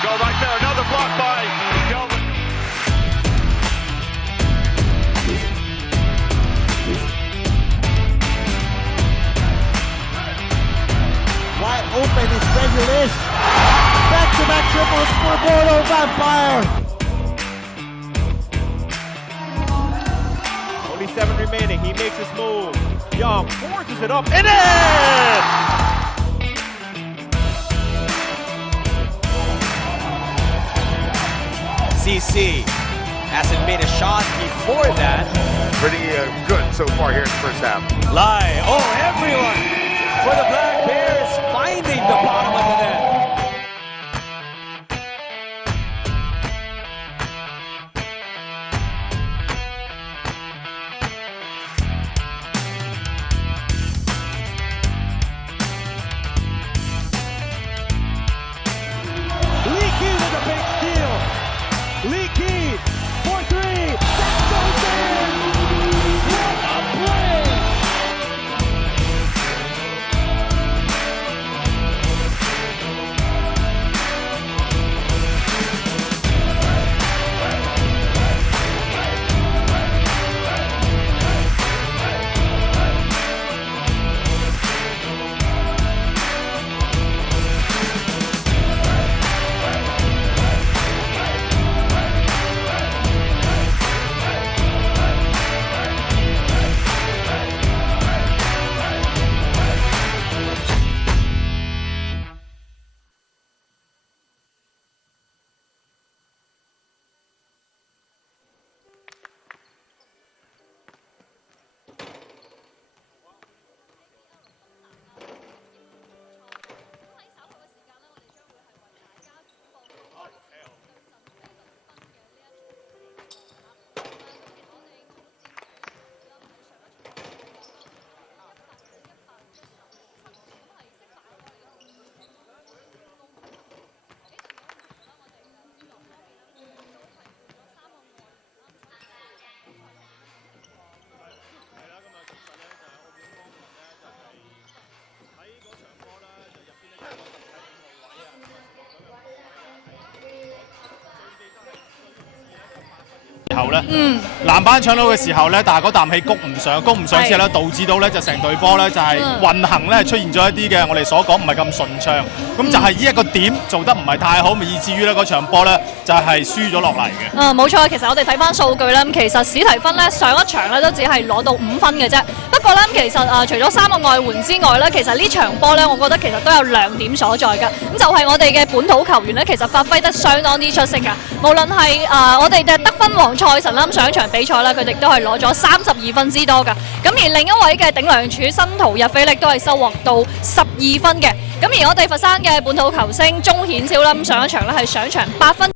Go right there, another block by Delvin. Wide open is Regulus. Back-to-back triples for Bordeaux Vampire. Only 7 remaining. He makes his move. Young forces it up and in! CC hasn't made a shot before that. Pretty good so far here in the first half. Lai, oh, everyone for the Black Bears finding the bottom of the net. Leaky with a big steal. Leaky for 3. That goes in. What a play!後咧，籃板搶到嘅時候咧，但係嗰啖氣谷唔上之後咧，導致到咧就成隊波咧就係運行咧出現咗一啲嘅我哋所講唔係咁順暢，咁就係呢一個點做得唔係太好，以至於咧嗰場波咧就係輸咗落嚟嘅。冇錯，其實我哋睇翻數據咧，其實史提芬咧上一場咧都只係攞到5分嘅啫。不過咧，其實除咗3個外援之外咧，其實呢場波咧，我覺得其實都有亮點所在㗎。咁就係我哋嘅本土球員咧，其實發揮得相當之出色㗎。無論係我哋嘅得分王賽神啦，上一場比賽咧，佢哋都係攞咗32分之多㗎。咁而另一位嘅頂梁柱新圖日菲力都係收穫到12分嘅。咁而我哋佛山嘅本土球星鐘顯超啦，咁上一場咧係上場8分。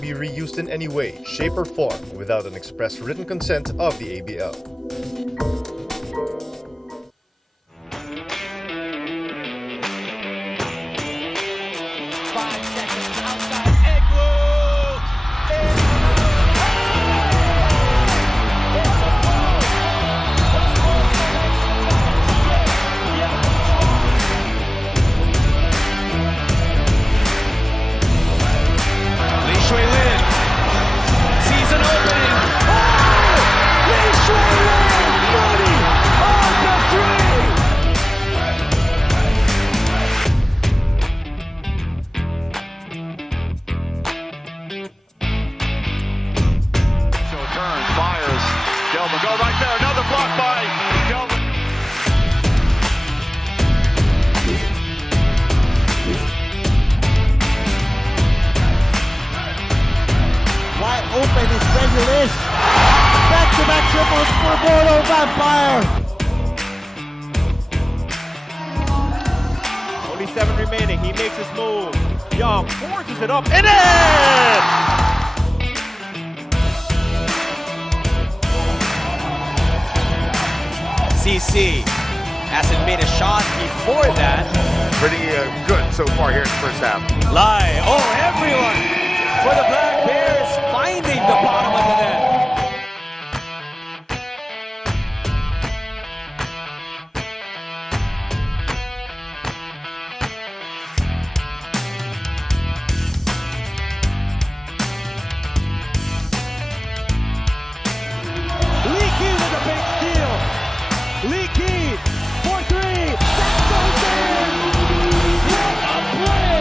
be reused in any way, shape or form without an express written consent of the ABL. Go right there, another block by Delvin. Wide open is Regulus. Back-to-back triples for Mono Vampire. Only 7 remaining. He makes his move. Young forces it up and in! CC hasn't made a shot before that. Pretty good so far here in the first half. Lie. Oh, everyone for the Black Bears finding the bottom of the net. Leaky with a big steal. Leaky for 3. That goes in. What a play!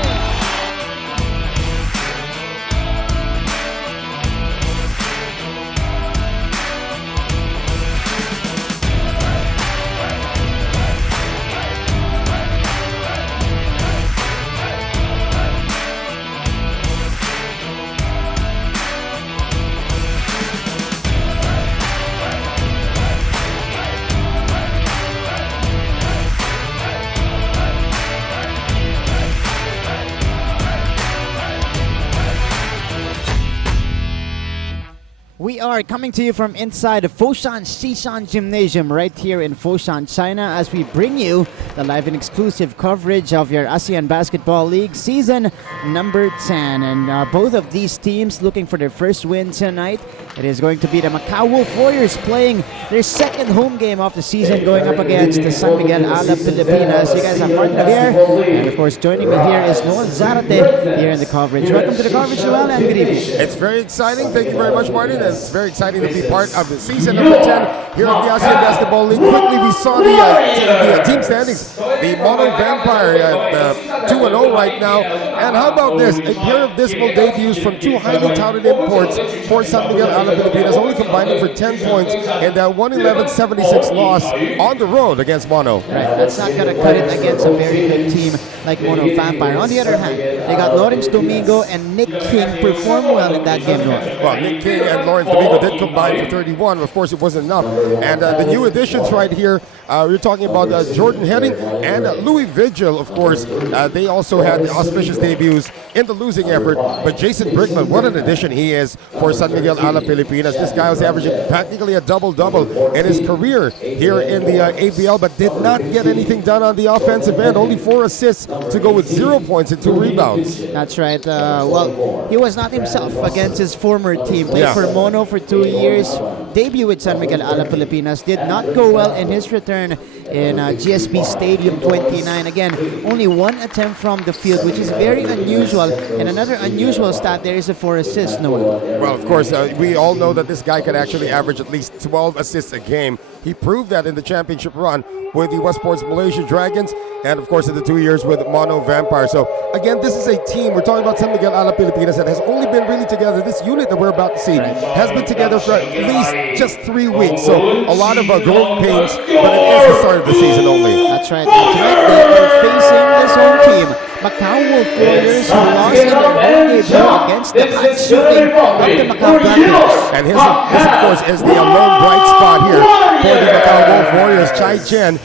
We are coming to you from inside the Foshan Shishan Gymnasium right here in Foshan, China, as we bring you the live and exclusive coverage of your ASEAN Basketball League season number 10. And both of these teams looking for their first win tonight. It is going to be the Macau Wolf Warriors playing their second home game of the season, going up against the San Miguel Alab Pilipinas. You guys have Martin Javier, and of course joining me here is Noel Zarate here in the coverage. Welcome to the coverage, Noel, and good evening. It's very exciting. Thank you very much, Martin. And it's very exciting to be part of the season number 10 here at the ASEAN Basketball League. Quickly, we saw the team standings. The Mono Vampire at 2-0 right now. And how about this? A pair of dismal debuts from two highly touted imports for San Miguel Alab Pilipinas, only combining for 10 points in that 111-76 loss on the road against Mono. Right, that's not going to cut it against a very good team like Mono Vampire. On the other hand, they got Lawrence Domingo and Nick King perform well in that game, Noel. Well, Nick King and Lawrence Domingo did combine for 31. Of course, it wasn't enough. And the new additions right here, we're talking about Jordan Henning and Louis Vigil, of course. They also had auspicious debuts in the losing effort. But Jason Brickman, what an addition he is for San Miguel Alab Pilipinas. This guy was averaging practically a double-double in his career here in the ABL, but did not get anything done on the offensive end. Only 4 assists to go with 0 points and 2 rebounds. That's right. Well, he was not himself against his former team. Played for Mono for 2 years. Debut with San Miguel Alab Pilipinas. Did not go well in his return in GSB Stadium 29. Again, only 1 attempt from the field, which is very unusual. And another unusual stat there is a 4 assists, Noel. Well, of course, we all know that this guy can actually average at least 12 assists a game. He proved that in the championship run with the Westport's Malaysia Dragons, and of course in the 2 years with Mono Vampire. So again, this is a team. We're talking about San Miguel Alab Pilipinas that has only been really together. This unit that we're about to see has been together for at least just 3 weeks. So a lot of growing pains, but it is the start of the season only. That's right. Tonight they are facing this home team, Macau Wolf Warriors, who lost in their home debut against the hot shooting of the Macau Black Bears. And this, of course, is the lone bright spot here for the Macau Wolf Warriors. Chai Chen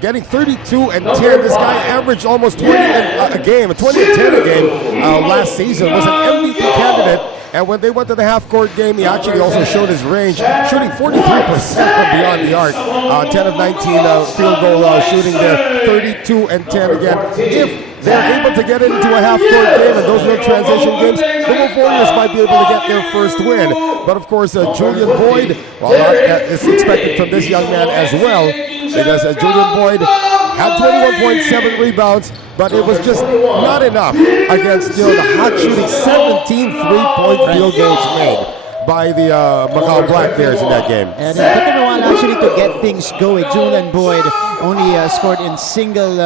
getting 32 and 10. This guy averaged almost 20 a game, 20 and 10 a game last season. Was an MVP candidate. And when they went to the half-court game, he actually also showed his range, shooting 43% from beyond the arc. 10 of 19 field goal shooting there, 32 and 10 again. If they're able to get into a half-court game and those little transition games, the Wolf Warriors might be able to get their first win. But of course, Julian Boyd, well, that is expected from this young man as well, because Julian Boyd had 21.7 rebounds, but it was just not enough against the hot shooting 17 3-point field goals made by the Macau Black Bears in that game. And it took him a while actually to get things going. Julian Boyd only scored in single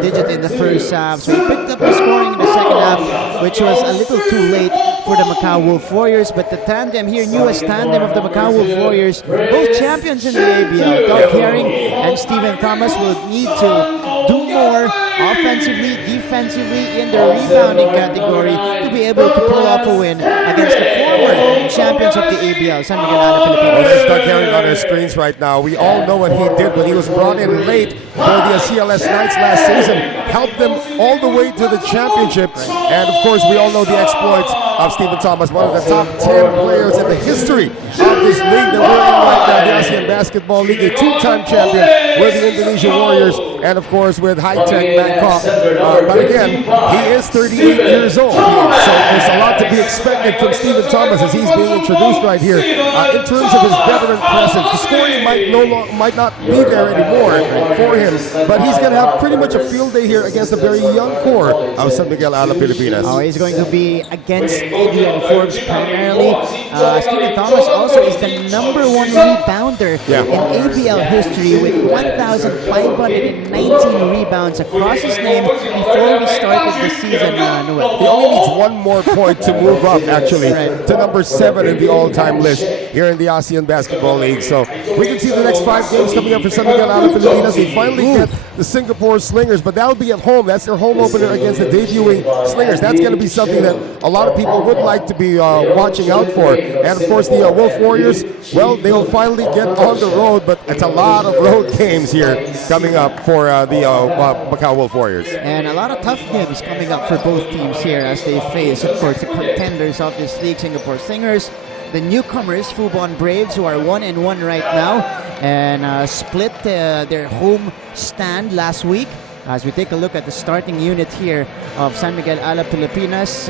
digit in the first half, so he picked up the scoring in the second half, which was a little too late for the Macau Wolf Warriors. But the tandem here, newest tandem of the Macau Wolf Warriors, both champions in the ABL, Doug Herring and Stephen Thomas, will need to do more offensively, defensively in the rebounding category to be able to pull off a win against the former champions of the ABL, San Miguel Alab Pilipinas. Well, there's Doug Herring on our screens right now. We all know what he did when he was brought in late for the CLS Knights last season. Helped them all the way to the championship. And of course, we all know the exploits of Stephen Thomas, one of the top 10 players in the history of this league that we're in right now, the ASEAN Basketball League, a two-time champion with the Indonesian Warriors, and of course with high-tech Macau. But again, he is 38 years old, so there's a lot to be expected from Stephen Thomas as he's being introduced right here. In terms of his veteran presence, the scoring might not be there anymore for him, but he's going to have pretty much a field day here against a very young core of San Miguel Alab Pilipinas. Oh, he's going to be against Adrian Forbes primarily. Stephen Thomas also is the #1 rebounder in ABL history with 1,519 rebounds across his name before we started the season. He only needs one more point to move up, actually, to #7 in the all-time list here in the ASEAN Basketball League. So we can see the next 5 games coming up for San Miguel Alab Pilipinas. They finally get the Singapore Slingers, but that'll be at home. That's their home opener against the debuting Slingers. That's going to be something that a lot of people would like to be watching out for. And of course, the Wolf Warriors, well, they'll finally get on the road, but it's a lot of road games here coming up for the Macau Wolf Warriors. And a lot of tough games coming up for both teams here as they face, of course, the contenders of this league, Singapore Slingers, the newcomers, Fubon Braves, who are 1-1 right now, and split their home stand last week. As we take a look at the starting unit here of San Miguel Alab Pilipinas,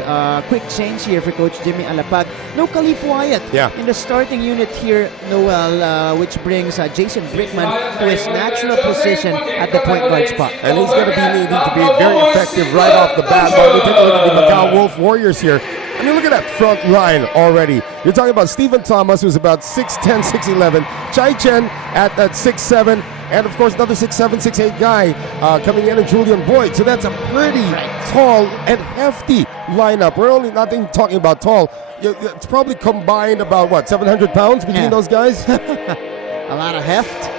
quick change here for Coach Jimmy Alapag. No Khalif Wyatt in the starting unit here, Noel, which brings Jason Brickman to his natural position at the point guard spot. And he's going to be needing to be very effective right off the bat. While we take a look at the Macau Wolf Warriors here. I mean, look at that front line already. You're talking about Stephen Thomas, who's about 6'10", 6'11", Chai Chen at 6'7", and of course another 6'7", 6'8" guy coming in, and Julian Boyd. So that's a pretty tall and hefty lineup. We're only not even talking about tall. It's probably combined about, what, 700 pounds between those guys? A lot of heft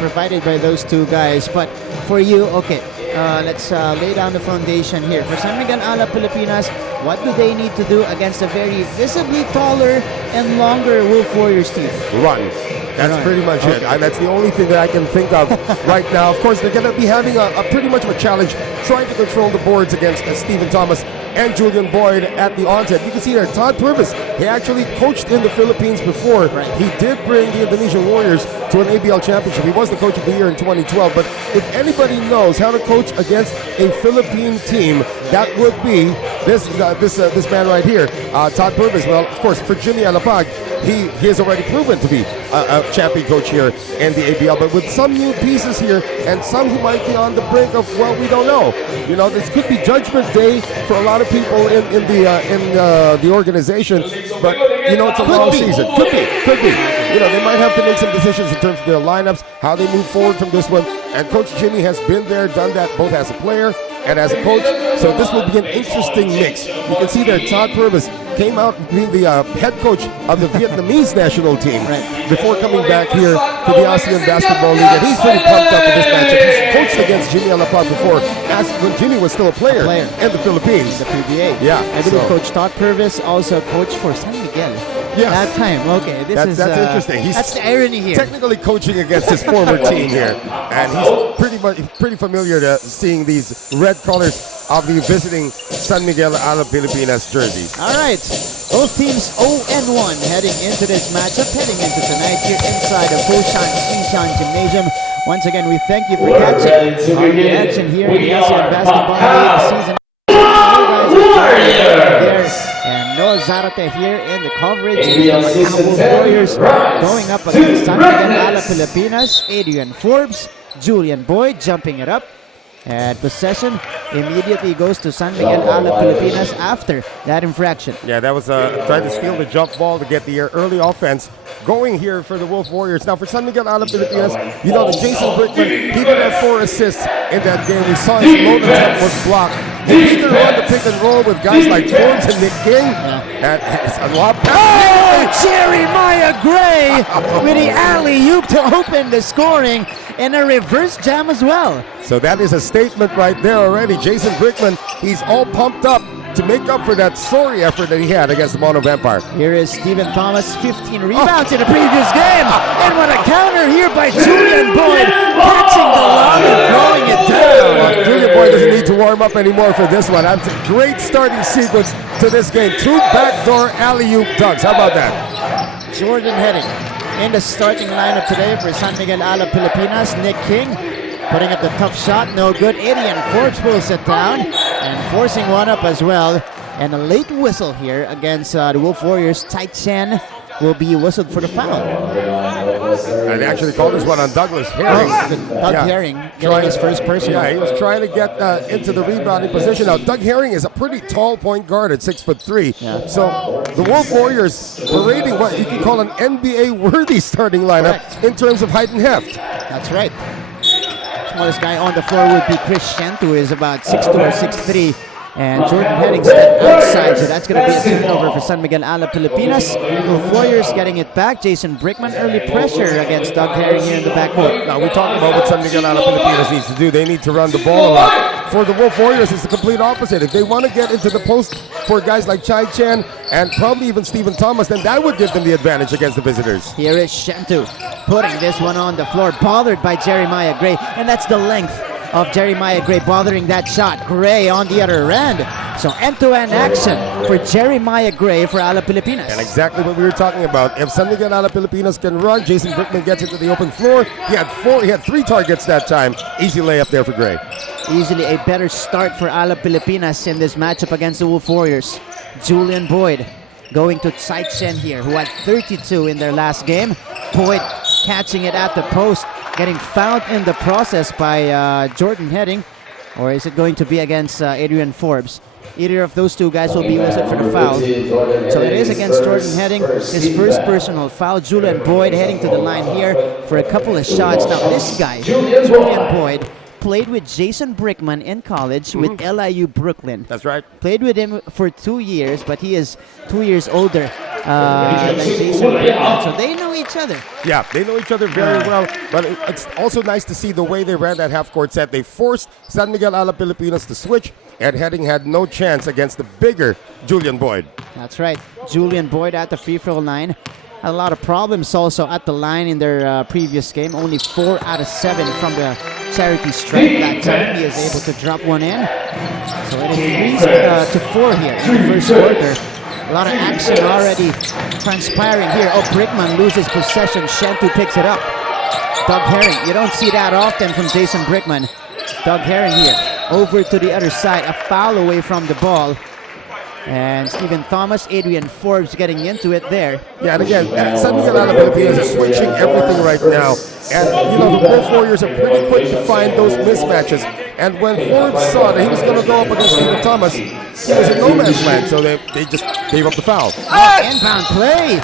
provided by those two guys. But for you, okay, let's lay down the foundation here. For San Miguel Alab Pilipinas, what do they need to do against a very visibly taller and longer Wolf Warriors team? Run. That's pretty much it. That's the only thing that I can think of right now. Of course, they're going to be having a pretty much of a challenge trying to control the boards against Stephen Thomas and Julian Boyd at the onset. You can see there, Todd Purvis, he actually coached in the Philippines before. He did bring the Indonesian Warriors to an ABL championship. He was the coach of the year in 2012. But if anybody knows how to coach against a Philippine team, that would be this man right here, Todd Purvis. Well, of course, for Jimmy Alapag, he has already proven to be a champion coach here in the ABL, but with some new pieces here and some who might be on the brink of, well, we don't know. You know, this could be judgment day for a lot of people in the organization, but you know, it's a long season. Could be. You know, they might have to make some decisions in terms of their lineups, how they move forward from this one. And Coach Jimmy has been there, done that, both as a player and as a coach. So this will be an interesting mix. You can see there, Todd Purvis, came out being the head coach of the Vietnamese national team before coming back here to the ASEAN Basketball League. And he's pretty pumped up with this matchup. He's coached against Jimmy Alab before, when Jimmy was still a player in the Philippines. The PBA. Yeah. I believe Coach Todd Purvis also coached for San Miguel. Yes. That time. Okay. That's interesting. That's the irony here. Technically coaching against his former team here. And he's pretty familiar to seeing these red colors of the visiting San Miguel Alab Pilipinas jersey. All right. Both teams 0-1 heading into this matchup, heading into tonight here inside the Foshan Shishan Gymnasium. Once again, we thank you for catching all the action here in the ASEAN Basketball League season. And Noah Zarate here in the coverage. The Macau Warriors going up against San Miguel Alab Pilipinas. Adrian Forbes, Julian Boyd jumping it up. And possession immediately goes to San Miguel Alab Pilipinas after that infraction. Yeah, that was trying to steal the jump ball to get the early offense going here for the Wolf Warriors. Now for San Miguel Alab Pilipinas, you know that Jason Brickman, he did have 4 assists in that game. We saw his low attempt was blocked. He could run the pick and roll with guys like Forbes and Nick King. Jeremiah Gray with the alley-oop to open the scoring and a reverse jam as well. So that is a statement right there already. Jason Brickman, he's all pumped up to make up for that sorry effort that he had against the Mono Vampire. Here is Stephen Thomas, 15 rebounds in the previous game. And what a counter here by Julian Boyd, catching the lob and throwing it down. Julian Boyd doesn't need to warm up anymore for this one. That's a great starting sequence to this game. 2 backdoor alley-oop dunks. How about that? Jordan Heading in the starting lineup today for San Miguel Alab Pilipinas. Nick King putting up the tough shot, no good. Adrian Forbes pulls it down and forcing one up as well. And a late whistle here against the Wolf Warriors. Tai Chen will be whistled for the foul. And they actually called this one on Douglas Herring. Doug Herring getting his first personal. Yeah, he was trying to get into the rebounding position. Now, Doug Herring is a pretty tall point guard at 6'3". Yeah. So the Wolf Warriors parading what you can call an NBA-worthy starting lineup in terms of height and heft. That's right. Smallest guy on the floor would be Chris Shent, who is about 6'2" or 6'3". And Jordan Heading stepped outside, so that's going to be a turnover for San Miguel Alab Pilipinas. Wolf Warriors getting it back. Jason Brickman, early pressure against Doug Herring here in the backcourt. Now, we talked about what San Miguel Alab Pilipinas needs to do. They need to run the ball a lot. For the Wolf Warriors, it's the complete opposite. If they want to get into the post for guys like Chai Chan and probably even Stephen Thomas, then that would give them the advantage against the visitors. Here is Shentu putting this one on the floor, bothered by Jeremiah Gray, and that's the length of Jeremiah Gray bothering that shot. Gray on the other end. So end-to-end action for Jeremiah Gray for Alab Pilipinas. And exactly what we were talking about. If San Miguel Alab Pilipinas can run, Jason Brickman gets into the open floor. He had 3 targets that time. Easy layup there for Gray. Easily a better start for Alab Pilipinas in this matchup against the Wolf Warriors. Julian Boyd going to Tsai Chen here, who had 32 in their last game. Boyd catching it at the post, getting fouled in the process by Jordan Heading. Or is it going to be against Adrian Forbes? Either of those two guys will be whistled for the foul. So it is against Jordan Heading, his first personal foul. Julian Boyd heading to the line here for a couple of shots. Now this guy, Julian Boyd, played with Jason Brickman in college with LIU Brooklyn. That's right. Played with him for 2 years, but he is 2 years older than Jason Brickman. So they know each other. Yeah, they know each other very well. But it's also nice to see the way they ran that half-court set. They forced San Miguel Alab Pilipinas to switch, and Heading had no chance against the bigger Julian Boyd. That's right. Julian Boyd at the free throw line. Had a lot of problems also at the line in their previous game. Only 4 out of 7 from the charity stripe that time. He is able to drop one in. So it is 3 to 4 here in the first quarter. A lot of action already transpiring here. Oh, Brickman loses possession. Shentu picks it up. Doug Herring. You don't see that often from Jason Brickman. Doug Herring here. Over to the other side. A foul away from the ball. And Stephen Thomas, Adrian Forbes getting into it there. Yeah, and again, San Miguel Alab Pilipinas is switching everything right now. And, you know, the Wolf Warriors are pretty quick to find those mismatches. And when Forbes saw that he was going to go up against Stephen Thomas, he was in no man's land, so they just gave up the foul. Inbound play.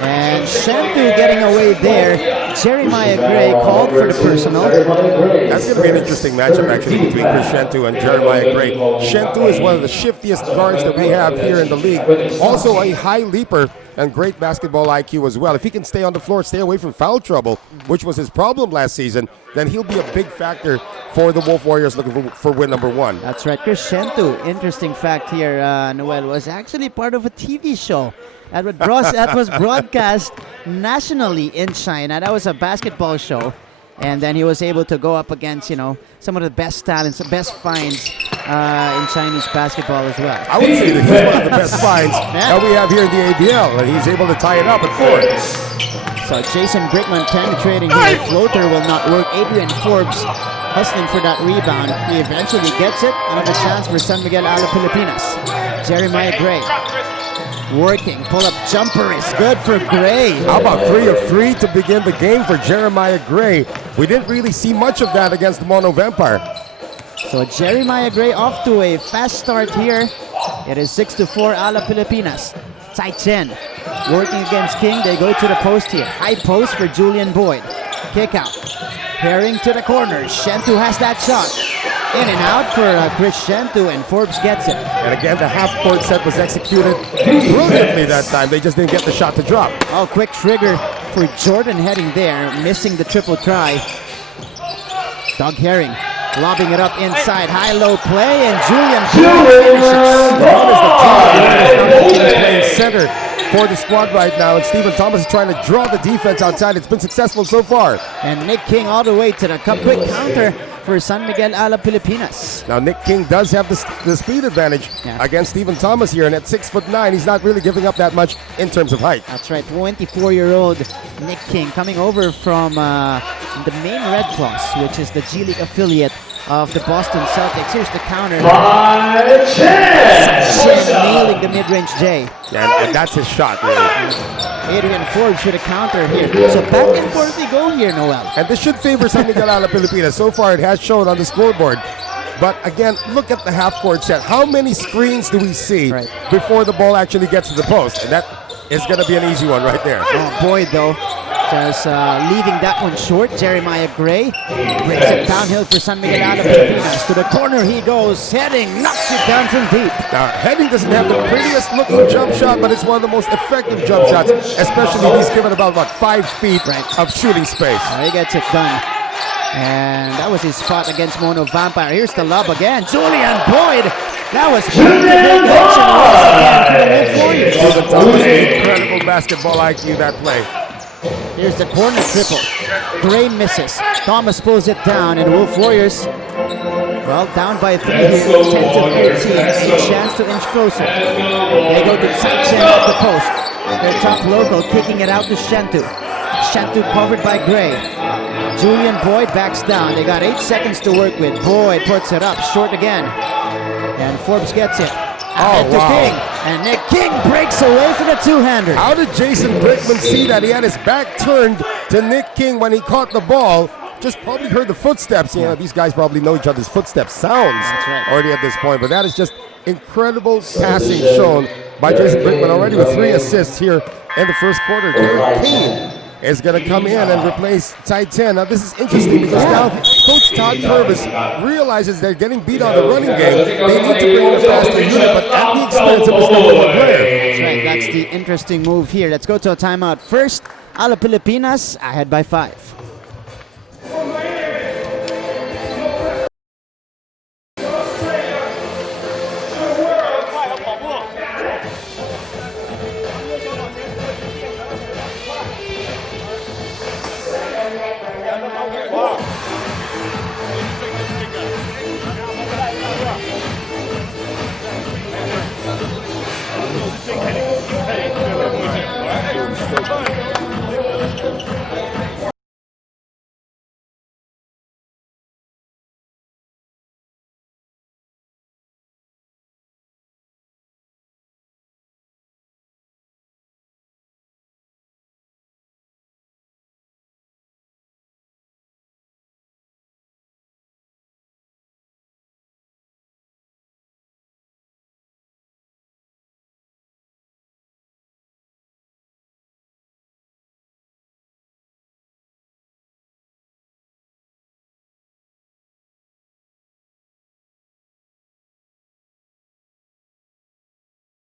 And And Shantu getting away there. Jeremiah Gray called for the personal. That's going to be an interesting matchup, actually, between Chris Shantu and Jeremiah Gray. Shantu is one of the shiftiest guards that we have here in the league. Also a high leaper and great basketball IQ as well. If he can stay on the floor, stay away from foul trouble, which was his problem last season, then he'll be a big factor for the Wolf Warriors looking for win number 1. That's right. Chris Shantu, interesting fact here, Noel, was actually part of a TV show that was broadcast nationally in China. That was a basketball show. And then he was able to go up against, some of the best talents, the best finds in Chinese basketball as well. I would say that he's one of the best finds that we have here in the ABL, and he's able to tie it up at 4. So Jason Brickman penetrating here. Floater will not work. Adrian Forbes hustling for that rebound. He eventually gets it. Another chance for San Miguel Alab Pilipinas. Jeremiah Gray working. Pull-up jumper is good for Gray. How about 3 of 3 to begin the game for Jeremiah Gray? We didn't really see much of that against the Mono Vampire. So Jeremiah Gray off to a fast start here. It is 6-4 Alab Pilipinas. Tsai Chen working against King. They go to the post here. High post for Julian Boyd. Kick out. Herring to the corner. Shantu has that shot. In and out for Chris Shantu, and Forbes gets it. And again, the half-court set was executed brilliantly that time. They just didn't get the shot to drop. Oh, quick trigger for Jordan heading there, missing the triple try. Doug Herring lobbing it up inside. High-low play, and Julian finishes. Playing center for the squad right now, and Stephen Thomas is trying to draw the defense outside. It's been successful so far. And Nick King all the way to the cup. Quick counter for San Miguel Alab Pilipinas. Now Nick King does have the speed advantage against Stephen Thomas here, and at 6'9", he's not really giving up that much in terms of height. That's right, 24-year-old Nick King coming over from the Maine Red Claws, which is the G League affiliate of the Boston Celtics. Here's the counter. Nailing the mid-range J. And that's his shot, really. Adrian Forbes with a counter here. So back and forth we go here, Noel. And this should favor San Miguel Alab Pilipinas. So far it has shown on the scoreboard. But again, look at the half-court set. How many screens do we see before the ball actually gets to the post? And that is going to be an easy one right there. Oh, boy, though. Just leaving that one short. Jeremiah Gray brings it downhill for San Miguel Alab Pilipinas. To the corner he goes, heading, knocks it down from deep. Now, heading doesn't have the prettiest looking jump shot, but it's one of the most effective jump shots, especially if he's given about 5 feet of shooting space. He gets it done. And that was his spot against Mono Vampire. Here's the lob again. Julian Boyd. That was incredible basketball IQ that play. Here's the corner triple. Gray misses. Thomas pulls it down, and Wolf Warriors, well, down by 3 here, 10-13. A chance to inch closer. They go to Tsai Chen at the post. Their top local kicking it out to Shantu. Shantu covered by Gray. Julian Boyd backs down. They got 8 seconds to work with. Boyd puts it up, short again. And Forbes gets it. Ahead to King. And Nick King breaks away for the two-hander. How did Jason Brickman see that? He had his back turned to Nick King when he caught the ball. Just probably heard the footsteps. You know, these guys probably know each other's footsteps sounds already at this point. But that is just incredible passing shown by Jason Brickman already with 3 assists here in the first quarter. Derek King is going to come in and replace Tsai Chen. Now, this is interesting because now Coach Todd Purvis realizes they're getting beat on the running game. They need to bring in a faster unit, but at the expense of his number 1 player. That's right. That's the interesting move here. Let's go to a timeout. First, Alab Pilipinas ahead by 5.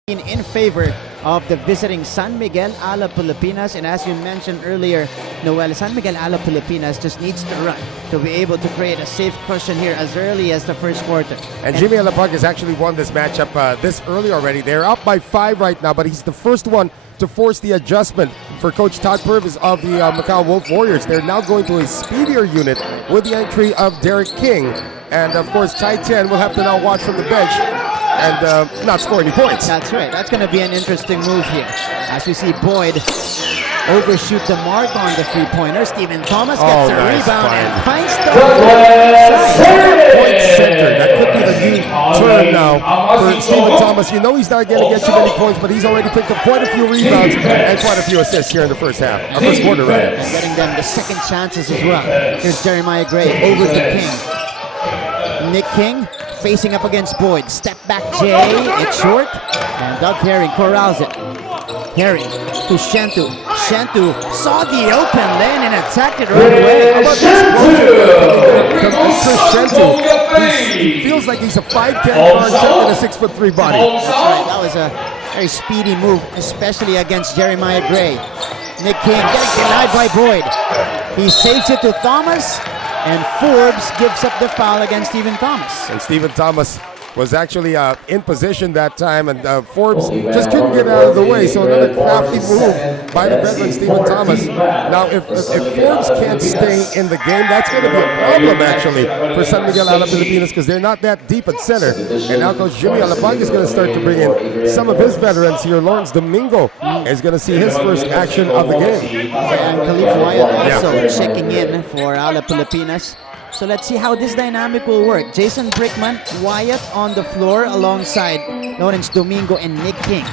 in favor of the visiting San Miguel Alab Pilipinas, and as you mentioned earlier, Noel, San Miguel Alab Pilipinas just needs to run to be able to create a safe cushion here as early as the first quarter. And Jimmy Alapag has actually won this matchup this early already. They're up by 5 right now, but he's the first one to force the adjustment for Coach Todd Purvis of the Macau Wolf Warriors. They're now going to a speedier unit with the entry of Derek King. And of course, Chai Tian will have to now watch from the bench and not score any points. That's right. That's going to be an interesting move here. As we see Boyd overshoot the mark on the three-pointer. Stephen Thomas gets a rebound and finds the point center. That could be the new term now for Stephen Thomas. You know he's not going to get you many points, but he's already picked up quite a few rebounds and quite a few assists here in the first half, first quarter, rather. And getting them the second chances as well. Here's Jeremiah Gray over to King. Nick King facing up against Boyd. Step back Jay, it's short. And Doug Herring corrals it. Herring to Shantu. Shantu saw the open lane and attacked it right away. How about this from Shantu? He feels like he's a 5'10" guard and a 6'3" body. That's right. That was a very speedy move, especially against Jeremiah Gray. Nick King getting denied by Boyd. He saves it to Thomas. And Forbes gives up the foul against Stephen Thomas. And Stephen Thomas was actually in position that time, and Forbes just couldn't get out of the way. So another crafty move by the veteran Stephen Thomas. Now, if Forbes can't stay in the game, that's going to be a problem actually for San Miguel Alab Pilipinas because they're not that deep at center. And now Coach Jimmy Alapag is going to start to bring in some of his veterans here. Lawrence Domingo is going to see his first action of the game. And Khalif Wyatt also checking in for Alab Pilipinas. So let's see how this dynamic will work. Jason Brickman, Wyatt on the floor alongside Lawrence Domingo and Nick King.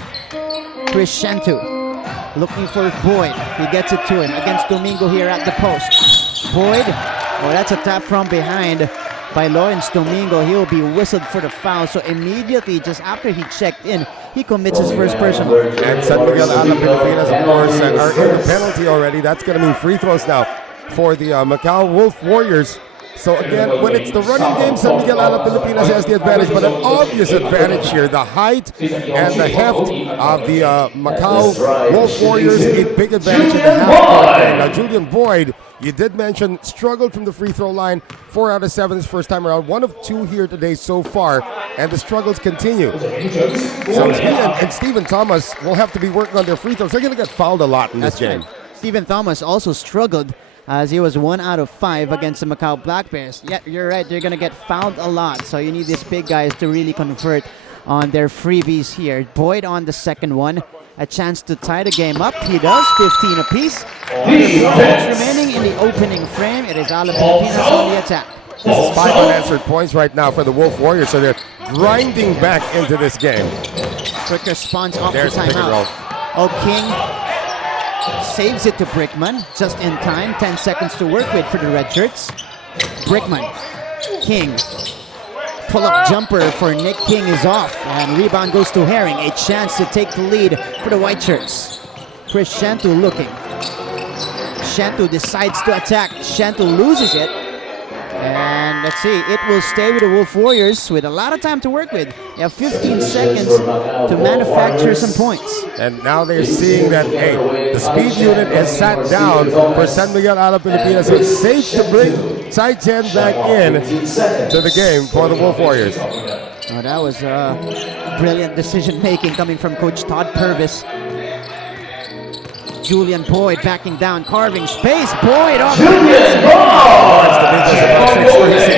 Chris Shantu looking for Boyd. He gets it to him against Domingo here at the post. Boyd, oh, that's a tap from behind by Lawrence Domingo. He'll be whistled for the foul. So immediately, just after he checked in, he commits his first personal. And San Miguel Alab Pilipinas, of course, are in the penalty already. That's going to mean free throws now for the Macau Wolf Warriors. So again, when it's the running game, San Miguel Alab Pilipinas has the advantage, but an obvious advantage here. The height and the heft of the Macau Wolf Warriors, a big advantage in the half-court game. Now, Julian Boyd, you did mention, struggled from the free throw line. 4 out of 7 his first time around. 1 of 2 here today so far, and the struggles continue. So he and Stephen Thomas will have to be working on their free throws. They're going to get fouled a lot in this game. Right. Stephen Thomas also struggled as he was 1 out of 5 against the Macau Black Bears. Yeah, you're right. They're going to get fouled a lot. So you need these big guys to really convert on their freebies here. Boyd on the second one. A chance to tie the game up. He does. 15 apiece. Minutes remaining in the opening frame. It is Alab Pilipinas on the attack. This is 5 unanswered points right now for the Wolf Warriors. So they're grinding back into this game. Quick response off There's the the pick and roll. timeout. King saves it to Brickman just in time. 10 seconds to work with for the red shirts. Brickman. King. Pull-up jumper for Nick King is off. And rebound goes to Herring. A chance to take the lead for the white shirts. Chris Shantu looking. Shantu decides to attack. Shantu loses it. And let's see, it will stay with the Wolf Warriors with a lot of time to work with. You have 15 seconds to manufacture some points. And now they're seeing that, hey, the speed unit is sat down for San Miguel Alab Pilipinas. So it's safe to bring Chai Tian back in to the game for the Wolf Warriors. Oh, that was brilliant decision-making coming from Coach Todd Purvis. Julian Boyd backing down, carving space. Boyd off the defense.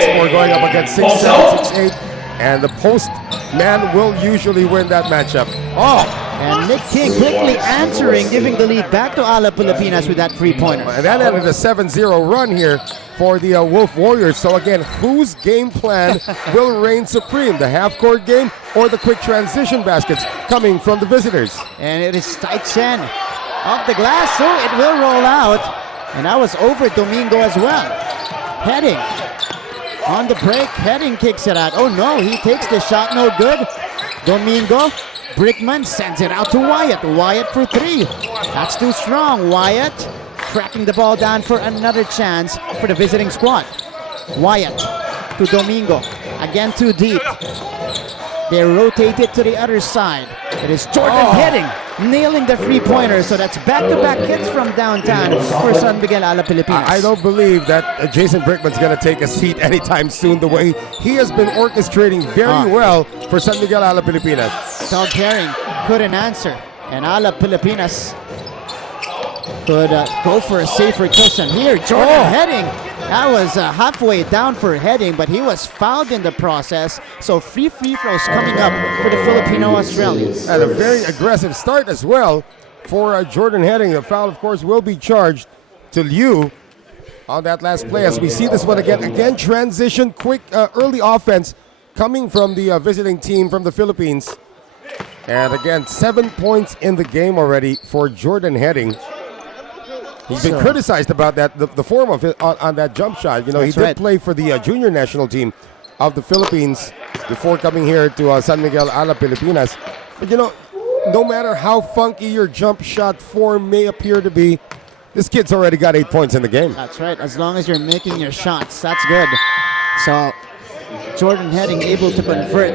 6'4", going up against 6'7", 6'8", and the post man will usually win that matchup. Oh, and Nick King quickly answering, giving the lead back to Alab Pilipinas with that three-pointer. And that ended a 7-0 run here for the Wolf Warriors. So again, whose game plan will reign supreme? The half-court game or the quick transition baskets coming from the visitors? And it is Chai Tian off the glass, so it will roll out. And that was over Domingo as well. Heading on the break. Heading kicks it out. Oh no, he takes the shot, no good. Domingo. Brickman sends it out to Wyatt. Wyatt for 3. That's too strong. Wyatt cracking the ball down for another chance for the visiting squad. Wyatt to Domingo. Again too deep. They rotate it to the other side. It is Jordan heading, nailing the three-pointer. So that's back-to-back hits from downtown for San Miguel Alab Pilipinas. I don't believe that Jason Brickman's going to take a seat anytime soon, the way he has been orchestrating very well for San Miguel Alab Pilipinas. Doug Herring couldn't answer, and Alab Pilipinas could go for a safer cushion. Here, Jordan heading. That was halfway down for heading, but he was fouled in the process. So free throws coming up for the Filipino-Australians. And a very aggressive start as well for Jordan Heading. The foul, of course, will be charged to Liu on that last play. As we see this one again. Again, transition, quick, early offense coming from the visiting team from the Philippines. And again, 7 points in the game already for Jordan Heading. He's been criticized about that, the form of it on that jump shot. You know, he did play for the junior national team of the Philippines before coming here to San Miguel Alab Pilipinas. But, you know, no matter how funky your jump shot form may appear to be, this kid's already got 8 points in the game. That's right. As long as you're making your shots, that's good. So Jordan Heading able to convert.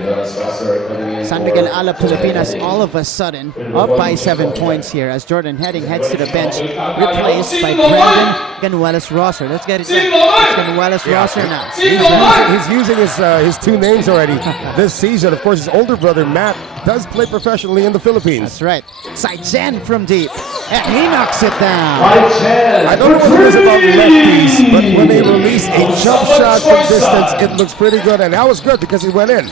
San Miguel Alab Pilipinas all of a sudden up by 7 points here as Jordan Heading heads to the bench, replaced by Brandon Ganuelas-Rosser. Let's get it done. It's Ganuelas-Rosser now. He's using his two names already this season. Of course, his older brother Matt does play professionally in the Philippines. That's right. Saichen from deep, and he knocks it down. I don't know what it is about lefties, but when they release a jump shot from distance, it looks pretty good, and that was good because he went in.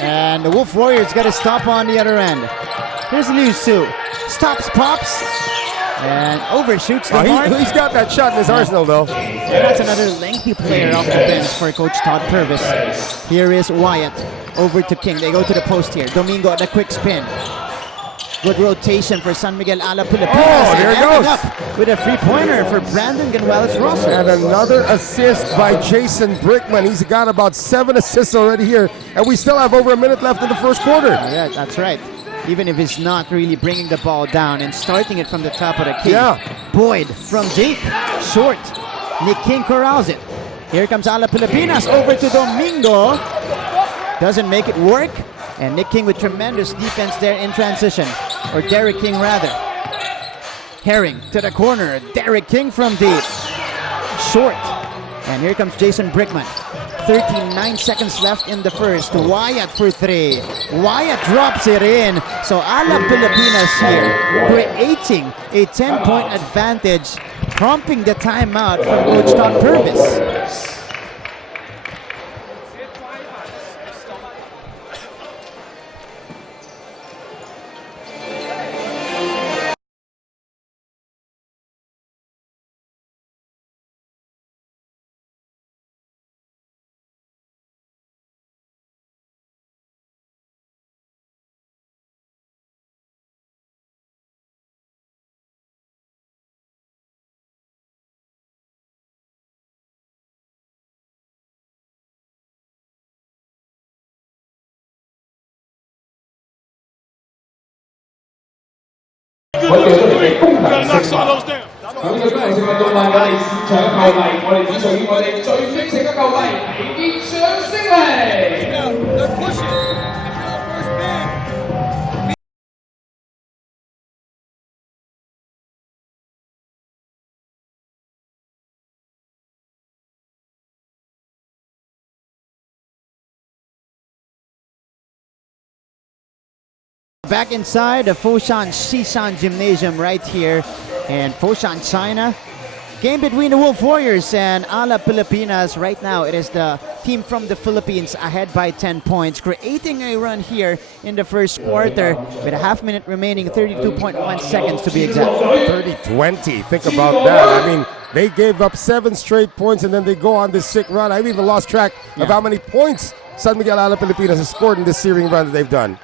And the Wolf Warriors got to stop on the other end. Here's Liu Su. Stops, pops, and overshoots the mark. He's got that shot in his arsenal, though. And that's another lengthy player off the bench for Coach Todd Purvis. Here is Wyatt. Over to King. They go to the post here. Domingo at a quick spin. Good rotation for San Miguel Alab Pilipinas. Oh, there it goes. Up with a three-pointer for Brandon Ganuelas-Rosser. And another assist by Jason Brickman. He's got about 7 assists already here. And we still have over a minute left in the first quarter. Yeah, that's right. Even if he's not really bringing the ball down and starting it from the top of the key. Yeah. Boyd from deep. Short. Nick King corrals it. Here comes Alab Pilipinas over to Domingo. Doesn't make it work. And Nick King with tremendous defense there in transition. Or Derek King rather. Herring to the corner. Derek King from deep. Short. And here comes Jason Brickman. 39 seconds left in the first. Wyatt for three. Wyatt drops it in. So Alab Pilipinas here creating a 10-point advantage, prompting the timeout from Coach Todd Purvis. Knock some of those down. 咁呢個都係成為動漫嘅市場球迷，我哋只屬於我哋最忠誠嘅球迷，俾啲掌聲嚟！ Back inside the Foshan Shishan Gymnasium right here in Foshan, China. Game between the Wolf Warriors and Alab Pilipinas. Right now it is the team from the Philippines ahead by 10 points, creating a run here in the first quarter with a half minute remaining, 32.1 seconds to be exact. 30-20, think about that. I mean, they gave up 7 straight points and then they go on this sick run. I've even lost track of how many points San Miguel Alab Pilipinas has scored in this searing run that they've done.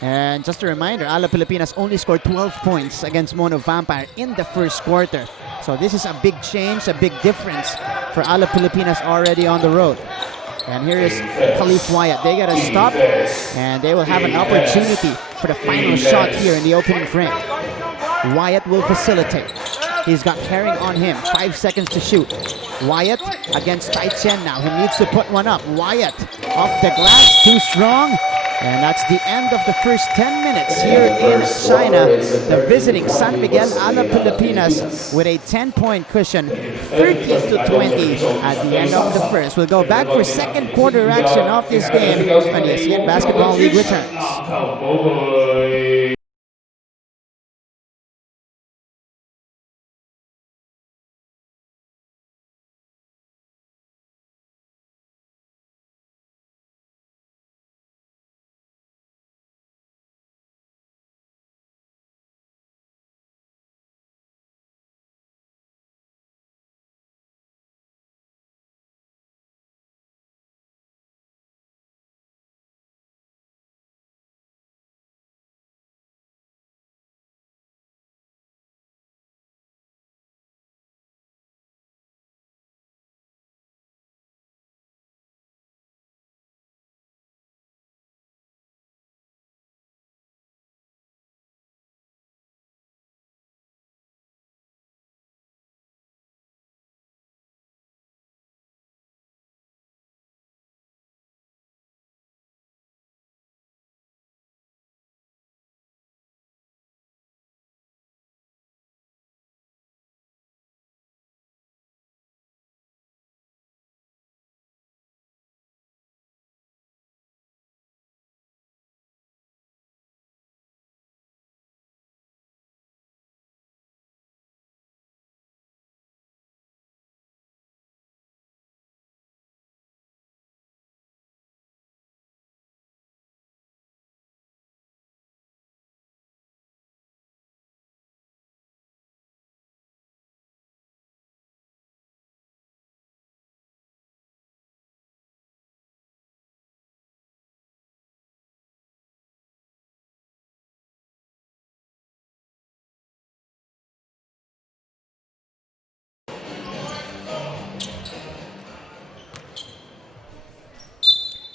And just a reminder, Alab Pilipinas only scored 12 points against Mono Vampire in the first quarter. So this is a big change, a big difference for Alab Pilipinas already on the road. And here is Khalif Wyatt. They got to stop, and they will have an opportunity for the final shot here in the opening frame. Wyatt will facilitate. He's got Herring on him. 5 seconds to shoot. Wyatt against Tai Chen now. He needs to put one up. Wyatt off the glass, too strong. And that's the end of the first 10 minutes here in China. The visiting San Miguel Alab Pilipinas with a 10-point cushion, 13-20 at the end of the first. We'll go back for second quarter action of this game when the ASEAN Basketball League returns.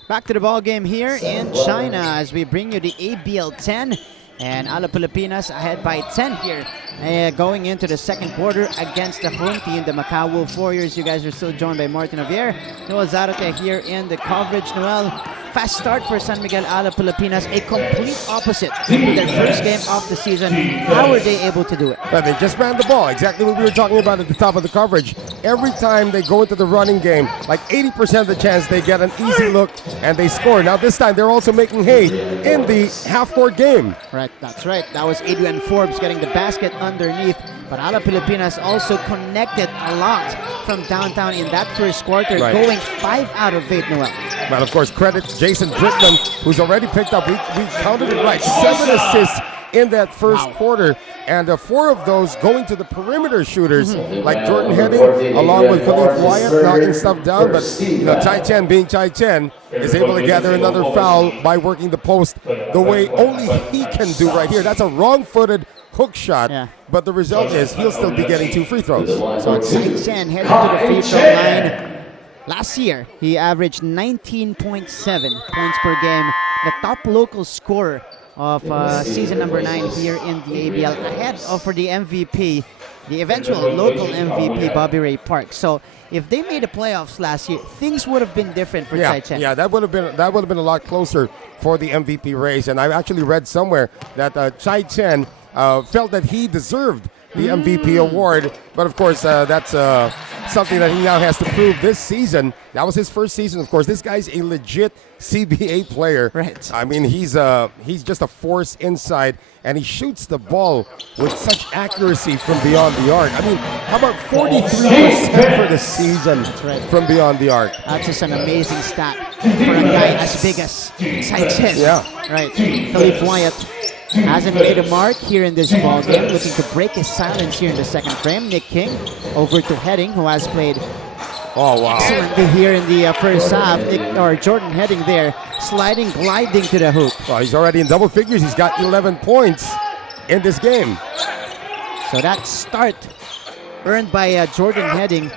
Back to the ball game here in China as we bring you the ABL 10, and Alab Pilipinas ahead by 10 here going into the second quarter against the home team, the Macau Wolf Warriors. You guys are still joined by Martin Javier, Noel Zarate here in the coverage. Noel, fast start for San Miguel Alab Pilipinas, a complete opposite to their first game of the season. How were they able to do it? Well, they just ran the ball, exactly what we were talking about at the top of the coverage. Every time they go into the running game, like 80% of the chance they get an easy look and they score. Now this time they're also making hay in the half-court game. Right, that's right. That was Adrian Forbes getting the basket underneath. But Alab Pilipinas also connected a lot from downtown in that first quarter, going 5 out of 8, Noel. Well, of course, credit Jason Brickman, who's already picked up, we counted it right, 7 assists in that first quarter, and 4 of those going to the perimeter shooters, like Jordan Heading, along with Khalif Wyatt, knocking stuff down. But Chai Chen, being Chai Chen, is able to gather another foul by working the post the way only he can do right here. That's a wrong-footed hook shot, but the result is he'll still be getting 2 free throws. So Chai Chen heading to the free throw line. Last year, he averaged 19.7 points per game, the top local scorer of season number 9 here in the ABL, ahead of for the MVP, the eventual local MVP, Bobby Ray Park. So if they made the playoffs last year, things would have been different for Chai Chen. Yeah, that would have been a lot closer for the MVP race. And I actually read somewhere that Chai Chen felt that he deserved the MVP award, but of course that's something that he now has to prove this season. That was his first season, of course. This guy's a legit CBA player. Right. I mean, he's just a force inside, and he shoots the ball with such accuracy from beyond the arc. I mean, how about 43% for the season from beyond the arc? That's just an amazing stat for a guy as big as Chai Chen. Yeah. Right. Khalif Wyatt hasn't made a mark here in this ball game, looking to break his silence here in the second frame. Nick King over to Heading, who has played excellently here in the first half. Jordan Heading there, sliding, gliding to the hoop. Well, he's already in double figures. He's got 11 points in this game. So that start earned by Jordan Heading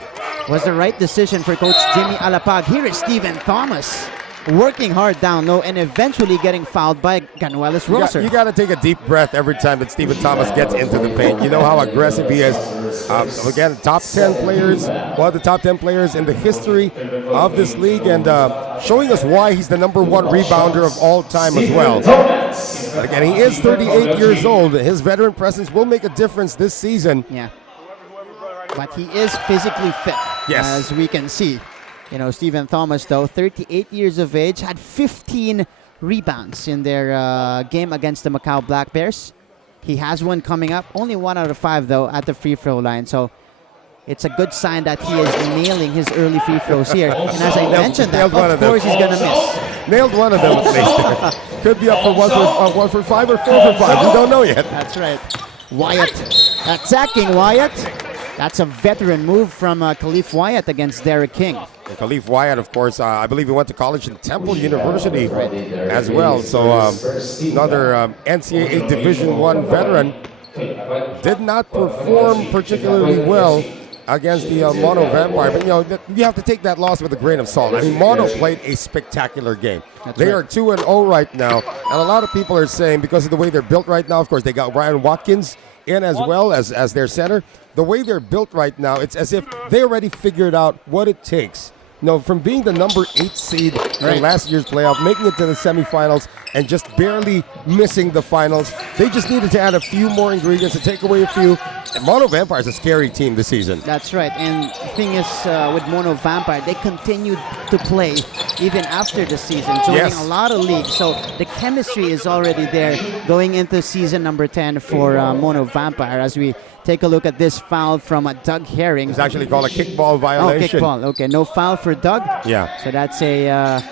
was the right decision for Coach Jimmy Alapag. Here is Stephen Thomas working hard down low and eventually getting fouled by Ganuelos Rosser. You got to take a deep breath every time that Stephen Thomas gets into the paint. You know how aggressive he is. Again, top 10 players, one of the top 10 players in the history of this league, and showing us why he's the #1 rebounder of all time as well. But again, he is 38 years old. His veteran presence will make a difference this season. Yeah. But he is physically fit, yes, as we can see. You know, Stephen Thomas, though, 38 years of age, had 15 rebounds in their game against the Macau Black Bears. He has one coming up, only 1 out of 5, though, at the free throw line. So it's a good sign that he is nailing his early free throws here. And as I mentioned, of course he's going to miss. Nailed one of them at least. Could be up for one for 5 or 4 for 5. We don't know yet. That's right. Wyatt attacking Wyatt. That's a veteran move from Khalif Wyatt against Derek King. And Khalif Wyatt, of course, I believe he went to college in Temple University as well. So another NCAA Division I veteran. Did not perform particularly well against the Mono Vampire. But, you know, you have to take that loss with a grain of salt. I mean, Mono played a spectacular game. They are 2-0 right now. And a lot of people are saying, because of the way they're built right now, of course, they got Ryan Watkins in as well as their center. The way they're built right now, it's as if they already figured out what it takes. You know, from being the #8 seed in last year's playoff, making it to the semifinals, and just barely missing the finals. They just needed to add a few more ingredients and take away a few. And Mono Vampire is a scary team this season. That's right. And the thing is, with Mono Vampire, they continued to play even after the season, joining a lot of leagues. So the chemistry is already there going into season number 10 for Mono Vampire. As we take a look at this foul from Doug Herring. It's actually called a kickball violation. Oh, kickball. Okay, no foul for Doug. Yeah. So that's a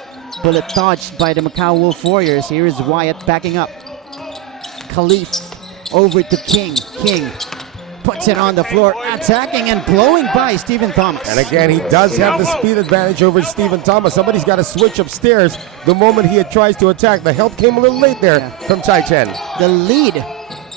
bullet dodged by the Macau Wolf Warriors. Here is Wyatt backing up. Khalif over to King. King puts it on the floor, attacking and blowing by Stephen Thomas. And again, he does have the speed advantage over Stephen Thomas. Somebody's got to switch upstairs the moment he tries to attack. The help came a little late there from Tai Chen. The lead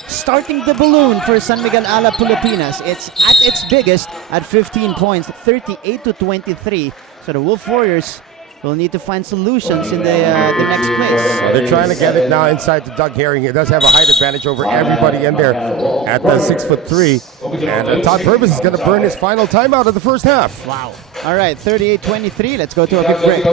starting the balloon for San Miguel Alab Pilipinas. It's at its biggest at 15 points, 38-23. So the Wolf Warriors will need to find solutions in the next place. They're trying to get it now inside to Doug Herring. He does have a height advantage over everybody in there at the 6'3". And Todd Purvis is going to burn his final timeout of the first half. Wow. All right, 38-23. Let's go to a big break.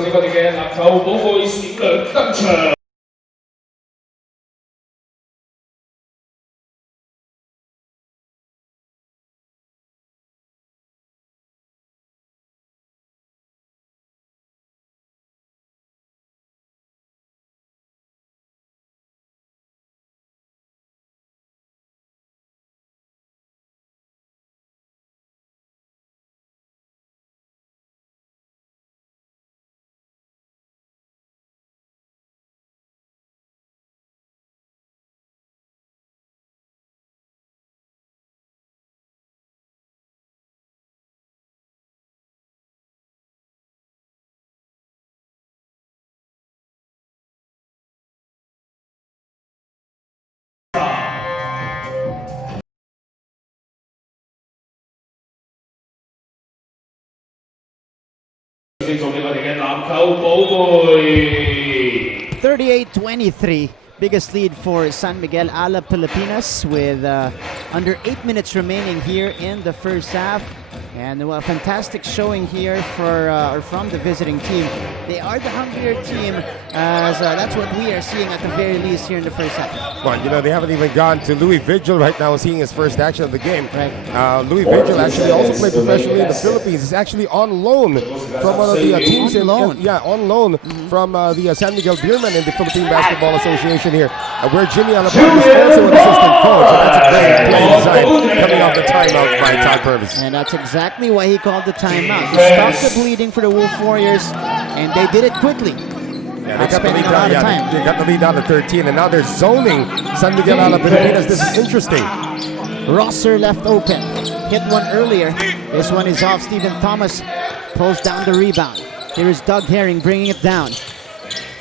$38-23, biggest lead for San Miguel Alab Pilipinas with under 8 minutes remaining here in the first half. And a fantastic showing here from the visiting team. They are the hungrier team, as that's what we are seeing at the very least here in the first half. Well, you know, they haven't even gone to Louis Vigil right now, seeing his first action of the game. Right. Louis Vigil actually also played professionally in the Philippines. He's actually on loan from one of the teams. On loan from the San Miguel Beermen in the Philippine Basketball Association here, where Jimmy Alabama is also an assistant coach. And that's a great play design coming off the timeout by Todd Purvis. And that's exactly why he called the timeout. He stopped the bleeding for the Wolf Warriors, and they did it quickly. Yeah, they got the lead down. They got the lead down to 13, and now they're zoning San Miguel Alab Pilipinas. This is interesting. Rosser left open, hit one earlier. This one is off. Stephen Thomas pulls down the rebound. Here is Doug Herring bringing it down.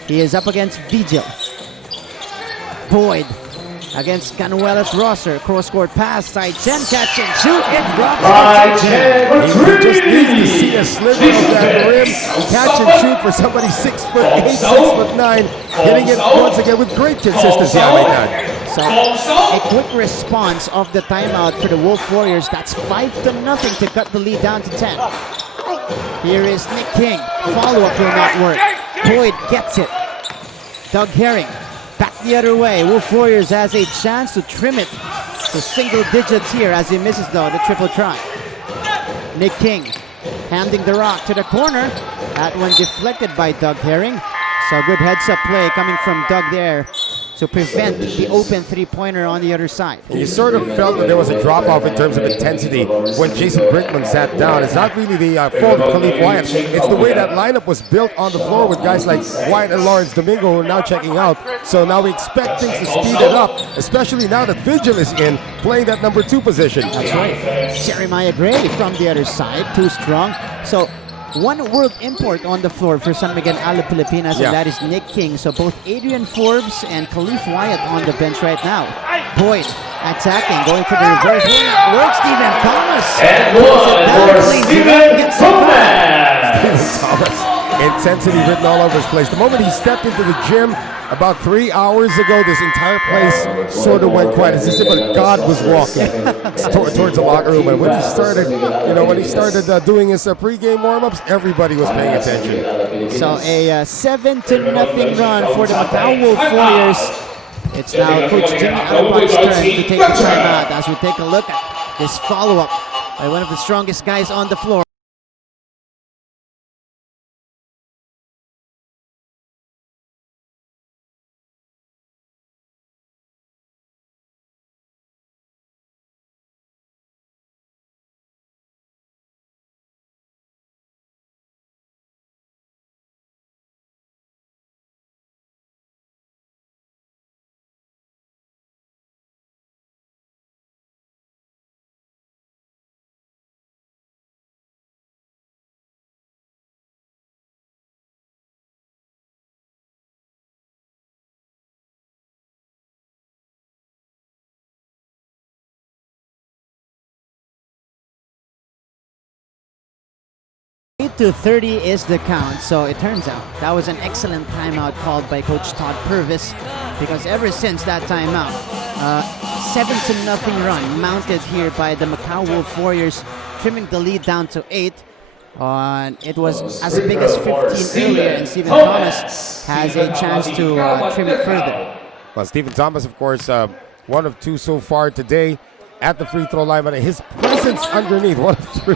He is up against Vigil. Boyd against Canuelas Rosser. Cross-court pass. Side Chen catch and shoot. It drops. He just needs to see a sliver of that rim, catch and shoot for somebody 6'8", 6'9", hitting it once again with great consistency, I might add. So a quick response of the timeout for the Wolf Warriors. That's 5-0 to cut the lead down to 10. Here is Nick King. Follow-up will not work. Boyd gets it. Doug Herring back the other way. Wolf Warriors has a chance to trim it to single digits here as he misses though the triple try. Nick King handing the rock to the corner. That one deflected by Doug Herring. So good heads-up play coming from Doug there to prevent the open three-pointer on the other side. And you sort of felt that there was a drop-off in terms of intensity when Jason Brickman sat down. It's not really the fault of Khalif Wyatt. It's the way that lineup was built on the floor with guys like Wyatt and Lawrence Domingo who are now checking out. So now we expect things to speed it up, especially now that Vigil is in, playing that number 2 position. That's right. Jeremiah Gray from the other side, too strong. So one world import on the floor for San Miguel Alab Pilipinas, and that is Nick King. So both Adrian Forbes and Khalif Wyatt on the bench right now. Boyd attacking, going for the reverse. Work, Stephen Thomas. And one for Stephen Thomas. Intensity written all over his place. The moment he stepped into the gym about 3 hours ago, this entire place sort of went quiet. It's as if a god was walking towards the locker room. And when he started, doing his pregame warm-ups, everybody was paying attention. So a 7-0 run for the Macau Wolf Warriors. It's now Coach Jimmy Alabon's turn to take the timeout as we take a look at this follow-up by one of the strongest guys on the floor. To 30 is the count, so it turns out that was an excellent timeout called by Coach Todd Purvis, because ever since that timeout, 7-0 run mounted here by the Macau Wolf Warriors, trimming the lead down to 8. It was as big as 15 earlier, and Stephen Thomas has a chance to trim it further. Well, Stephen Thomas, of course, 1 of 2 so far today at the free throw line, but his presence underneath, 1 of 3.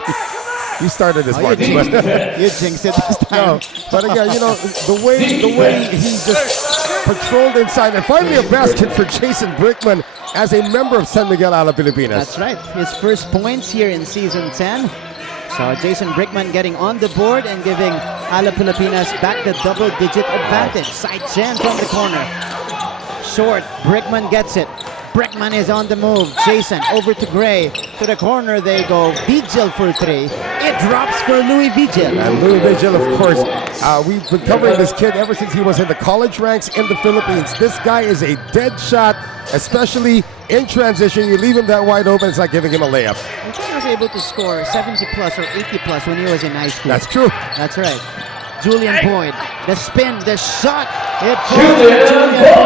You started this one. You jinxed it this time. No, but again, the way he just patrolled inside, and finally a basket for Jason Brickman as a member of San Miguel Alab Pilipinas. That's right. His first points here in Season 10. So Jason Brickman getting on the board and giving Alab Pilipinas back the double-digit advantage. Side Chen from the corner. Short. Brickman gets it. Brickman is on the move. Jason over to Gray. To the corner they go. Vigil for 3. It drops for Louis Vigil. And Louis Vigil, of course, we've been covering this kid ever since he was in the college ranks in the Philippines. This guy is a dead shot, especially in transition. You leave him that wide open, it's like giving him a layup. I think he was able to score 70 plus or 80 plus when he was in high school. That's true. That's right. Julian Boyd, the spin, the shot. It falls to Julian Boyd.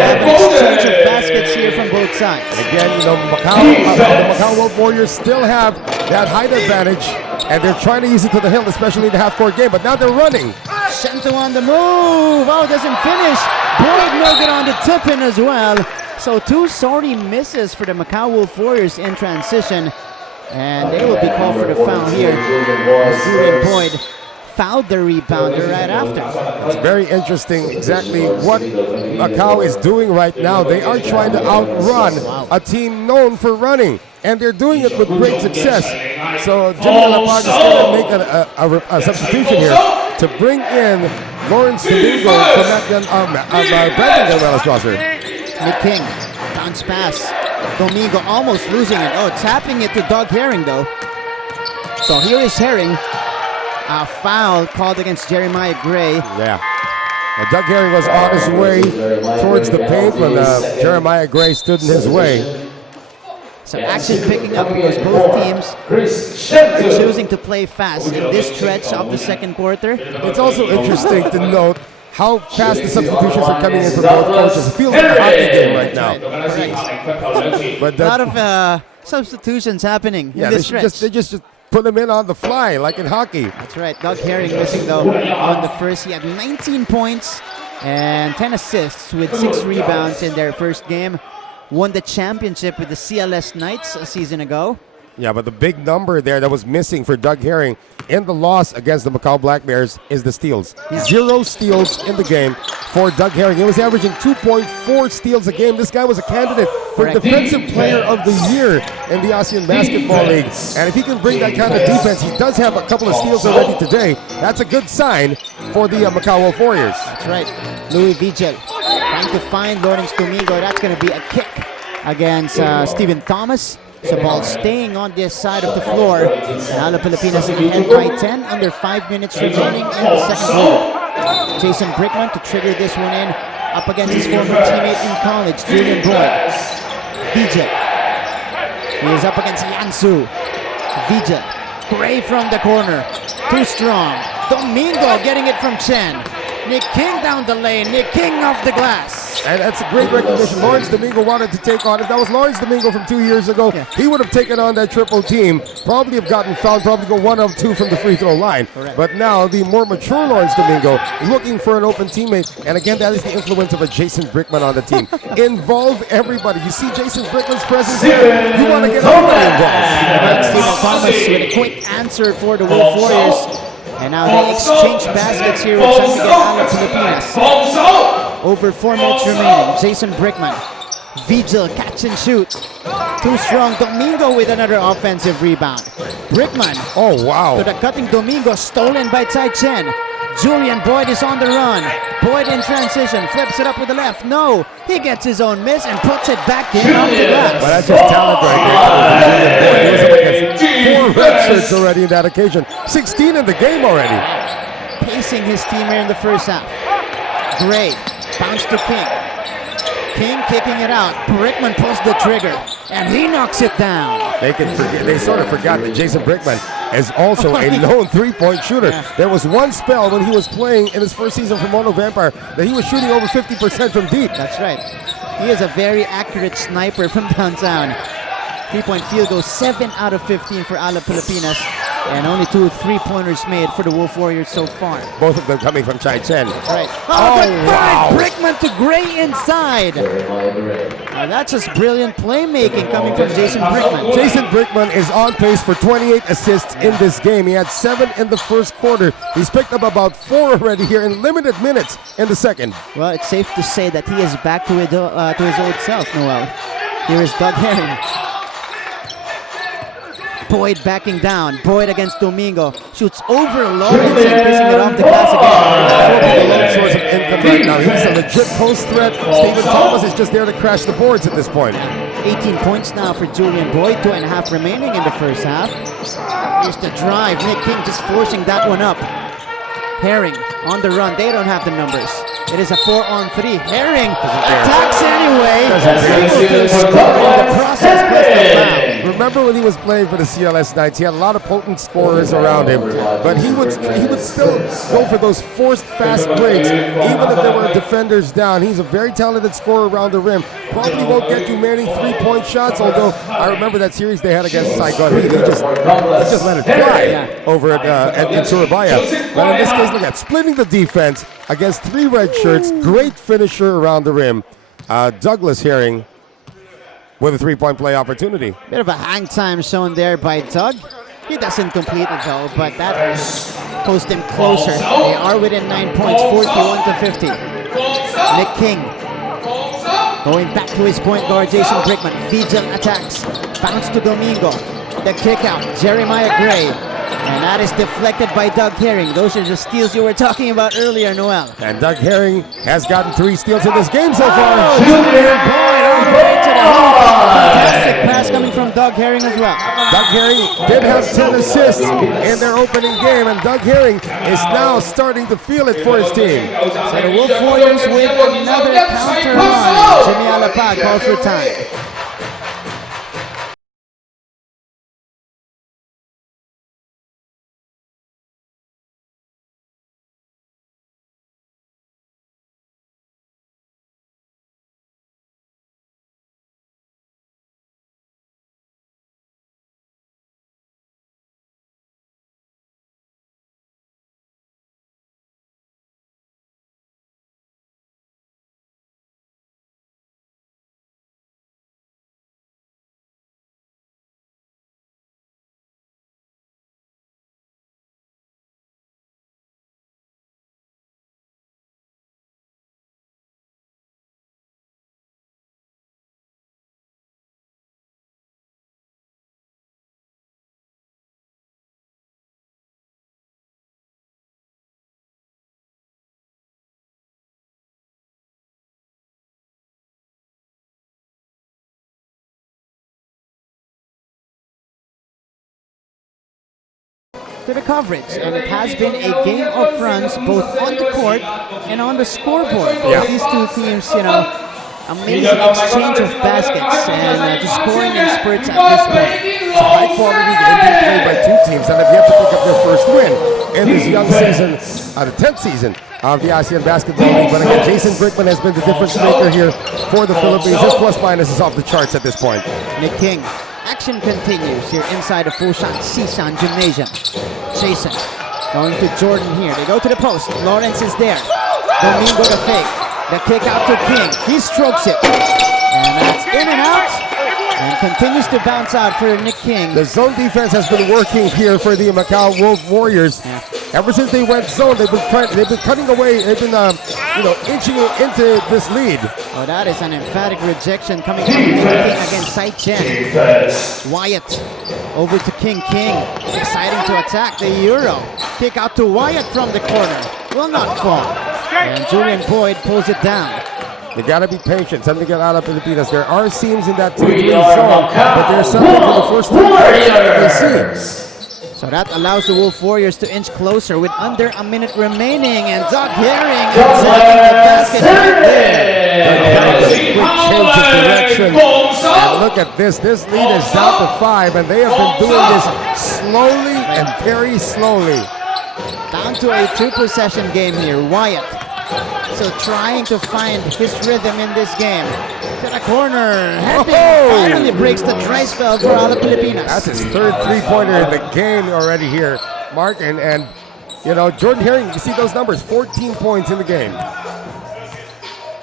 An exchange of baskets here from both sides. And again, the Macau Wolf Warriors still have that height advantage, and they're trying to use it to the hill, especially in the half-court game. But now they're running. Shento on the move. Oh, doesn't finish. Boyd no good on the tip-in as well. So 2 sorry misses for the Macau Wolf Warriors in transition, and they will be called for the foul here. Julian Boyd fouled the rebounder right after. It's very interesting exactly what Macau is doing right now. They are trying to outrun a team known for running, and they're doing it with great success. So Jimmy Alab is going to make a substitution here to bring in Lawrence Domingo from that Brandon Gonzalez roster. Nick King, bounce pass. Domingo almost losing it. Oh, tapping it to Doug Herring though. So here is Herring. A foul called against Jeremiah Gray. Yeah. Well, Doug Herring was on his way towards the paint when Jeremiah Gray stood in his way. So action picking up because both teams are choosing to play fast in this stretch of the second quarter. It's also interesting to note how fast the substitutions are coming in for both coaches. It feels like a hockey game right now. But A lot of substitutions happening in this stretch. they just put them in on the fly, like in hockey. That's right. Doug Herring missing though on the first. He had 19 points and 10 assists with 6 rebounds in their first game. Won the championship with the CLS Knights a season ago. Yeah, but the big number there that was missing for Doug Herring in the loss against the Macau Black Bears is the steals. 0 steals in the game for Doug Herring. He was averaging 2.4 steals a game. This guy was a candidate for Defensive Player of the Year in the ASEAN Basketball League. And if he can bring that kind of defense, he does have a couple of steals already today. That's a good sign for the Macau Wolf Warriors. That's right. Louis Vigil trying to find Lawrence Domingo. That's going to be a kick against Stephen Thomas. So ball staying on this side of the floor. And Alab Pilipinas ahead by 10 under 5 minutes remaining in the second quarter. Jason Brickman to trigger this one in up against his former teammate in college, Julian Boyd. Vigil. He is up against Yansu. Vigil. Gray from the corner. Too strong. Domingo getting it from Chen. Nick King down the lane. Nick King off the glass. And that's a great recognition. Lawrence Domingo wanted to take on. If that was Lawrence Domingo from 2 years ago, he would have taken on that triple team. Probably have gotten fouled. Probably go 1 of 2 from the free throw line. Correct. But now the more mature Lawrence Domingo looking for an open teammate. And again, that is the influence of a Jason Brickman on the team. Involve everybody. You see Jason Brickman's presence here. You want to get everybody involved. Stephen Thomas with a quick answer for the Wolf Warriors. And now they exchange baskets here with San Miguel Alab Pilipinas. Over 4 minutes remaining. Jason Brickman. Vigil, catch and shoot. Too strong. Domingo with another offensive rebound. Brickman. Oh, wow. To the cutting Domingo. Stolen by Tai Chen. Julian Boyd is on the run. Boyd in transition. Flips it up with the left. No. He gets his own miss and puts it back in off the glass. But that's just talent right there. He was up against 4 red shirts already in that occasion. 16 in the game already. Pacing his team here in the first half. Gray. Bounce to King. King kicking it out. Brickman pulls the trigger. And he knocks it down. They sort of forgot that Jason Brickman is also a lone 3-point shooter. Yeah. There was one spell when he was playing in his first season for Mono Vampire that he was shooting over 50% from deep. That's right. He is a very accurate sniper from downtown. 3-point field goal, 7 out of 15 for Alab Pilipinas. And only 2 3-pointers made for the Wolf Warriors so far. Both of them coming from Chai Chen. That's right. Oh, wow. Brickman to Gray inside. Now that's just brilliant playmaking coming from Jason Brickman. Jason Brickman is on pace for 28 assists in this game. He had 7 in the first quarter. He's picked up about 4 already here in limited minutes in the second. Well, it's safe to say that he is back to his old self, Noel. Here is Doug Herring. Boyd backing down. Boyd against Domingo. Shoots over Lawrence and missing it off the glass again. A lone source of income right now. He's a legit post threat. Stephen Thomas is just there to crash the boards at this point. 18 points now for Julian Boyd. 2.5 remaining in the first half. Here's the drive. Nick King just forcing that one up. Herring on the run. They don't have the numbers. It is a 4-on-3. Herring attacks anyway. Able to score in the process. Remember when he was playing for the CLS Knights, he had a lot of potent scorers around him, but he would still go for those forced fast breaks, even if there were defenders down. He's a very talented scorer around the rim. Probably won't get you many 3-point shots, although I remember that series they had against Saigon. He just let it fly over at Surabaya. But in this case, look at splitting the defense against 3 red shirts. Great finisher around the rim. Douglas Herring with a 3-point play opportunity. Bit of a hang time shown there by Doug. He doesn't complete it though, but that pushed him closer. They are within 9 points, 41-50. Nick King going back to his point guard, Jason Brickman. Vigil attacks. Bounce to Domingo. The kick out, Jeremiah Gray. And that is deflected by Doug Herring. Those are the steals you were talking about earlier, Noel. And Doug Herring has gotten 3 steals in this game so far. Julian Boyd all the way to the hoop. Fantastic pass coming from Doug Herring as well. Doug Herring did have 10 assists in their opening game, and Doug Herring is now starting to feel it for his team. So the Wolf Warriors with another counter run. Jimmy Alapag calls for time. to the coverage, and it has been a game of runs both on the court and on the scoreboard. Yeah. These two teams, amazing exchange of baskets and just scoring in spurts at this point. It's a high quality game being played by two teams that have yet to pick up their first win in this young season, the 10th season of the ASEAN Basketball League. But again, Jason Brickman has been the difference maker here for the Philippines. His plus minus is off the charts at this point. Nick King. Action continues here inside the Foshan Shishan Gymnasium. Jason going to Jordan here. They go to the post. Lawrence is there. Domingo the fake. The kick out to King. He strokes it. And that's in and out. And continues to bounce out for Nick King. The zone defense has been working here for the Macau Wolf Warriors. Ever since they went zone, they've been cutting away. They've been, inching into this lead. Oh, that is an emphatic rejection coming from Nick King against Sai Chen. Wyatt over to King. King exciting to attack the Euro. Kick out to Wyatt from the corner. Will not fall. And Julian Boyd pulls it down. You gotta be patient. San Miguel Alab Pilipinas. There are seams in that 2-3 zone, but they're settling for the first 3 points they see. So that allows the Wolf Warriors to inch closer with under a minute remaining, and Doug Herring attacking the basket right there. Quick change of direction. And look at this. This lead is down to 5, and they have been doing this slowly and very slowly. Down to a 2-possession game here. Wyatt. So trying to find his rhythm in this game. To the corner. Finally breaks the dry spell for Alab Pilipinas. That's his 3rd 3-pointer in the game already here, Mark. And Jordan Herring, you see those numbers, 14 points in the game.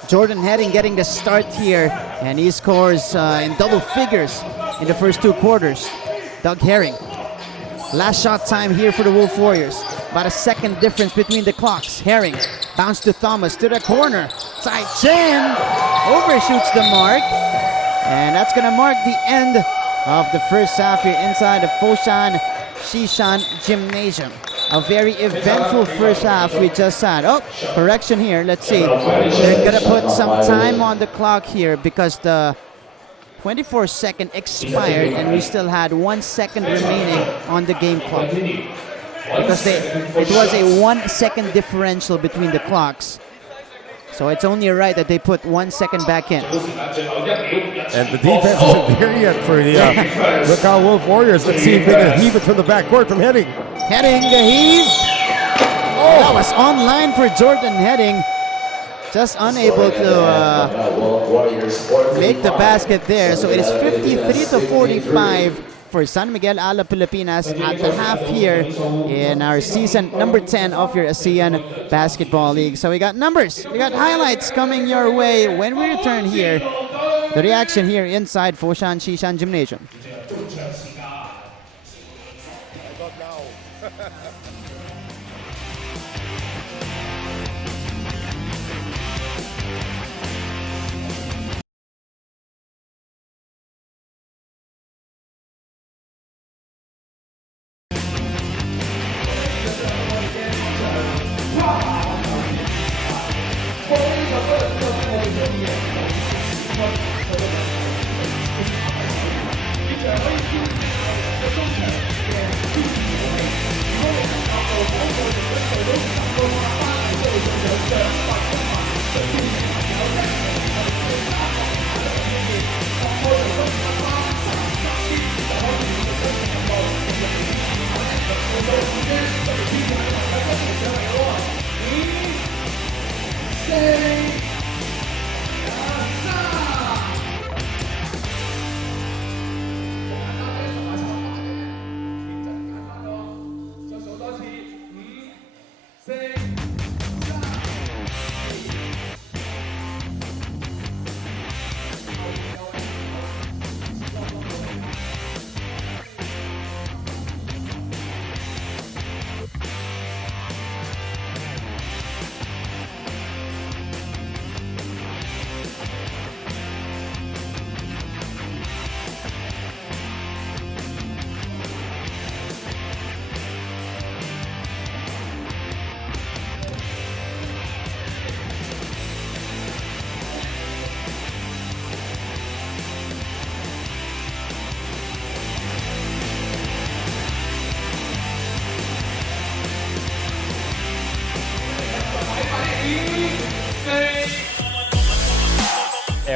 Jordan Herring getting the start here, and he scores in double figures in the first 2 quarters. Doug Herring. Last shot time here for the Wolf Warriors. About a second difference between the clocks. Herring bounce to Thomas to the corner. Sai Chen overshoots the mark. And that's going to mark the end of the first half here inside the Foshan Shishan Gymnasium. A very eventful first half we just had. Oh, correction here. Let's see. They're going to put some time on the clock here because the 24-second expired and we still had 1 second remaining on the game clock. Because it was a 1 second differential between the clocks. So it's only right that they put 1 second back in. And the defense isn't there yet for the Macau Wolf Warriors. Let's see if they can heave it from the backcourt from Heading. Heading the heave. Oh, that was online for Jordan Heading. Just unable to make the basket there. So it is 53-45 for San Miguel Alab Pilipinas at the half here in our season number 10 of your ASEAN Basketball League. So we got numbers, we got highlights coming your way when we return here. The reaction here inside Foshan Shishan Gymnasium.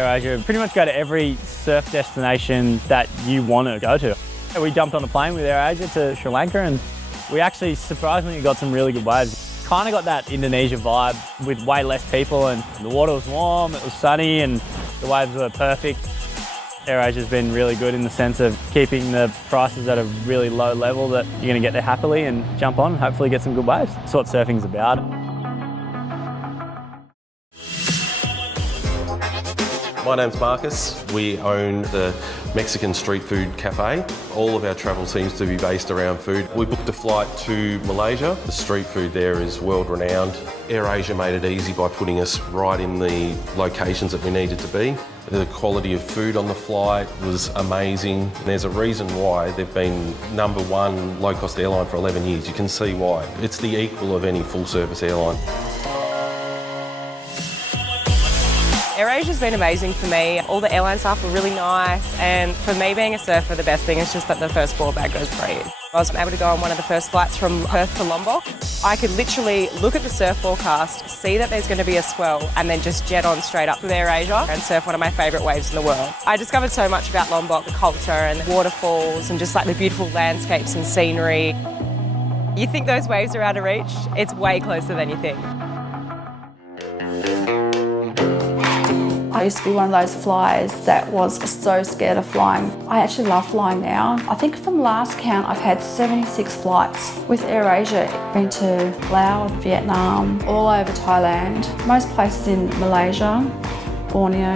AirAsia. Pretty much go to every surf destination that you want to go to. We jumped on a plane with AirAsia to Sri Lanka and we actually surprisingly got some really good waves. Kind of got that Indonesia vibe with way less people and the water was warm, it was sunny and the waves were perfect. AirAsia's been really good in the sense of keeping the prices at a really low level that you're going to get there happily and jump on and hopefully get some good waves. That's what surfing's about. My name's Marcus. We own the Mexican street food cafe. All of our travel seems to be based around food. We booked a flight to Malaysia. The street food there is world renowned. AirAsia made it easy by putting us right in the locations that we needed to be. The quality of food on the flight was amazing. There's a reason why they've been #1 low-cost airline for 11 years. You can see why. It's the equal of any full-service airline. AirAsia's been amazing for me. All the airline staff were really nice, and for me being a surfer, the best thing is just that the first floor bag goes free. I was able to go on one of the first flights from Perth to Lombok. I could literally look at the surf forecast, see that there's going to be a swell, and then just jet on straight up with AirAsia and surf one of my favourite waves in the world. I discovered so much about Lombok, the culture and the waterfalls and just like the beautiful landscapes and scenery. You think those waves are out of reach? It's way closer than you think. I used to be one of those flyers that was so scared of flying. I actually love flying now. I think from last count, I've had 76 flights with AirAsia. Been to Laos, Vietnam, all over Thailand, most places in Malaysia, Borneo.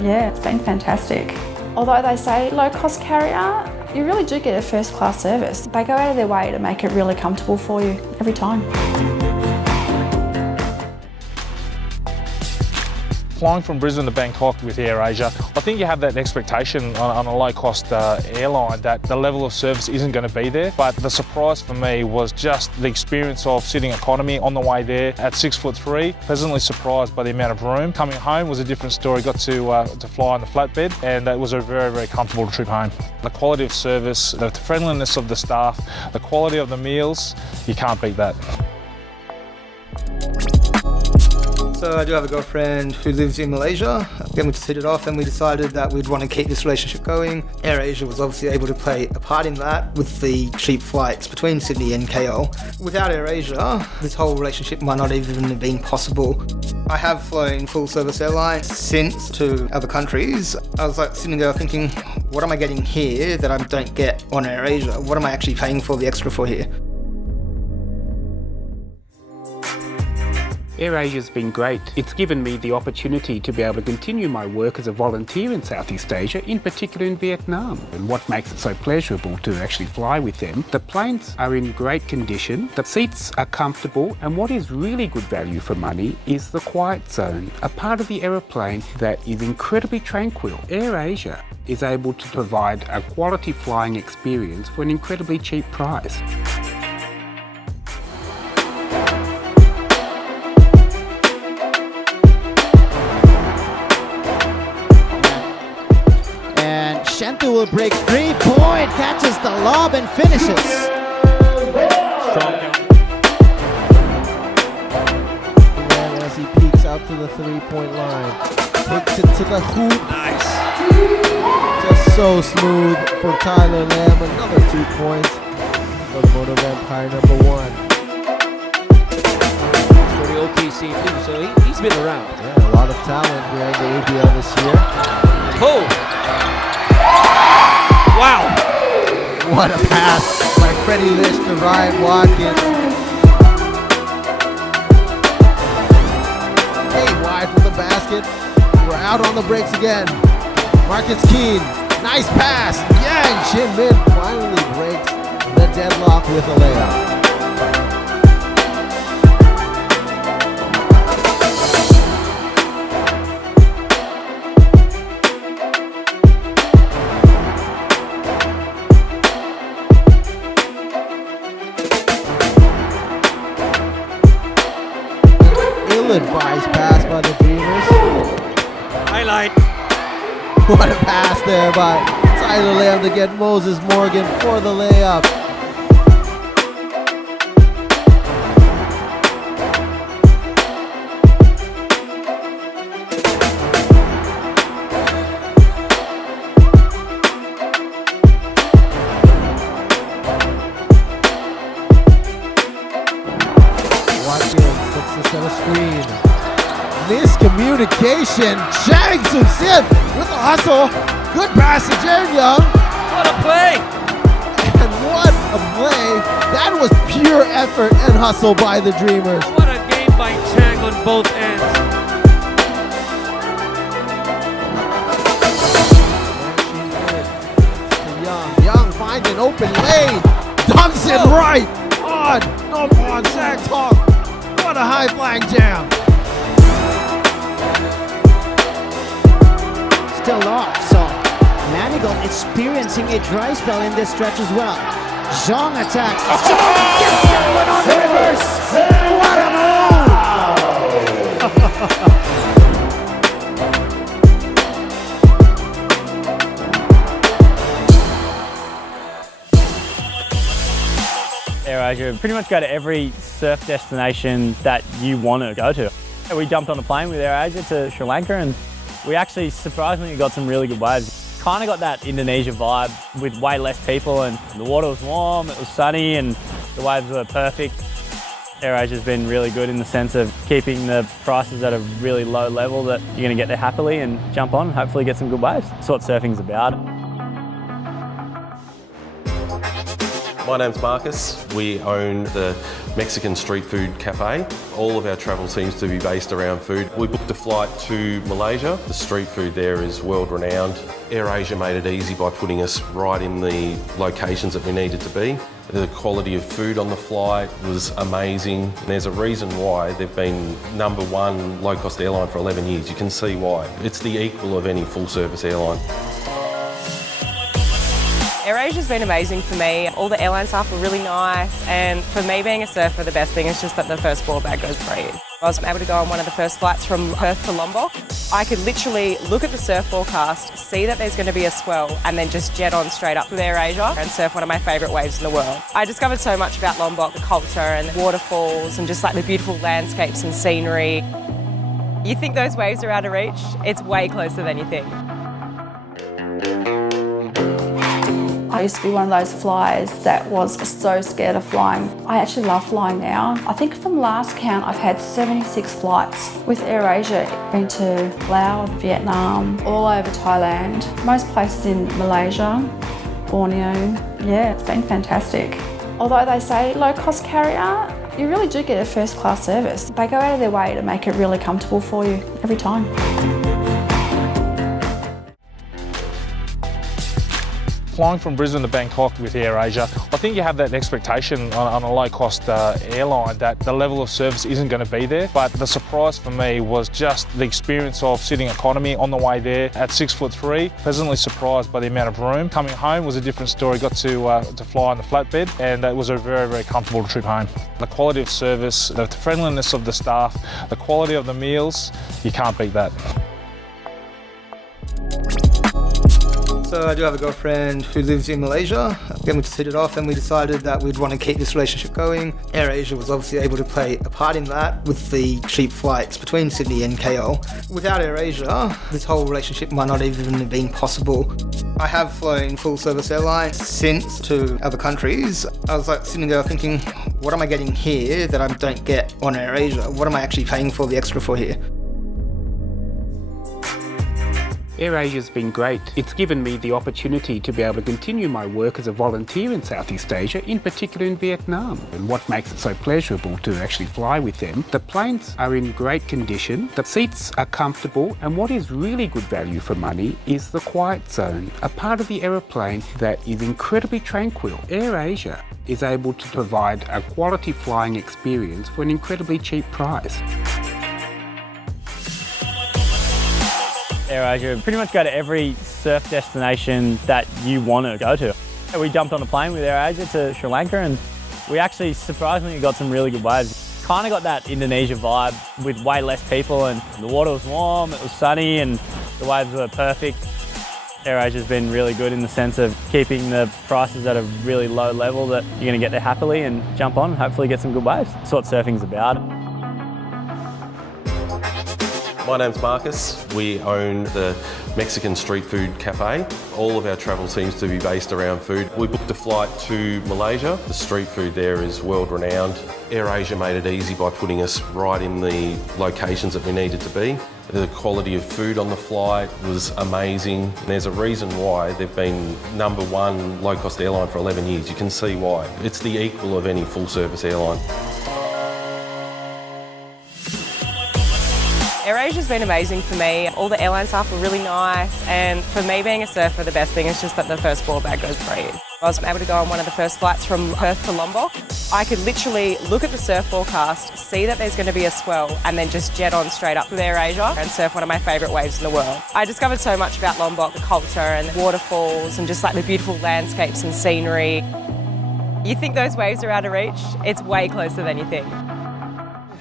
Yeah, it's been fantastic. Although they say low-cost carrier, you really do get a first-class service. They go out of their way to make it really comfortable for you every time. Flying from Brisbane to Bangkok with AirAsia, I think you have that expectation on a low-cost airline that the level of service isn't going to be there. But the surprise for me was just the experience of sitting economy on the way there at 6'3", pleasantly surprised by the amount of room. Coming home was a different story. Got to fly on the flatbed, and it was a very, very comfortable trip home. The quality of service, the friendliness of the staff, the quality of the meals, you can't beat that. So I do have a girlfriend who lives in Malaysia. Then we just hit it off and we decided that we'd want to keep this relationship going. AirAsia was obviously able to play a part in that with the cheap flights between Sydney and KL. Without AirAsia, this whole relationship might not even have been possible. I have flown full service airlines since to other countries. I was like sitting there thinking, what am I getting here that I don't get on AirAsia? What am I actually paying for the extra for here? AirAsia's been great. It's given me the opportunity to be able to continue my work as a volunteer in Southeast Asia, in particular in Vietnam. And what makes it so pleasurable to actually fly with them, the planes are in great condition, the seats are comfortable, and what is really good value for money is the quiet zone, a part of the aeroplane that is incredibly tranquil. AirAsia is able to provide a quality flying experience for an incredibly cheap price. Shentu will break 3-point, catches the lob and finishes. Strong and as he peeks out to the 3-point line. Takes it to the hoop. Nice. Just so smooth for Tyler Lamb. Another 2 points for the Moto Vampire #1. For the OKC too, so he's been around. Yeah, a lot of talent behind the ABL this year. Oh! Wow! What a pass by Freddie Lish to Ryan Watkins. Hey, wide from the basket. We're out on the breaks again. Marcus Keene, nice pass. Yang Chin Min finally breaks the deadlock with a layup. Ill-advised pass by the Dreamers. Highlight. What a pass there by Tyler Lamb to get Moses Morgan for the layup. to set a screen. Miscommunication. Chang Su-sin with the hustle. Good passage, Aaron Young. What a play! And what a play. That was pure effort and hustle by the Dreamers. What a game by Chang on both ends. Young finds an open lane. Dunks it right on. Number one, Zach Talk. What a high flying jam. Still off, so Manigault experiencing a dry spell in this stretch as well. Zhang attacks. Zhang gets that one on the reverse. What a move! AirAsia pretty much go to every surf destination that you want to go to. We jumped on a plane with AirAsia to Sri Lanka and we actually surprisingly got some really good waves. Kind of got that Indonesia vibe with way less people and the water was warm, it was sunny and the waves were perfect. AirAsia's been really good in the sense of keeping the prices at a really low level that you're going to get there happily and jump on and hopefully get some good waves. That's what surfing's about. My name's Marcus. We own the Mexican street food cafe. All of our travel seems to be based around food. We booked a flight to Malaysia. The street food there is world renowned. AirAsia made it easy by putting us right in the locations that we needed to be. The quality of food on the flight was amazing. There's a reason why they've been #1 low-cost airline for 11 years. You can see why. It's the equal of any full-service airline. AirAsia's been amazing for me. All the airline staff were really nice, and for me being a surfer, the best thing is just that the first board bag goes free. I was able to go on one of the first flights from Perth to Lombok. I could literally look at the surf forecast, see that there's going to be a swell, and then just jet on straight up with AirAsia and surf one of my favourite waves in the world. I discovered so much about Lombok, the culture and the waterfalls and just like the beautiful landscapes and scenery. You think those waves are out of reach? It's way closer than you think. I used to be one of those flyers that was so scared of flying. I actually love flying now. I think from last count, I've had 76 flights with AirAsia. Been to Laos, Vietnam, all over Thailand, most places in Malaysia, Borneo. Yeah, it's been fantastic. Although they say low-cost carrier, you really do get a first-class service. They go out of their way to make it really comfortable for you every time. Flying from Brisbane to Bangkok with AirAsia, I think you have that expectation on a low-cost airline that the level of service isn't going to be there. But the surprise for me was just the experience of sitting economy on the way there at 6'3", pleasantly surprised by the amount of room. Coming home was a different story. Got to fly on the flatbed, and it was a very, very comfortable trip home. The quality of service, the friendliness of the staff, the quality of the meals, you can't beat that. So I do have a girlfriend who lives in Malaysia. Then we just hit it off and we decided that we'd want to keep this relationship going. AirAsia was obviously able to play a part in that with the cheap flights between Sydney and KL. Without AirAsia, this whole relationship might not even have been possible. I have flown full service airlines since to other countries. I was like sitting there thinking, what am I getting here that I don't get on AirAsia? What am I actually paying for the extra for here? AirAsia's been great. It's given me the opportunity to be able to continue my work as a volunteer in Southeast Asia, in particular in Vietnam. And what makes it so pleasurable to actually fly with them, the planes are in great condition, the seats are comfortable, and what is really good value for money is the quiet zone, a part of the aeroplane that is incredibly tranquil. AirAsia is able to provide a quality flying experience for an incredibly cheap price. AirAsia pretty much go to every surf destination that you want to go to. We jumped on a plane with AirAsia to Sri Lanka and we actually surprisingly got some really good waves. Kind of got that Indonesia vibe with way less people and the water was warm, it was sunny and the waves were perfect. AirAsia's been really good in the sense of keeping the prices at a really low level that you're going to get there happily and jump on and hopefully get some good waves. That's what surfing's about. My name's Marcus. We own the Mexican street food cafe. All of our travel seems to be based around food. We booked a flight to Malaysia. The street food there is world renowned. AirAsia made it easy by putting us right in the locations that we needed to be. The quality of food on the flight was amazing. There's a reason why they've been #1 low-cost airline for 11 years. You can see why. It's the equal of any full-service airline. AirAsia's been amazing for me. All the airline staff were really nice, and for me being a surfer, the best thing is just that the first floor bag goes free. I was able to go on one of the first flights from Perth to Lombok. I could literally look at the surf forecast, see that there's going to be a swell, and then just jet on straight up with AirAsia and surf one of my favourite waves in the world. I discovered so much about Lombok, the culture and the waterfalls and just like the beautiful landscapes and scenery. You think those waves are out of reach? It's way closer than you think.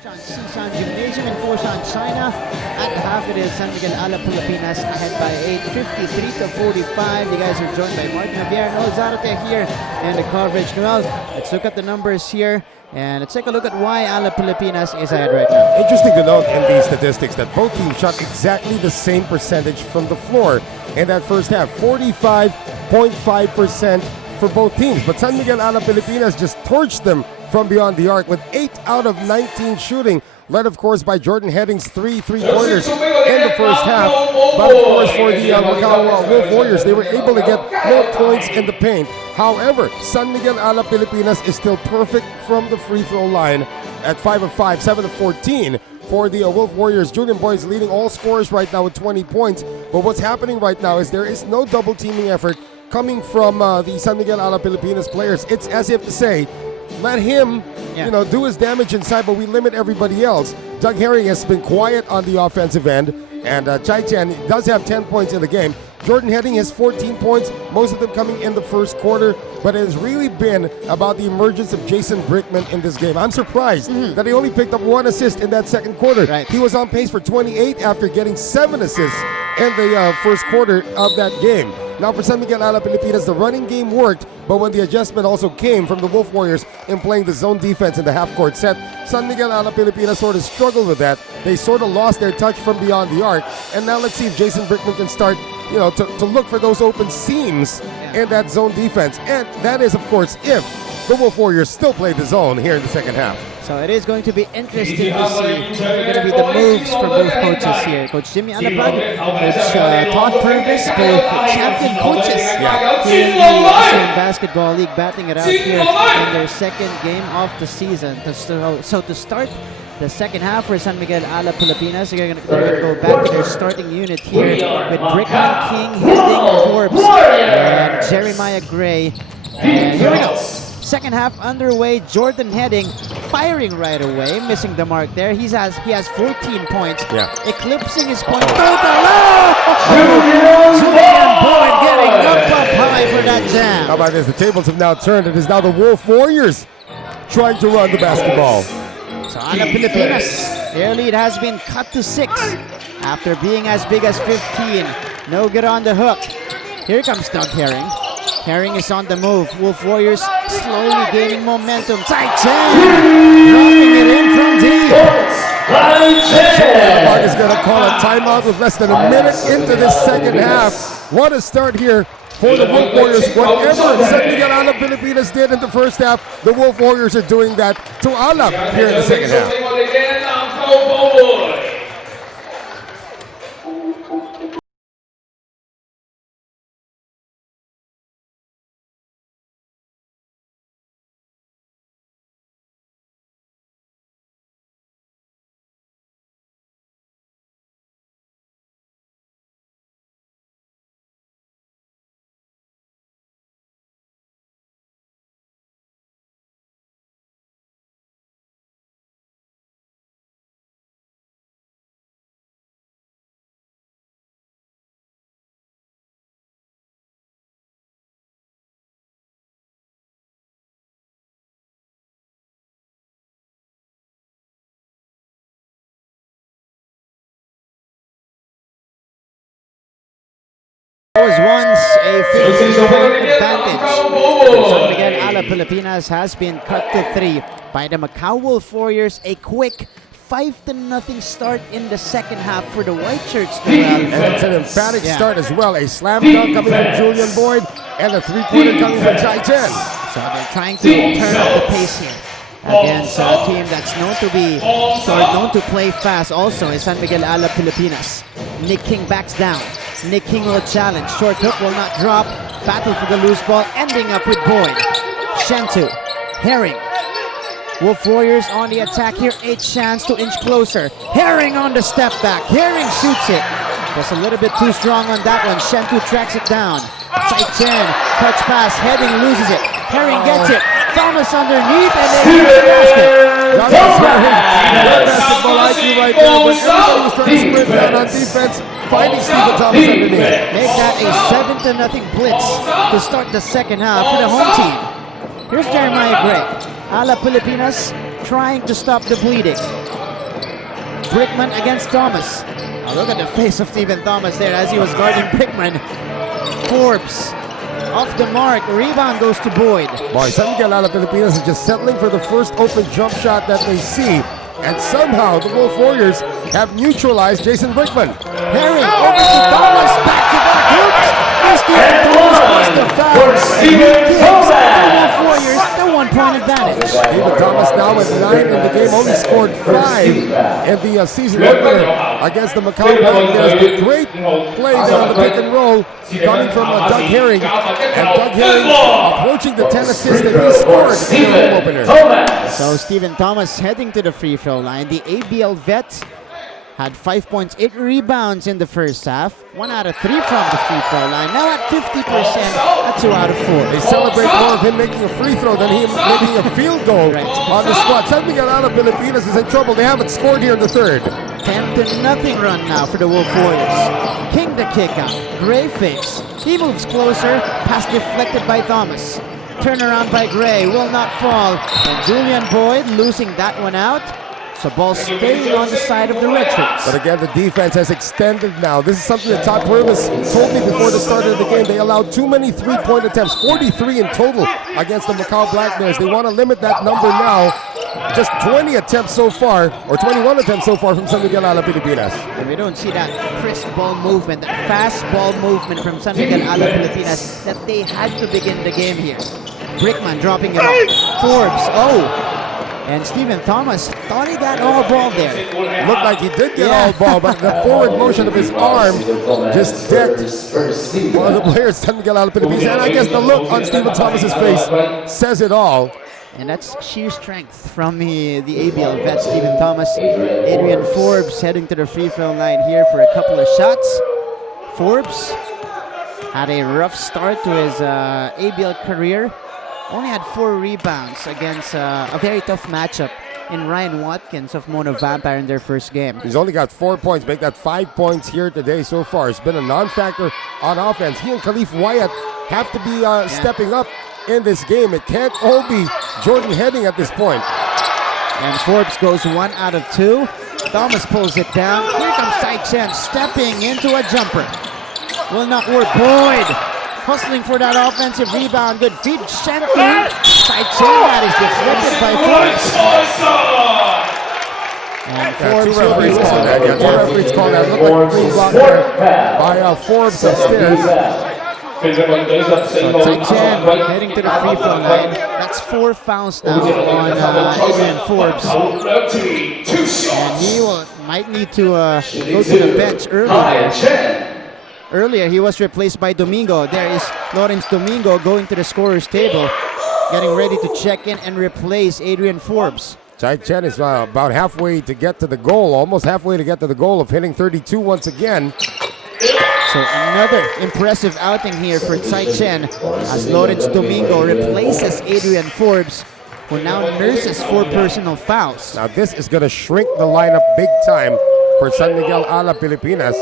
Shishan Gymnasium in Foshan, China. At half it is San Miguel Alab Pilipinas ahead by 8, 53-45. You guys are joined by Martin Javier and Noel Zarate here in the coverage. Noel, let's look at the numbers here and let's take a look at why Alab Pilipinas is ahead right now. Interesting to note in these statistics that both teams shot exactly the same percentage from the floor in that first half, 45.5% for both teams. But San Miguel Alab Pilipinas just torched them from beyond the arc with 8 out of 19 shooting, led of course by Jordan Heading's 3 3-pointers in the first half. But of course for the Macau Wolf Warriors, they were able to get more points in the paint. However, San Miguel Alab Pilipinas is still perfect from the free throw line at 5 of 5, 7 of 14. For the Wolf Warriors, Julian Boyd is leading all scorers right now with 20 points. But what's happening right now is there is no double teaming effort coming from the San Miguel Alab Pilipinas players. It's as if to say, let him, do his damage inside, but we limit everybody else. Doug Herring has been quiet on the offensive end, and Chai Chan does have 10 points in the game. Jordan Heading has 14 points, most of them coming in the first quarter, but it has really been about the emergence of Jason Brickman in this game. I'm surprised that he only picked up 1 assist in that second quarter. Right. He was on pace for 28 after getting 7 assists in the first quarter of that game. Now for San Miguel Alab Pilipinas, the running game worked, but when the adjustment also came from the Wolf Warriors in playing the zone defense in the half-court set, San Miguel Alab Pilipinas sort of struggled with that. They sort of lost their touch from beyond the arc, and now let's see if Jason Brickman can start, to look for those open seams in that zone defense. And that is, of course, if the Wolf Warriors still play the zone here in the second half. So it is going to be interesting to see what are going to be the moves from both coaches here. Coach Jimmy Alapag, Coach Todd Purvis, both champion coaches here in the ASEAN Basketball League, batting it out here in their second game of the season. So to start the second half for San Miguel Alab Pilipinas, they're going to go back to their starting unit here with Brickman, King, Heading, Forbes, and Jeremiah Gray. And here we go. Second half underway. Jordan Heading firing right away, missing the mark there. He has 14 points, eclipsing his point total. Julian Boyd getting up high for that jam. How about this? The tables have now turned. It is now the Wolf Warriors trying to run the basketball. So Alab Pilipinas, their lead has been cut to 6 after being as big as 15. No good on the hook. Here comes Doug Herring. Herring is on the move. Wolf Warriors slowly gaining momentum. Tight dropping it in from deep. Mark is going to call a timeout with less than a minute into this second half. What a start here for the Wolf Warriors. Whatever San Miguel Alab Pilipinas did in the first half, the Wolf Warriors are doing that to Alab here in the second half. Was once a 15-point advantage. San Miguel Alab Pilipinas has been cut to 3 by the Macau Wolf Warriors. A quick 5-0 start in the second half for the White Shirts. And it's an emphatic start as well. A slam dunk coming from Julian Boyd and a three-pointer coming from Chai Chen. So they're trying to turn up the pace here against a team that's known to play fast. Also is San Miguel Alab Pilipinas. Nick King backs down. Nick King will challenge. Short hook will not drop. Battle for the loose ball, ending up with Boyd. Shentu, Herring. Wolf Warriors on the attack here. A chance to inch closer. Herring on the step back. Herring shoots it. Just a little bit too strong on that one. Shentu tracks it down. Chai Chen, touch pass. Heading loses it. Herring gets it. Thomas underneath and they get the basket. Basketball IQ right there, but everybody was trying to sprint down on defense, finding Stephen Thomas underneath. Make that a 7-0 blitz to start the second half for the home team. Here's Jeremiah Gray. Alab Pilipinas trying to stop the bleeding. Brickman against Thomas. Now look at the face of Stephen Thomas there as he was guarding Brickman. Forbes off the mark. Rebound goes to Boyd. Boy, San Miguel Alab Pilipinas is just settling for the first open jump shot that they see. And somehow the Wolf Warriors have neutralized Jason Brickman. Herring over to Thomas. Back-to-back hoops. Stephen Thomas the foul. The Wolf Warriors the 1-point advantage. Stephen Thomas now with 9 in the game, only scored 5 in the season opener against the Macau Guangdong. Great play there on the pick and roll coming from Doug Herring. And Doug Herring approaching the 10 assists that he scored in the home opener. So Stephen Thomas heading to the free throw line. The ABL vet had 5 points, 8 rebounds in the first half. 1 out of 3 from the free throw line. Now at 50%, at 2 out of 4. They celebrate more of him making a free throw than him making a field goal on the spot. San Miguel Alab Pilipinas is in trouble. They haven't scored here in the third. 10-0 run now for the Wolf Warriors. King the kick out. Gray fakes. He moves closer. Pass deflected by Thomas. Turnaround by Gray. Will not fall. And Julian Boyd losing that one out. So ball staying on the side of the Red Shirts. But again, the defense has extended now. This is something that Todd Purvis told me before the start of the game. They allowed too many three-point attempts, 43 in total against the Macau Black Bears. They want to limit that number now. Just 20 attempts so far, or 21 attempts so far from San Miguel Alab Pilipinas. And we don't see that crisp ball movement, that fast ball movement from San Miguel Alab Pilipinas that they had to begin the game here. Brickman dropping it off. Forbes, and Stephen Thomas thought he got all ball there. Looked like he did get all ball, but the forward motion of his arm just decked one of the players, San Miguel Alab Pilipinas. And I guess the look on Stephen Thomas's face says it all. And that's sheer strength from the ABL vet, Stephen Thomas. Adrian Forbes heading to the free throw line here for a couple of shots. Forbes had a rough start to his ABL career. Only had 4 rebounds against a very tough matchup in Ryan Watkins of Mono Vampire in their first game. He's only got 4 points, make that 5 points here today so far. It's been a non-factor on offense. He and Khalif Wyatt have to be stepping up in this game. It can't all be Jordan Heading at this point. And Forbes goes 1 out of 2. Thomas pulls it down. Here comes Chai Chen stepping into a jumper. Will not work. Boyd hustling for that offensive rebound. Good feed. Shentu. Chai Chen, that is deflected by Forbes. And Forbes two referees called that. Yeah, 2 referees called that. Looked like a clean block there by Forbes upstairs. So Chai Chen heading to the free throw line. That's 4 fouls now on Adrian Forbes. And he might need to go to the bench early. Earlier, he was replaced by Domingo. There is Lawrence Domingo going to the scorer's table, getting ready to check in and replace Adrian Forbes. Chai Chen is about halfway to get to the goal, almost halfway to get to the goal of hitting 32 once again. So another impressive outing here for Chai Chen as Lawrence Domingo replaces Adrian Forbes, who now nurses 4 personal fouls. Now this is going to shrink the lineup big time for San Miguel Alab Pilipinas.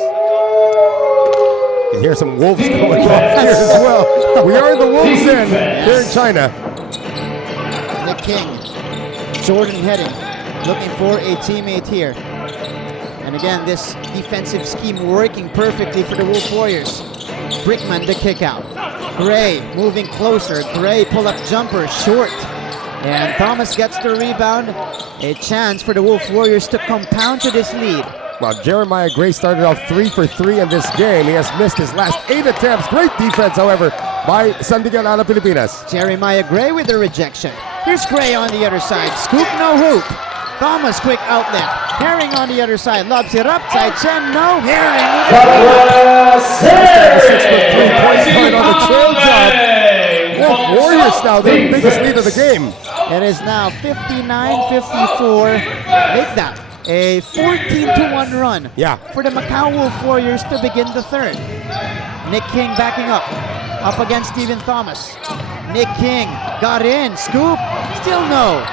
You can hear some wolves going off here as well. We are in the Wolves Den here in China. Nick King, Jordan Heading, looking for a teammate here. And again, this defensive scheme working perfectly for the Wolf Warriors. Brickman, the kick out. Gray moving closer. Gray pull-up jumper, short. And Thomas gets the rebound. A chance for the Wolf Warriors to compound to this lead. Well, Jeremiah Gray started off 3 for 3 in this game. He has missed his last 8 attempts. Great defense, however, by San Miguel Alab Pilipinas. Jeremiah Gray with the rejection. Here's Gray on the other side. Scoop, no hoop. Thomas, quick outlet. Herring on the other side. Lobs it up. Side-Chen, no. Herring. 6-foot 3-point on the trail job. Wolf Warriors now, the biggest lead of the game. It is now 59-54. Make that a 14-1 run for the Macau Wolf Warriors to begin the third. Nick King backing up against Stephen Thomas. Nick King got in, scoop, still no.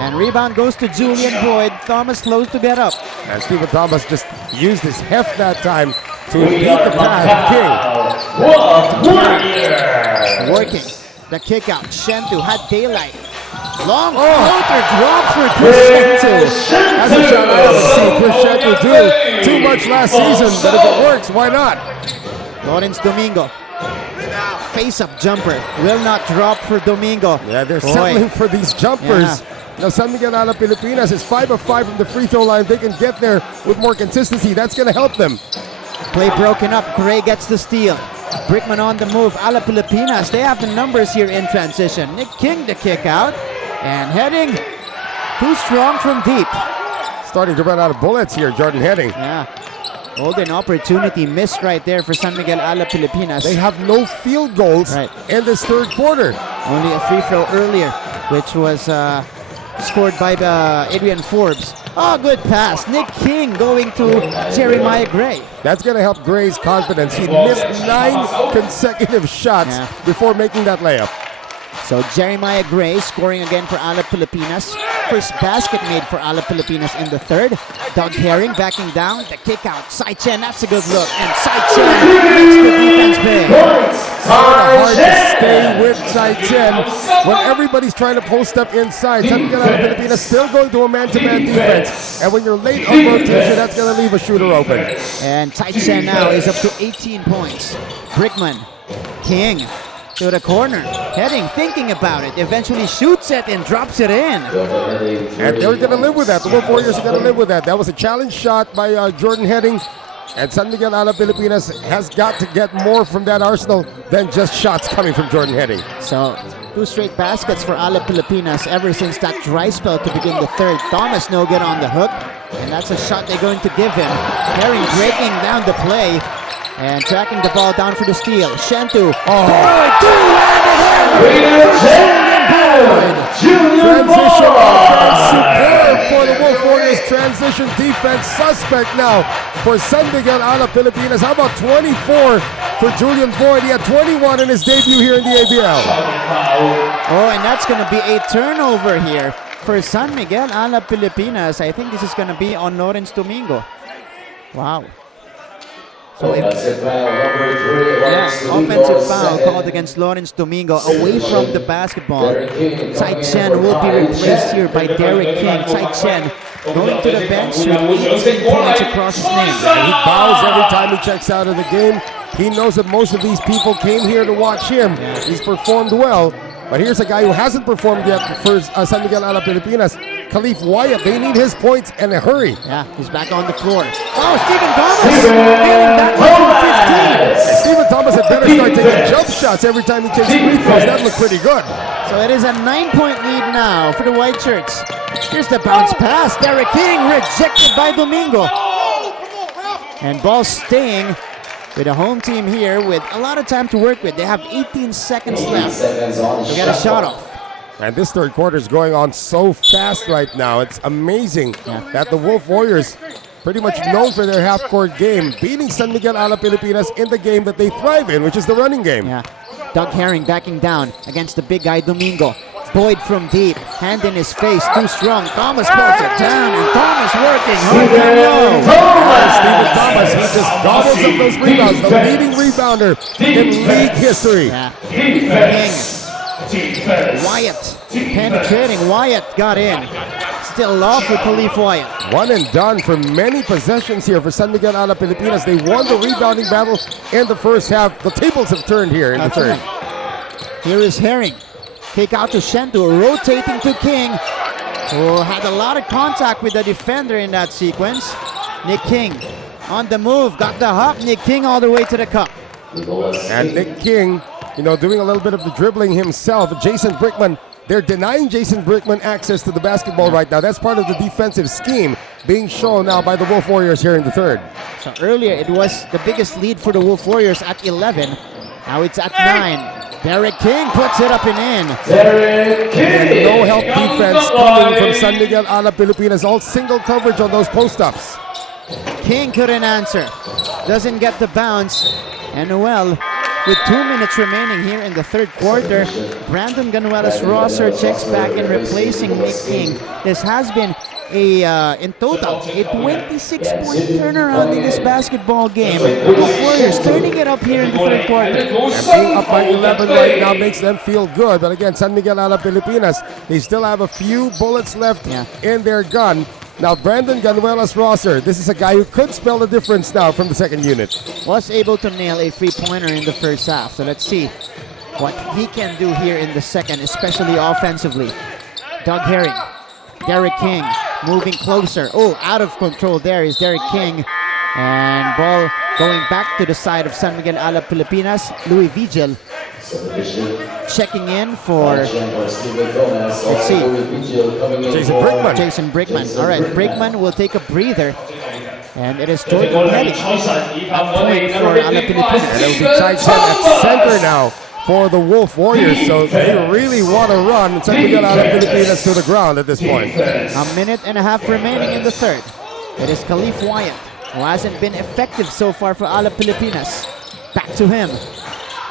And rebound goes to Julian Boyd. Thomas slows to get up. And Stephen Thomas just used his heft that time to beat the pass of King. Working the kick out. Shentu had daylight. Long floater drop for Chris Shentu. That's a shot I haven't seen Chris Shentu do too much last season, but if it works, why not? Lawrence Domingo. Face-up jumper. Will not drop for Domingo. Yeah, they're settling for these jumpers. Yeah. Now, San Miguel Alab Pilipinas is 5 of 5 from the free throw line. They can get there with more consistency. That's going to help them. Play broken up. Gray gets the steal. Brickman on the move. Alab Pilipinas, they have the numbers here in transition. Nick King the kick out. And Heading, too strong from deep. Starting to run out of bullets here, Jordan Heading. Yeah. Golden opportunity missed right there for San Miguel Alab Pilipinas. They have no field goals in this third quarter. Only a free throw earlier, which was scored by Adrian Forbes. Oh, good pass. Nick King going to Jeremiah Gray. That's going to help Gray's confidence. He missed 9 consecutive shots before making that layup. So Jeremiah Gray scoring again for Alab Pilipinas. First basket made for Alab Pilipinas in the third. Doug Herring backing down. The kick out. Side-Chen, that's a good look. And Side-Chen makes the defense big. It's hard to stay with Side-Chen when everybody's trying to post up inside. San Miguel Alab Pilipinas still going to a man-to-man defense. And when you're late on rotation, that's going to leave a shooter open. And Side-Chen now is up to 18 points. Brickman, King, to the corner. Heading, thinking about it. Eventually shoots it and drops it in. And they're going to live with that. The Wolf Warriors are going to live with that. That was a challenge shot by Jordan Heading. And San Miguel Alab Pilipinas has got to get more from that arsenal than just shots coming from Jordan Heading. So, 2 straight baskets for Alab Pilipinas ever since that dry spell to begin the third. Thomas no good on the hook. And that's a shot they're going to give him. Herring breaking down the play. And tracking the ball down for the steal. Shentu. Transition offense superb for the Wolf Warriors. Transition defense suspect now for San Miguel Alab Pilipinas. How about 24 for Julian Boyd? He had 21 in his debut here in the ABL. Oh, and that's going to be a turnover here for San Miguel Alab Pilipinas. I think this is going to be on Lawrence Domingo. Wow. So offensive foul called against Lawrence Domingo away from the basketball. Side-Chen will be replaced here by Derek King. Side-Chen going to the bench with 18 points across his name. He bows every time he checks out of the game. He knows that most of these people came here to watch him. He's performed well. But here's a guy who hasn't performed yet for San Miguel Alab Pilipinas. Khalif Wyatt, they need his points in a hurry. Yeah, he's back on the floor. Oh, Stephen Thomas! Getting back to 15. Stephen Thomas had better start taking jump shots every time he takes free throws. That looked pretty good. So it is a 9-point lead now for the White Shirts. Here's the bounce pass. Derek King rejected by Domingo. And ball staying with the home team here with a lot of time to work with. They have 18 seconds left to get a shot off. And this third quarter is going on so fast right now. It's amazing that the Wolf Warriors, pretty much known for their half-court game, beating San Miguel Alab Pilipinas in the game that they thrive in, which is the running game. Yeah. Doug Herring backing down against the big guy Domingo. Boyd from deep, hand in his face, too strong. Thomas pulls it down, and Thomas working hard down low. Stephen Thomas, he just gobbles up those rebounds. The leading rebounder in league history. King. Wyatt penetrating. Wyatt got in. Still off with Khalif Wyatt. One and done for many possessions here for San Miguel Alab Pilipinas. They won the rebounding battle in the first half. The tables have turned here in the third. Here is Herring. Kick out to Shentu, rotating to King, who had a lot of contact with the defender in that sequence. Nick King on the move, got the hop. Nick King all the way to the cup. And Nick King, doing a little bit of the dribbling himself. Jason Brickman, they're denying Jason Brickman access to the basketball right now. That's part of the defensive scheme being shown now by the Wolf Warriors here in the third. So earlier it was the biggest lead for the Wolf Warriors at 11. Now it's at 9. Derek King puts it up and in. And no help defense coming from San Miguel Alab Pilipinas. All single coverage on those post-ups. King couldn't answer. Doesn't get the bounce. And well, with 2 minutes remaining here in the third quarter, Brandon Ganuelas-Rosser checks back in replacing Nick King. This has been in total, a 26-point turnaround in this basketball game. The Warriors turning it up here in the third quarter. And being up by 11 right now makes them feel good. But again, San Miguel Alab Pilipinas, they still have a few bullets left in their gun. Now, Brandon Ganuelas-Rosser, this is a guy who could spell the difference now from the second unit. Was able to nail a three-pointer in the first half. So let's see what he can do here in the second, especially offensively. Doug Herring, Derek King moving closer. Oh, out of control there is Derek King. And ball going back to the side of San Miguel Alab Pilipinas. Louis Vigil checking in for, let's see, Jason Brickman. Jason Brickman. All right, Brickman will take a breather. And it is Jordan Heading up point for Alab Pilipinas. And it will be tight at center now for the Wolf Warriors. So they really want to run San Miguel Alab Pilipinas to the ground at this point. A minute and a half remaining in the third. It is Khalif Wyatt, who hasn't been effective so far for Alab Pilipinas. Back to him.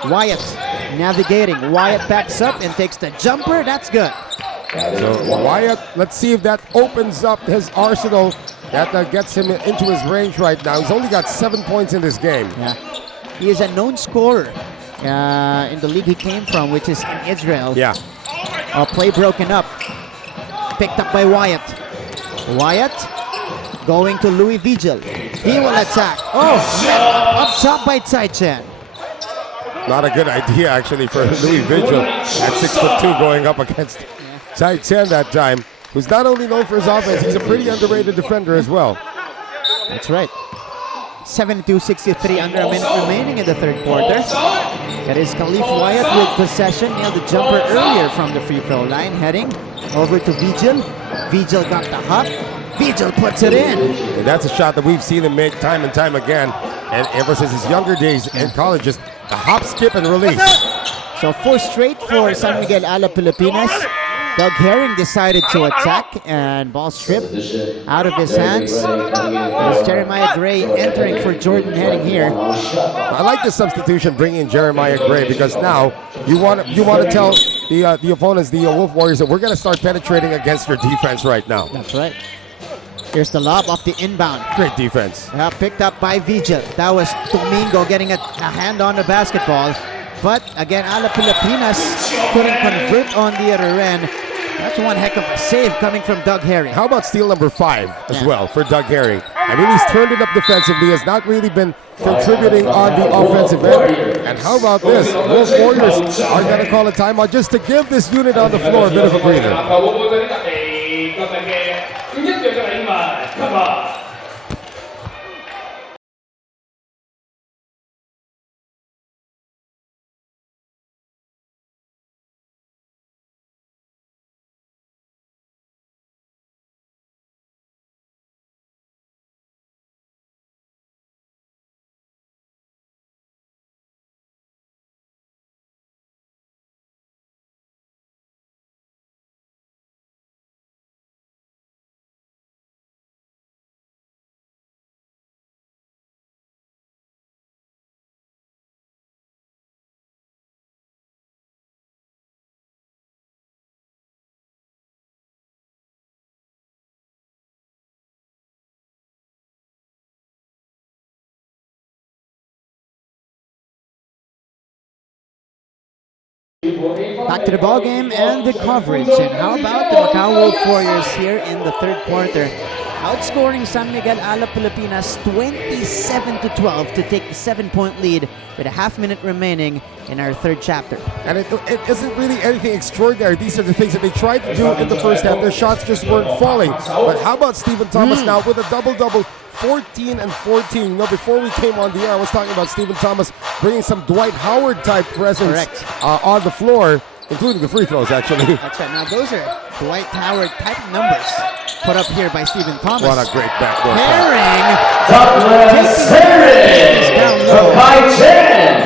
Wyatt navigating. Wyatt backs up and takes the jumper. That's good. So Wyatt, let's see if that opens up his arsenal. That gets him into his range right now. He's only got 7 points in this game. Yeah. He is a known scorer in the league he came from, which is in Israel. Yeah. Play broken up. Picked up by Wyatt. Wyatt going to Louis Vigil. He will attack. Oh, up top by Taichan. Not a good idea, actually, for Louis Vigil at 6'2", going up against Taichan that time, who's not only known for his offense, he's a pretty underrated defender as well. That's right. 72-63, under a minute remaining in the third quarter. That is Khalif Wyatt with possession. Nailed the jumper earlier from the free throw line. Heading over to Vigil. Vigil got the hop. Vigil puts it in. And that's a shot that we've seen him make time and time again. And ever since his younger days in college, just a hop, skip, and release. So 4 straight for San Miguel Alab Pilipinas. Doug Herring decided to attack, and ball stripped out of his hands. It's Jeremiah Gray entering for Jordan Heading here. I like the substitution, bringing in Jeremiah Gray, because now you want to tell the opponents, the Wolf Warriors, that we're going to start penetrating against your defense right now. That's right. Here's the lob off the inbound. Great defense. Picked up by Vigil. That was Domingo getting a hand on the basketball. But again, Alab Pilipinas couldn't convert on the other end. That's one heck of a save coming from Doug Herring. How about steal number 5 as well for Doug Herring? I mean, he's turned it up defensively, has not really been contributing on the offensive end. And how about this? Wolf Warriors are going to call a timeout just to give this unit on the floor a bit of a breather. Back to the ball game and the coverage. And how about the Macau Wolf Warriors here in the third quarter? outscoring San Miguel Alab Pilipinas 27-12 to take the 7-point lead with a half-minute remaining in our third chapter. And it isn't really anything extraordinary. These are the things that they tried to do in the first half. Their shots just weren't falling. But how about Stephen Thomas now with a double-double, 14 and 14. You know, before we came on the air, I was talking about Stephen Thomas bringing some Dwight Howard-type presence on the floor, including the free throws, actually. That's right. Now, those are Dwight Howard-type numbers put up here by Stephen Thomas. What a great backdoor.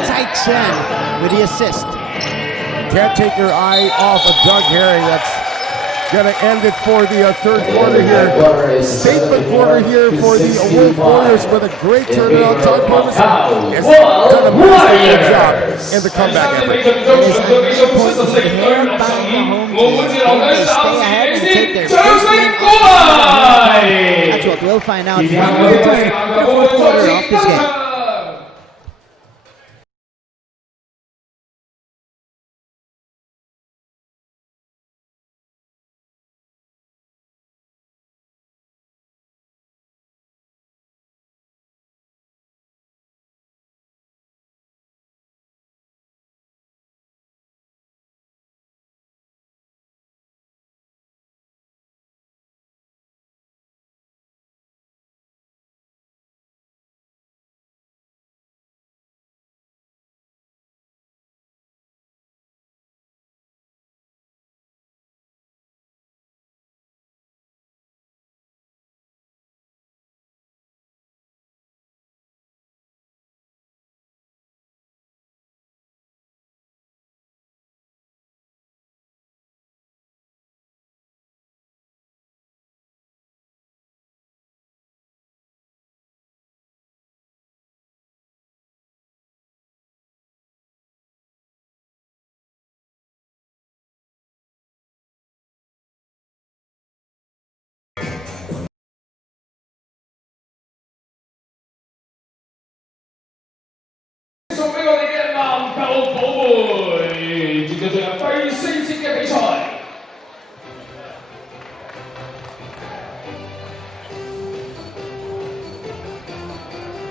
Tsai Chen with the assist. Can't take your eye off of Doug Herring. That's going to end it for the third quarter here. Statement quarter here for the Wolf Warriors with a great turnaround. Todd Robinson has done a masterful job in the comeback effort. It is important to hair back the home team. They stay ahead and take their first game. That's what we'll find out when we return to the fourth quarter of this game.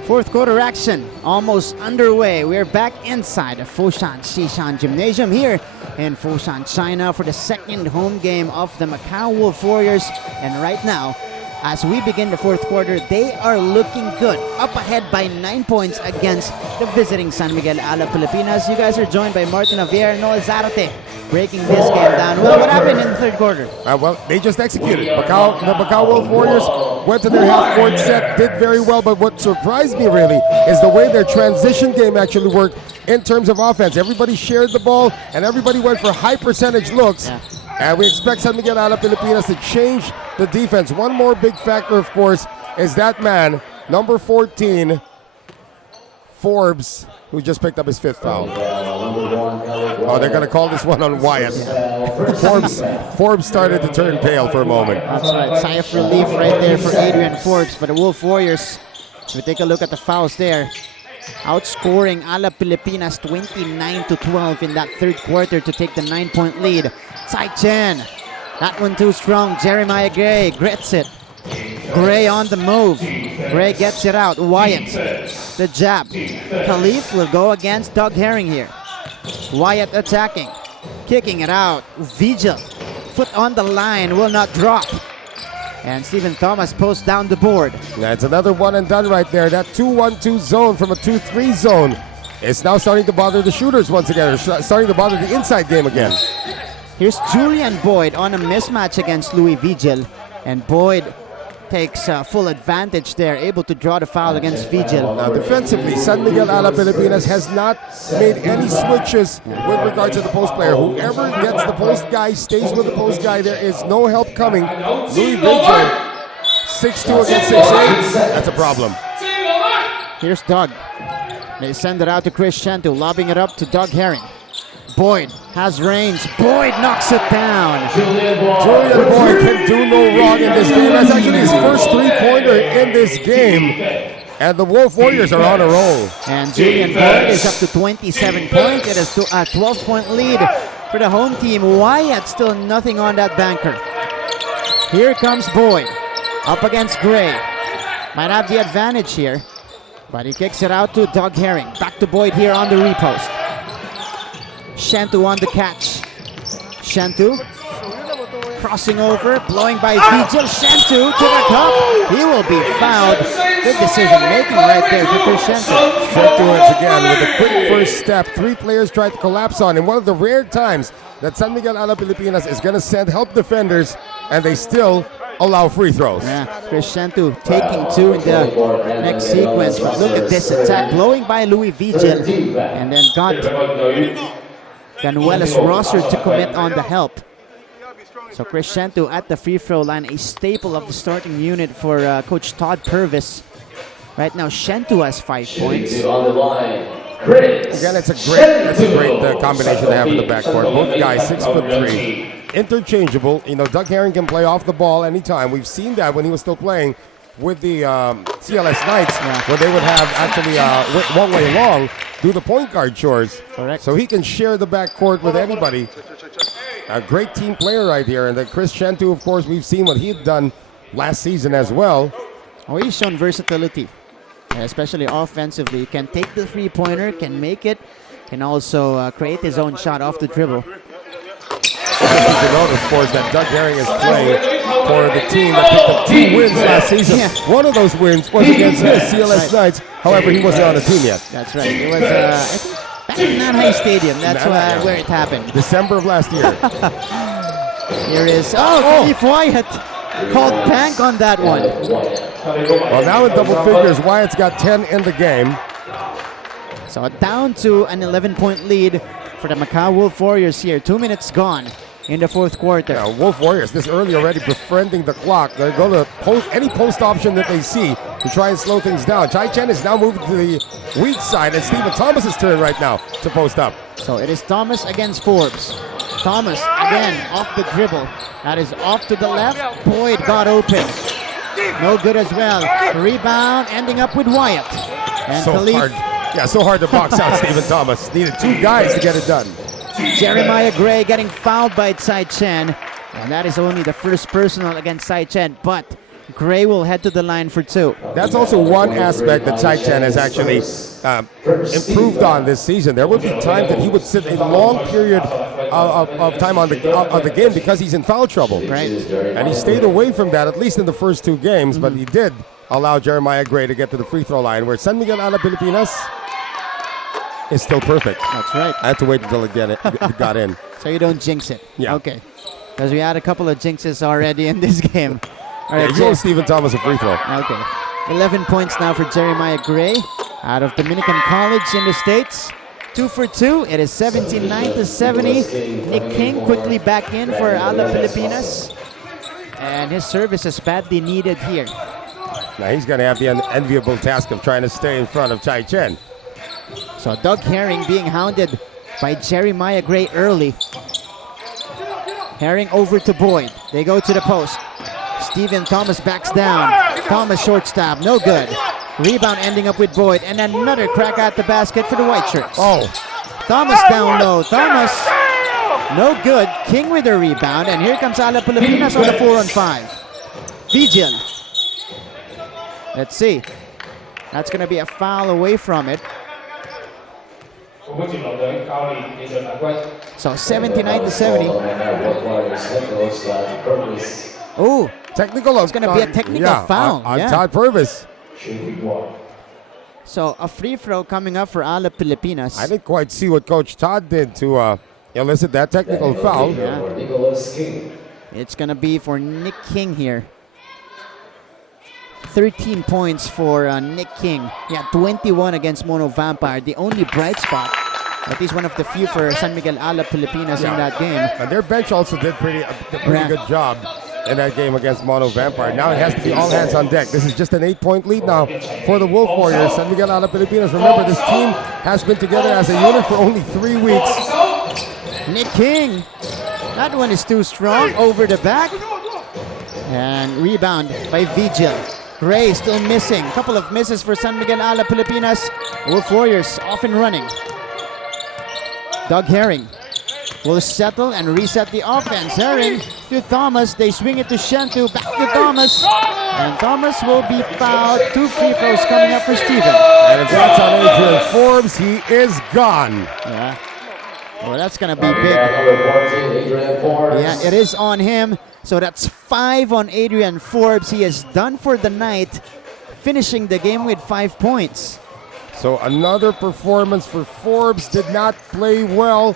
Fourth quarter action almost underway. We're back inside the Foshan Shishan Gymnasium here in Foshan, China for the second home game of the Macau Wolf Warriors. And right now, as we begin the fourth quarter, they are looking good. Up ahead by 9 points against the visiting San Miguel Alab Pilipinas. You guys are joined by Martin Javier and Noel Zarate breaking this game down. Well, what happened in the third quarter? Well, they just executed. The Macau Wolf Warriors went to their half-court set, did very well, but what surprised me really is the way their transition game actually worked in terms of offense. Everybody shared the ball, and everybody went for high percentage looks. Yeah. And we expect San Miguel Alab Pilipinas to change the defense. One more big factor, of course, is that man, number 14, Forbes, who just picked up his fifth foul. Oh, they're going to call this one on Wyatt. Forbes started to turn pale for a moment. That's right. Sigh of relief right there for Adrian Forbes. But the Wolf Warriors, if we take a look at the fouls there, outscoring Alab Pilipinas 29-12 in that third quarter to take the 9-point lead. Tsai Chen, that one too strong. Jeremiah Gray grits it. Gray on the move. Gray gets it out. Wyatt, the jab. Khalif will go against Doug Herring here. Wyatt attacking. Kicking it out. Vigil, foot on the line, will not drop. And Stephen Thomas posts down the board. That's another one and done right there. That 2-1-2 zone from a 2-3 zone is now starting to bother the shooters once again. Starting to bother the inside game again. Here's Julian Boyd on a mismatch against Louis Vigil. And Boyd takes full advantage there, able to draw the foul against Vigil. Now defensively, San Miguel Alab Pilipinas has not made any switches with regard to the post player. Whoever gets the post guy stays with the post guy. There is no help coming. Louis Vigil, 6'2" against 6'8". That's a problem. Here's Doug. They send it out to Chris Shantu, lobbing it up to Doug Herring. Boyd has range. Boyd knocks it down. Julian Boyd can do no wrong in this game. That's actually his first three-pointer in this game. And the Wolf Warriors are on a roll. And Julian Boyd is up to 27 points. It is a 12-point lead for the home team. Wyatt still nothing on that banker. Here comes Boyd. Up against Gray. Might have the advantage here. But he kicks it out to Doug Herring. Back to Boyd here on the repost. Shantu on the catch. Shantu crossing over, blowing by Vigil. Shantu to the cup. He will be fouled. Good decision making right there for Chris Shantu. Shantu once again with a quick first step. 3 players tried to collapse on him. One of the rare times that San Miguel Alab Pilipinas is going to send help defenders, and they still allow free throws. Yeah, Chris Shantu taking 2 in the next sequence. But look at this attack, blowing by Louis Vigil, and then got Ganuelas Rosser to commit on the help. So Chris Shantu at the free throw line, a staple of the starting unit for Coach Todd Purvis. Right now, Shantu has 5 points. Again, that's a great combination to have in the backcourt. Both guys 6'3", interchangeable. You know, Doug Herring can play off the ball anytime. We've seen that when he was still playing with the CLS Knights, where they would have actually one way long do the point guard chores. Correct. So he can share the backcourt with anybody. A great team player right here. And then Chris Shantu, of course, we've seen what he had done last season as well. Oh, he's shown versatility, especially offensively. He can take the three-pointer, can make it, can also create his own shot off the dribble. Just to note, of course, that Doug Herring is playing for the team that picked up 2 wins last season. Yeah. One of those wins was against the CLS Knights. However, he wasn't on the team yet. That's right. It was, I think, back in Nanhai Stadium. That's where it happened. December of last year. Here is, Keith Wyatt called bank on that one. Well, now in double figures, Wyatt's got 10 in the game. So down to an 11-point lead for the Macau Wolf Warriors here. 2 minutes gone in the fourth quarter. Yeah, Wolf Warriors this early already befriending the clock. They're going to any post option that they see to try and slow things down. Chai Chen is now moving to the weak side, and Stephen Thomas's turn right now to post up. So it is Thomas against Forbes. Thomas again off the dribble. That is off to the left. Boyd got open. No good as well. Rebound ending up with Wyatt. And So Khalif. hard. Yeah, so hard to box out Stephen Thomas. Needed 2 guys to get it done. Jeremiah Gray getting fouled by Tsai Chen. And that is only the first personal against Tsai Chen. But Gray will head to the line for 2. That's also one aspect that Chai Chen has actually improved on this season. There would be times that he would sit a long period of time on the game because he's in foul trouble. Right. And he stayed away from that, at least in the first 2 games, but he did allow Jeremiah Gray to get to the free throw line, where San Miguel Alab Pilipinas is still perfect. That's right. I had to wait until it got in. So you don't jinx it. Yeah. Okay. Because we had a couple of jinxes already in this game. All right, You owe Stephen Thomas a free throw. Okay. 11 points now for Jeremiah Gray out of Dominican College in the States. 2 for 2. It is 79-70. Nick King quickly back in for Alab Pilipinas. And his service is badly needed here. Now he's going to have the unenviable task of trying to stay in front of Chai Chen. So Doug Herring being hounded by Jeremiah Gray early. Herring over to Boyd. They go to the post. Stephen Thomas backs down. Thomas short stab, no good. Rebound ending up with Boyd, and another crack at the basket for the white shirts. Oh. Thomas down low. Thomas, no good. King with a rebound, and here comes Alab Pilipinas on the 4-on-5. Vigil. Let's see. That's going to be a foul away from it. So 79-70. Oh, technical. It's going to be a technical foul. On Todd Purvis. So a free throw coming up for Alab Pilipinas. I didn't quite see what Coach Todd did to elicit that technical foul. Yeah. It's going to be for Nick King here. 13 points for Nick King. Yeah, 21 against Mono Vampire. The only bright spot. At least one of the few for San Miguel Alab Pilipinas in that game. And their bench also did a pretty good job in that game against Mono Vampire. Now it has to be all hands on deck. This is just an 8-point lead now for the Wolf Warriors. San Miguel Alab Pilipinas. Remember, this team has been together as a unit for only 3 weeks. Nick King. That one is too strong. Over the back. And rebound by Vigil. Gray still missing. Couple of misses for San Miguel Alab Pilipinas. Wolf Warriors off and running. Doug Herring. will settle and reset the offense. Herring to Thomas. They swing it to Shentu. Back to Thomas. And Thomas will be fouled. 2 free throws coming up for Steven. And if that's on Adrian Forbes, he is gone. Yeah. Well, that's going to be big. Yeah, it is on him. So that's 5 on Adrian Forbes. He is done for the night, finishing the game with 5 points. So another performance for Forbes. Did not play well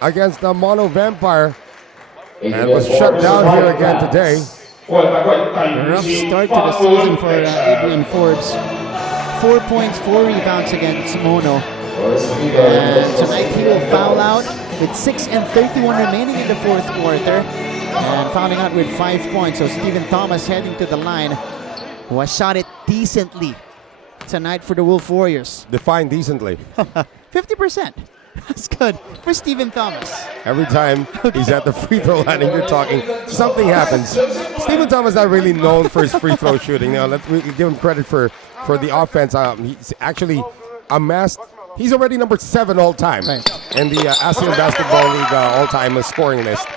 against the Mono Vampire and was shut down here again today. Rough start to the season for Adrian Forbes. 4 points, 4 rebounds against Mono. And tonight he will foul out with 6:31 remaining in the fourth quarter. And fouling out with 5 points. So Stephen Thomas heading to the line, who has shot it decently tonight for the Wolf Warriors. Define decently. 50%. That's good for Stephen Thomas. Every time he's at the free throw line and you're talking, something happens. Stephen Thomas is not really known for his free throw shooting. Now, let's give him credit for the offense. He's actually amassed. He's already number 7 all time in the ASEAN Basketball League all-time scoring list.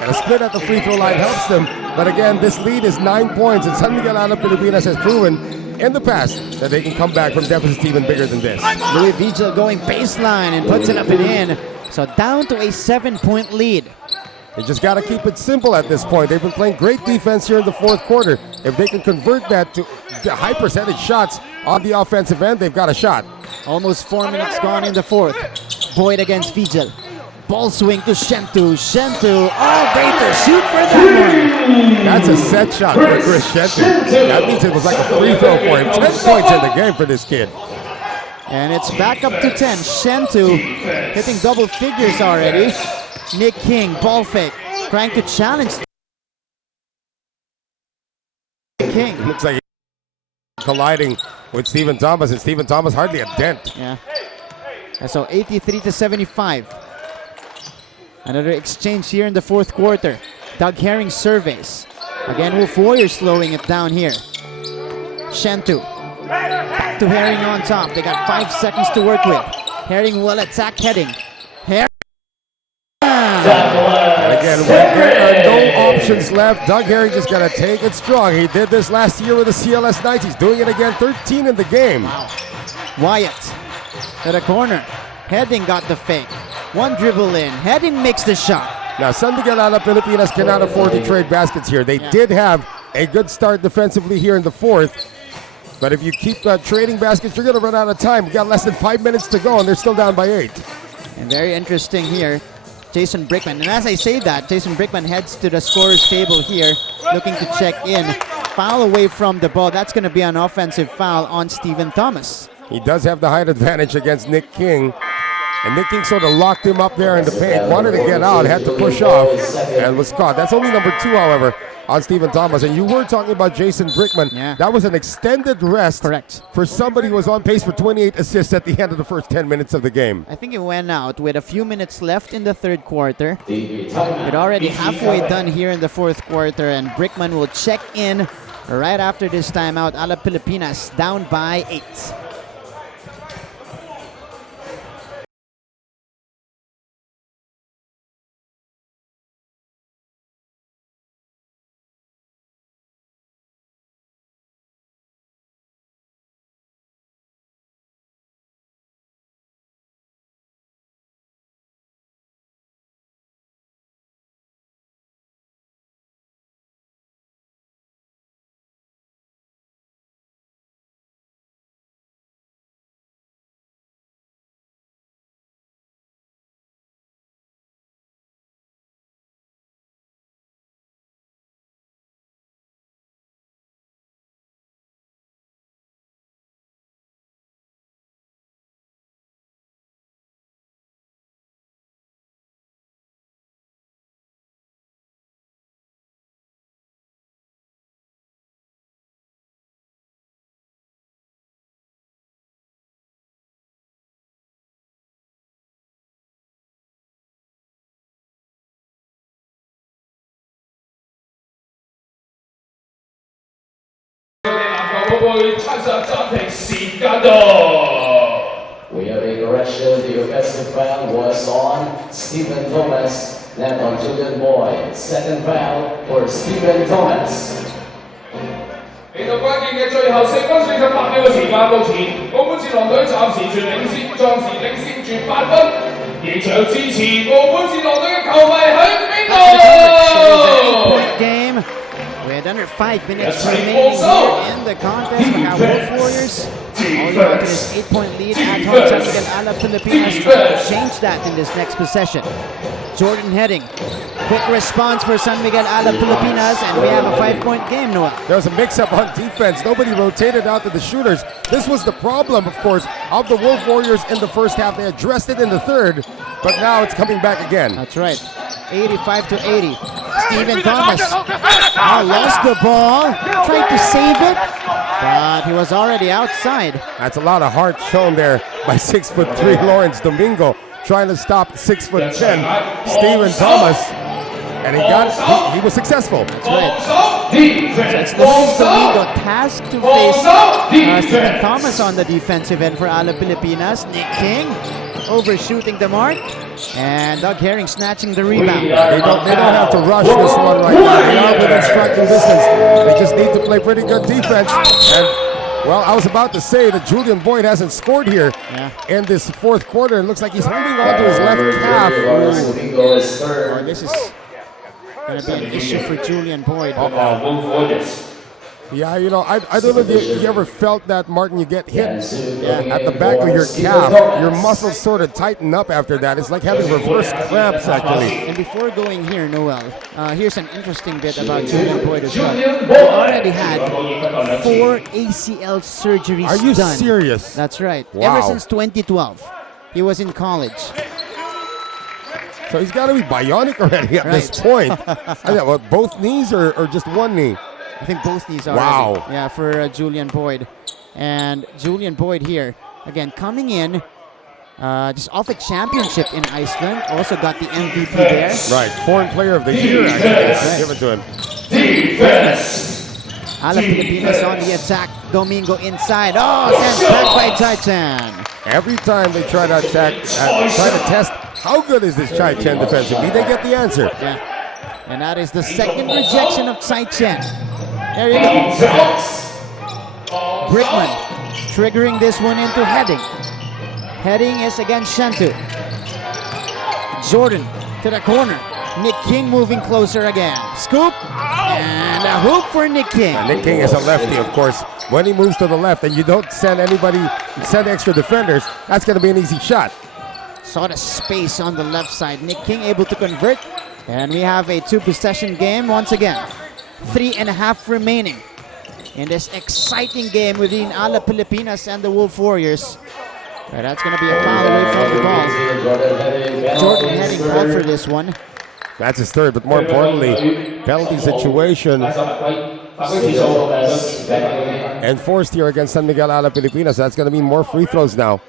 And a split at the free throw line helps them. But again, this lead is 9 points. And San Miguel Alab Pilipinas has proven in the past that they can come back from deficits even bigger than this. Louis Vigil going baseline and puts it up and in. So down to a 7-point lead. They just got to keep it simple at this point. They've been playing great defense here in the fourth quarter. If they can convert that to high percentage shots on the offensive end, they've got a shot. Almost 4 minutes gone in the fourth. Boyd against Vigil. Ball swing to Shentu. Shentu, great to shoot for that one. That's a set shot for Chris Shentu. That means it was like a free throw for him. 10 points in the game for this kid. And it's back up to 10. Shentu hitting double figures already. Nick King, ball fake, trying to challenge King. Looks like he's colliding with Stephen Thomas, and Stephen Thomas hardly a dent. Yeah. And so 83-75. Another exchange here in the fourth quarter. Doug Herring surveys. Again, Wolf Warriors slowing it down here. Shentu. Back to Herring on top. They got 5 seconds to work with. Herring will attack heading. Herring. And again, when there are no options left, Doug Herring just got to take it strong. He did this last year with the CLS Knights. He's doing it again, 13 in the game. Wow. Wyatt to the corner. Heading got the fake. One dribble in. Heading makes the shot. Now, San Miguel Alab Pilipinas cannot afford to trade baskets here. They did have a good start defensively here in the fourth. But if you keep trading baskets, you're going to run out of time. We've got less than 5 minutes to go, and they're still down by 8. And very interesting here, Jason Brickman. And as I say that, Jason Brickman heads to the scorer's table here, looking to check in. Foul away from the ball. That's going to be an offensive foul on Stephen Thomas. He does have the height advantage against Nick King. And Nick King sort of locked him up there in the paint. Wanted to get out, had to push off, and was caught. That's only number 2, however, on Stephen Thomas. And you were talking about Jason Brickman. Yeah. That was an extended rest. Correct. For somebody who was on pace for 28 assists at the end of the first 10 minutes of the game. I think it went out with a few minutes left in the third quarter. It already halfway done here in the fourth quarter, and Brickman will check in right after this timeout. Alab Pilipinas down by 8.會產生暫停時間度。We have a correction. The offensive foul was on Stephen Thomas, not on Julian Boyd. Second foul for Stephen Thomas. 嚟到關鍵嘅最後4分48秒嘅時間，目前澳門戰狼隊暫時領先住8分。現場支持澳門戰狼隊嘅球迷喺邊度？ Game with under 5 minutes remaining here in the contest. Macau Wolf Warriors holding on to this 8-point lead at home. San Miguel Alab Pilipinas trying to change that in this next possession. Jordan heading. Quick response for San Miguel Alab Pilipinas, and we have a 5-point game, Noah. There was a mix-up on defense. Nobody rotated out to the shooters. This was the problem, of course, of the Wolf Warriors in the first half. They addressed it in the third, but now it's coming back again. That's right. 85-80. Stephen Thomas lost the ball, tried to save it, but he was already outside. That's a lot of heart shown there by 6'3" Lawrence Domingo, trying to stop 6'10" Stephen Thomas. And he was successful. That's right. So it's Lawrence Domingo tasked to face Stephen Thomas on the defensive end for Alab Pilipinas. Nick King overshooting the mark, and Doug Herring snatching the rebound. They don't have to rush this one right now. They are within striking distance. They just need to play pretty good defense. And well, I was about to say that Julian Boyd hasn't scored here in this fourth quarter. It looks like he's holding on to his left calf. Oh, this is going to be an issue for Julian Boyd. Yeah, you know, I don't know if you ever felt that, Martin. You get hit at the back of your calf. Your muscles sort of tighten up after that. It's like having reverse cramps, actually. And before going here, Noel, here's an interesting bit about Julian Boyd as well. He already had 4 ACL surgeries done. Are you serious? That's right. Wow. Ever since 2012. He was in college. So he's got to be bionic already at this point. What, both knees or just one knee? I think both knees already. Wow. Yeah, for Julian Boyd. And Julian Boyd here, again, coming in just off a championship in Iceland. Also got the MVP there. Right. Foreign Player of the Year, actually. Give it to him. Alab Pilipinas on the attack. Domingo inside. Oh, sent back by Chai Chen. Every time they try to attack, try to test how good is this Chai Chen defensively, they get the answer. Yeah. And that is the second rejection of Chai Chen. There you go. Brickman triggering this one into Heading. Heading is against Shantu. Jordan to the corner. Nick King moving closer again. Scoop and a hoop for Nick King. Nick King is a lefty, of course. When he moves to the left and you don't send extra defenders, that's going to be an easy shot. Saw the space on the left side. Nick King able to convert. And we have a 2-possession game once again. 3.5 remaining in this exciting game between Alab Pilipinas and the Wolf Warriors. Right, that's going to be a foul away from the ball. Jordan Heading called for this one. That's his third, but more importantly, penalty situation enforced here against San Miguel Alab Pilipinas. That's going to be more free throws now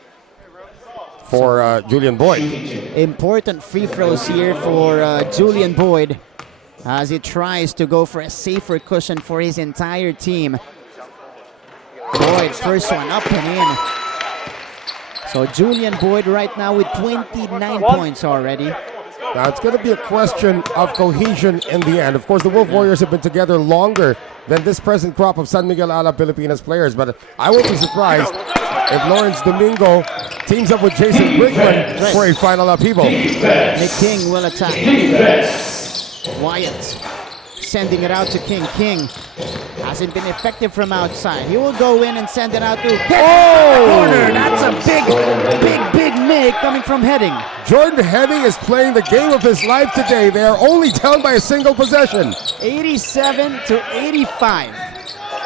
for Julian Boyd. Important free throws here for Julian Boyd as he tries to go for a safer cushion for his entire team. Boyd, first one up and in. So Julian Boyd right now with 29 points already. Now it's going to be a question of cohesion in the end. Of course, the Wolf Warriors have been together longer than this present crop of San Miguel Alab Pilipinas players, but I won't be surprised if Lawrence Domingo teams up with Jason Brickman for a final upheaval. Nick King will attack. Wyatt sending it out to King. King hasn't been effective from outside. He will go in and send it out to corner. That's a big make coming from Heading. Jordan Heading is playing the game of his life today. They are only down by a single possession. 87-85.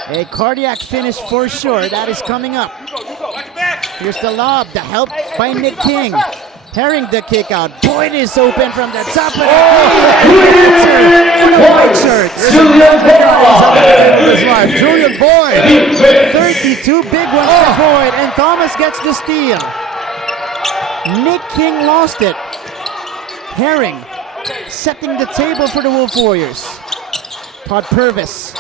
A cardiac finish for sure. That is coming up. Here's the lob. The help by Nick King. Herring the kick out. Boyd is open from the top of the Julian Boyd. 32 big ones for Boyd, and Thomas gets the steal. Nick King lost it. Herring setting the table for the Wolf Warriors. Todd Purvis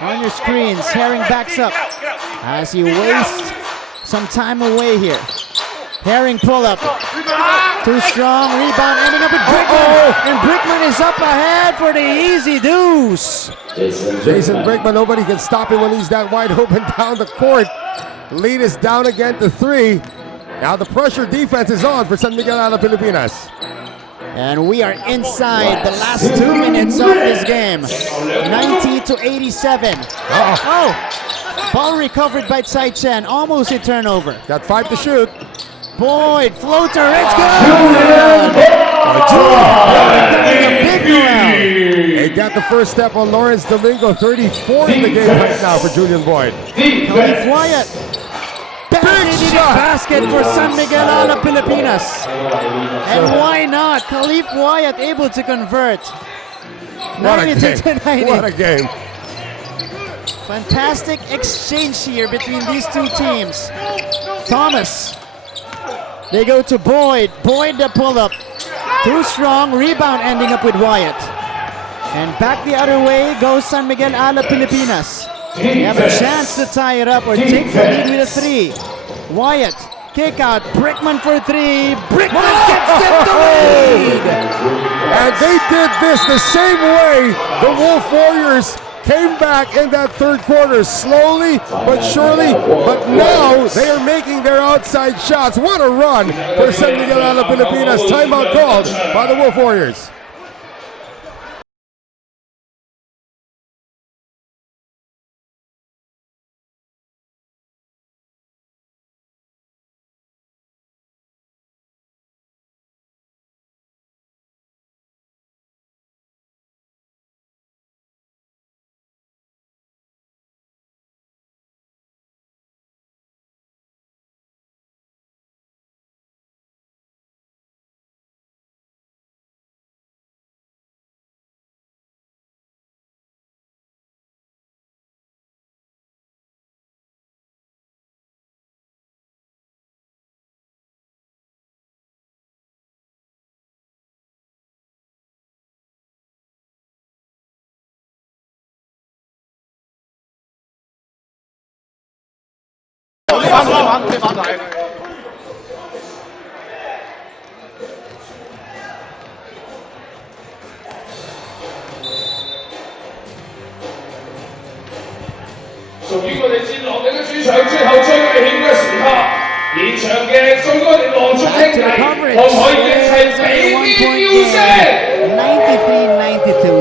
on your screens. Herring backs up as he wastes some time away here. Herring pull-up. Too strong. Rebound ending up with Brickman. And Brickman is up ahead for the easy deuce. Jason Brickman, nobody can stop him when he's that wide open down the court. Lead is down again to 3. Now the pressure defense is on for San Miguel Alab Pilipinas. And we are inside the last 2 minutes of this game. 90-87. Oh! Ball recovered by Tsai Chen. Almost a turnover. Got 5 to shoot. Boyd, floater, it's good! They got the first step on Lawrence Domingo. 34 in the game right now for Julian Boyd. Khalif Wyatt. Basket for San Miguel Alab Pilipinas. And why not? Khalif Wyatt able to convert. What a game. What a game. Fantastic exchange here between these two teams. Thomas. They go to Boyd. Boyd the pull-up. Too strong. Rebound ending up with Wyatt. And back the other way goes San Miguel Alab Pilipinas. They have a chance to tie it up or take the lead with a 3. Wyatt, kick out. Brickman for 3. Brickman gets them the lead. And they did this the same way the Wolf Warriors came back in that third quarter, slowly but surely, but now they are making their outside shots. What a run for San Miguel Alab Pilipinas. Timeout called by the Wolf Warriors.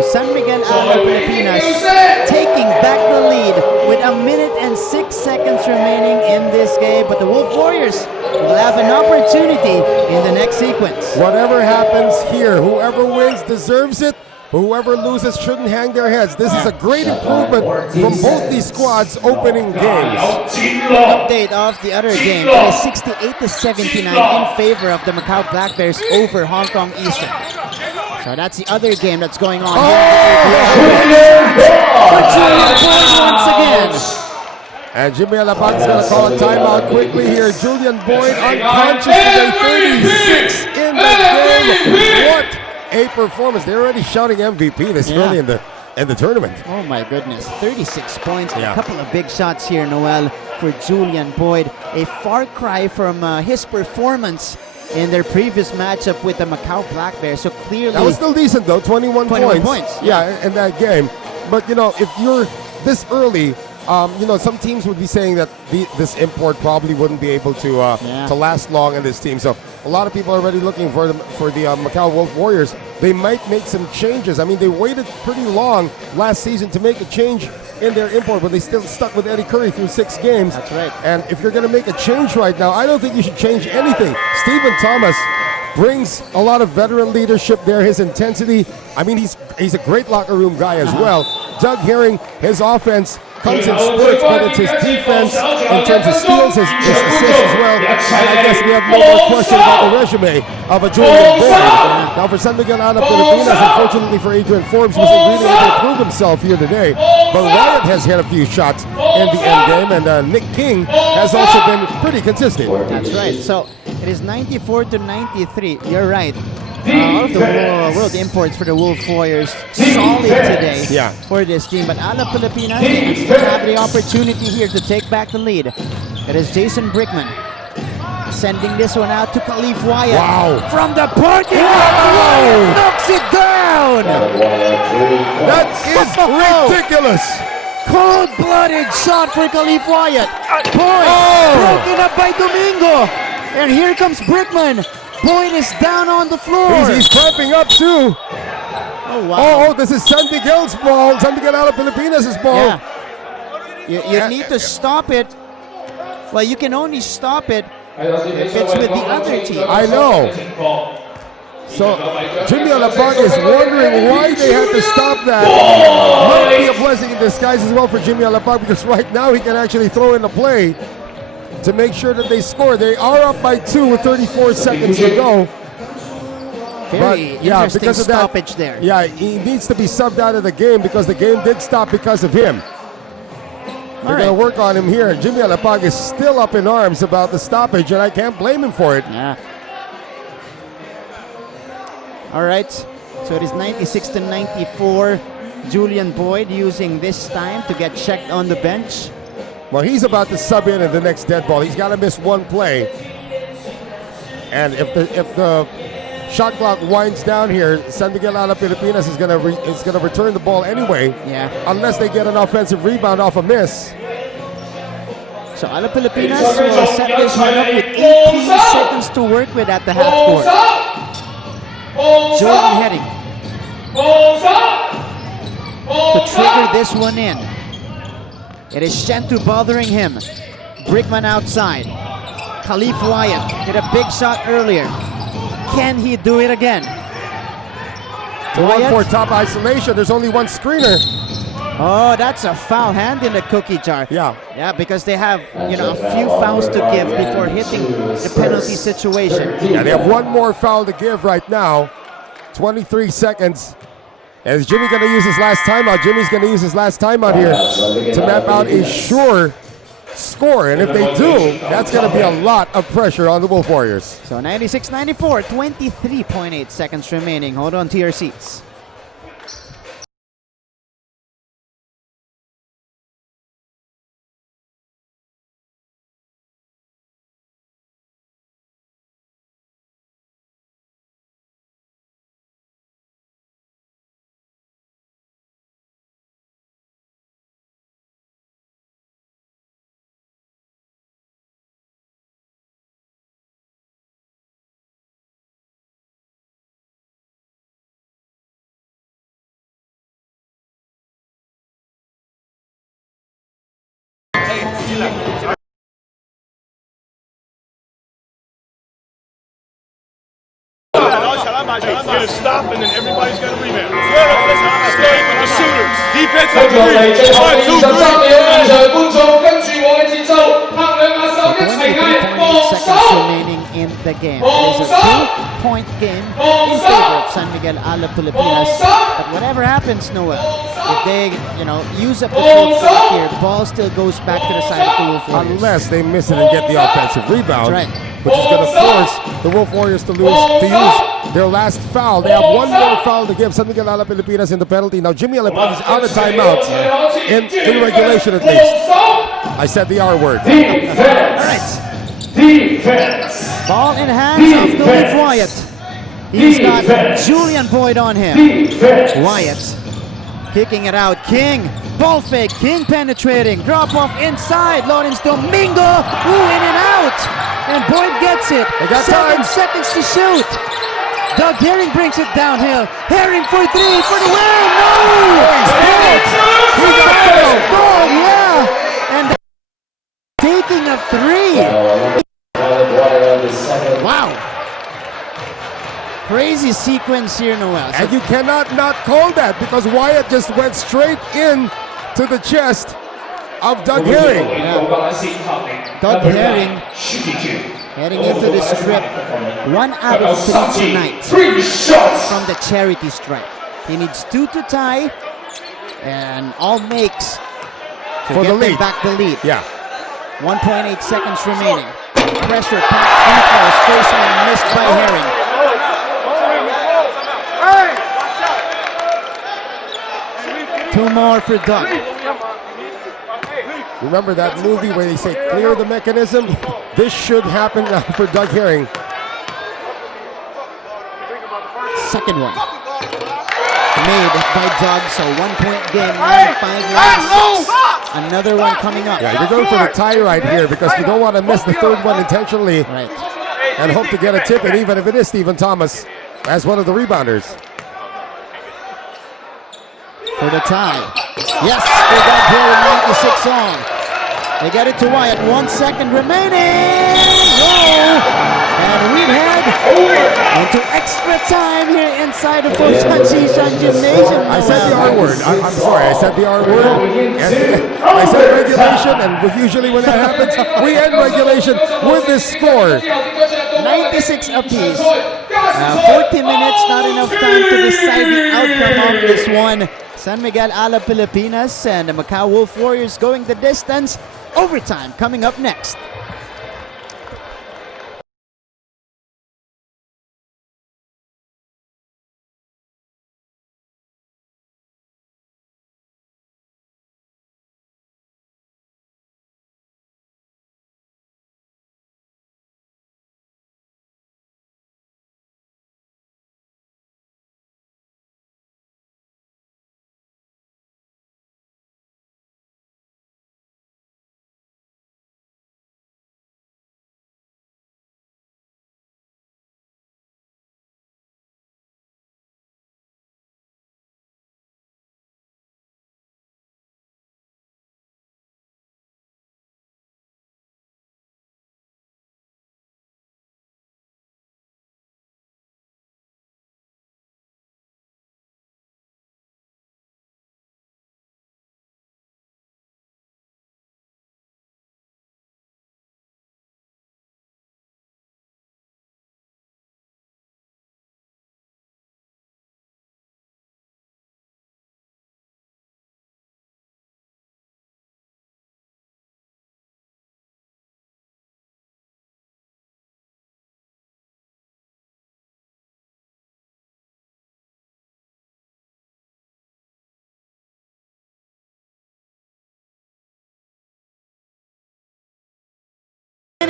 San Miguel Alab Pilipinas taking back the lead with 1 minute and 6 seconds remaining in this game, but the Wolf Warriors will have an opportunity in the next sequence. Whatever happens here, whoever wins deserves it. Whoever loses shouldn't hang their heads. This is a great improvement from both these squads' opening games. Update of the other game. It is 68-79 in favor of the Macau Black Bears over Hong Kong Eastern. So that's the other game that's going on here. Once again. And Jimmy Alabang is going to call a timeout quickly here. Julian Boyd unconscious today, 36 in the game. What a performance. They're already shouting MVP this early in the tournament. Oh my goodness, 36 points, a couple of big shots here, Noel, for Julian Boyd. A far cry from his performance in their previous matchup with the Macau Black Bears. So clearly... That was still decent though, 21 points. Yeah, in that game. But you know, if you're this early, you know, some teams would be saying that this import probably wouldn't be able to last long in this team. So a lot of people are already looking for the Macau Wolf Warriors. They might make some changes. I mean, they waited pretty long last season to make a change in their import, but they still stuck with Eddie Curry through 6 games. That's right. And if you're going to make a change right now, I don't think you should change anything. Stephen Thomas brings a lot of veteran leadership there, his intensity. I mean, he's a great locker room guy as well. Doug Herring, his offense comes in spurts, but it's his defense in terms of steals, his assists as well. And I guess we have no more questions about the resume of a Julian Boyd. Now for San Miguel Alab Pilipinas, unfortunately for Adrian Forbes, wasn't really able to prove himself here today. But Wyatt has hit a few shots in the end game, and Nick King has also been pretty consistent. That's right. So it is 94-93. You're right. All of the world imports for the Wolf Warriors solid today for this team. But Alab Pilipinas have the opportunity here to take back the lead. It is Jason Brickman. Sending this one out to Khalif Wyatt. Wow. From the parking lot, knocks it down. That is ridiculous. Cold-blooded shot for Khalif Wyatt. Point broken up by Domingo. And here comes Brickman. Point is down on the floor. He's cramping up too. Oh, wow. Oh, this is San Miguel's ball. San Miguel Alab Pilipinas' ball. Yeah. You need to stop it. Well, you can only stop it if it's with the other team. I know. So Jimmy Alab is wondering why they had to stop that. Might be a blessing in disguise as well for Jimmy Alab, because right now he can actually throw in the play to make sure that they score. They are up by 2 with 34 seconds to go. Very interesting because of stoppage there. Yeah, he needs to be subbed out of the game because the game did stop because of him. They're going to work on him here. Jimmy Alab is still up in arms about the stoppage, and I can't blame him for it. Yeah. All right, so it is 96-94. Julian Boyd using this time to get checked on the bench. Well, he's about to sub in the next dead ball. He's got to miss one play. And if the shot clock winds down here, San Miguel Alab Pilipinas is going to return the ball anyway. Yeah. Unless they get an offensive rebound off a miss. So Alab Pilipinas will set this one up with 18 seconds to work with at the half court. Jordan Heading to trigger this one in. It is Shentu bothering him. Brickman outside. Khalif Wyatt hit a big shot earlier. Can he do it again? The 1-4 top isolation. There's only one screener. Oh, that's a foul hand in the cookie jar. Yeah. Yeah, because they have, a few fouls to give before hitting the penalty situation. Yeah, they have one more foul to give right now. 23 seconds. And is Jimmy going to use his last timeout? Jimmy's going to use his last timeout here to map out a sure score. And if they do, that's going to be a lot of pressure on the Wolf Warriors. So 96-94, 23.8 seconds remaining. Hold on to your seats. It's going to stop and then everybody's going to rebound. Stay with the shooters. Defensive three. 23.8 seconds remaining in the game. It is a 2-point game in favor of San Miguel Alab Pilipinas. But whatever happens, Noah, if they, use up the full clock here, ball still goes back to the side of the Wolf Warriors. Unless they miss it and get the offensive rebound. That's right. Which is going to force the Wolf Warriors to use their last foul. They have one more foul to give San Miguel Alab Pilipinas in the penalty. Now Jimmy Alab is out of timeouts in regulation at least. I said the R word. Defense. Ball in hands of Khalif Wyatt. He's got Julian Boyd on him. Wyatt kicking it out. King. Ball fake. King penetrating. Drop off inside. Lawrence Domingo. Ooh, in and out. And Boyd gets it. They got 7 seconds to shoot. Doug Herring brings it downhill. Herring for 3 for the win. No! He got fouled. Yeah. And taking a 3. Wow. Crazy sequence here, Noel. And you cannot not call that because Wyatt just went straight in to the chest of Doug Herring. Yeah. Doug Herring heading into the strip. 1 out of 3 tonight from the charity stripe. He needs 2 to tie and all makes to for get the lead. Back the lead. Yeah. 1.8 seconds remaining. Pressure pack free throws facing and missed by Herring. 2 more for Doug. Remember that movie where they say clear the mechanism? This should happen now for Doug Herring. Second one. Made by Doug, so 1 point game, 9-5 last. Another one coming up. Yeah, you're going for the tie right here because you don't want to miss the third one intentionally. Right. And hope to get a tip, and even if it is Stephen Thomas as one of the rebounders. For the tie. Yes, they got here 96 on. They get it to Wyatt. 1 second remaining. Whoa. And we head into extra time here inside the Foshan Shishan Gymnasium. I said the R word. I'm sorry, I said the R word. And I said regulation, and usually when that happens, we end regulation with this score. 96 apiece. 40 minutes, not enough time to decide the outcome of this one. San Miguel Alab Pilipinas and the Macau Wolf Warriors going the distance. Overtime coming up next.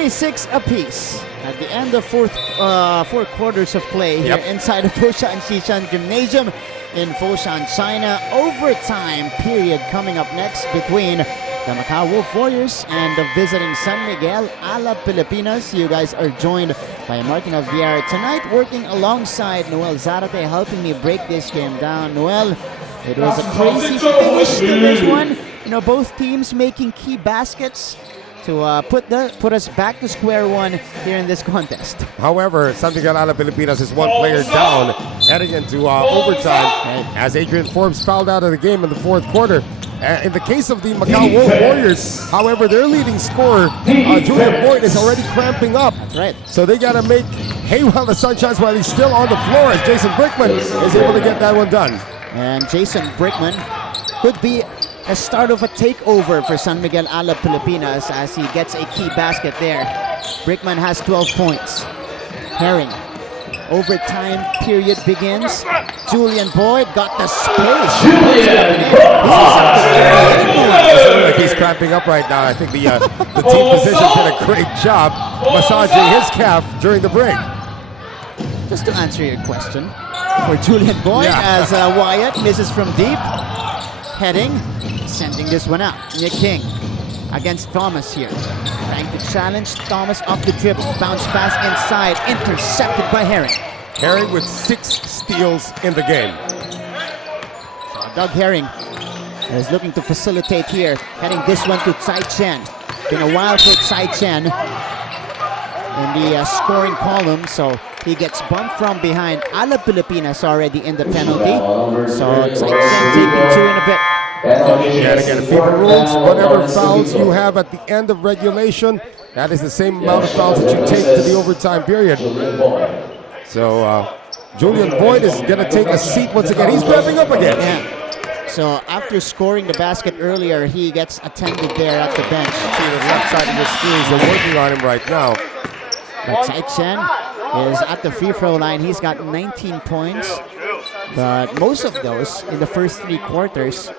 Six apiece at the end of four quarters of play here inside the Foshan Shishan Gymnasium in Foshan, China. Overtime period coming up next between the Macau Wolf Warriors and the visiting San Miguel Alab Pilipinas. You guys are joined by Martin Aviar tonight, working alongside Noel Zarate, helping me break this game down. Noel, it was a crazy finish to this one. You know, both teams making key baskets to put us back to square one here in this contest. However, San Miguel Alab Pilipinas is one player down heading into overtime as Adrian Forbes fouled out of the game in the fourth quarter. In the case of the Macau Wolf Warriors, however, their leading scorer, Julian Boyd, is already cramping up. Right. So they got to make hay while the sun shines while he's still on the floor as Jason Brickman is able to get that one done. And Jason Brickman could be a start of a takeover for San Miguel Alab Pilipinas as he gets a key basket there. Brickman has 12 points. Herring. Overtime period begins. Julian Boyd got the space. Like he's cramping up right now. I think the team physician did a great job massaging his calf during the break. Just to answer your question, for Julian Boyd as Wyatt misses from deep. Heading, sending this one out. Nick King against Thomas here. Trying to challenge Thomas off the dribble. Bounce pass inside, intercepted by Herring. Herring with 6 steals in the game. So Doug Herring is looking to facilitate here. Heading this one to Tsai Chen. Been a while for Tsai Chen in the scoring column, so he gets bumped from behind. Alab Pilipinas already in the penalty. So Tsai Chen taking 2 in a bit. Yeah, again, FIBA rules, whatever fouls you have at the end of regulation, that is the same amount of fouls that you take to the overtime period. So Julian Boyd is going to take a seat once again. He's wrapping up again. Yeah. So after scoring the basket earlier, he gets attended there at the bench. See the left side of the screens, they're working on him right now. But Tsai Chen is at the free throw line. He's got 19 points, but most of those in the first 3 quarters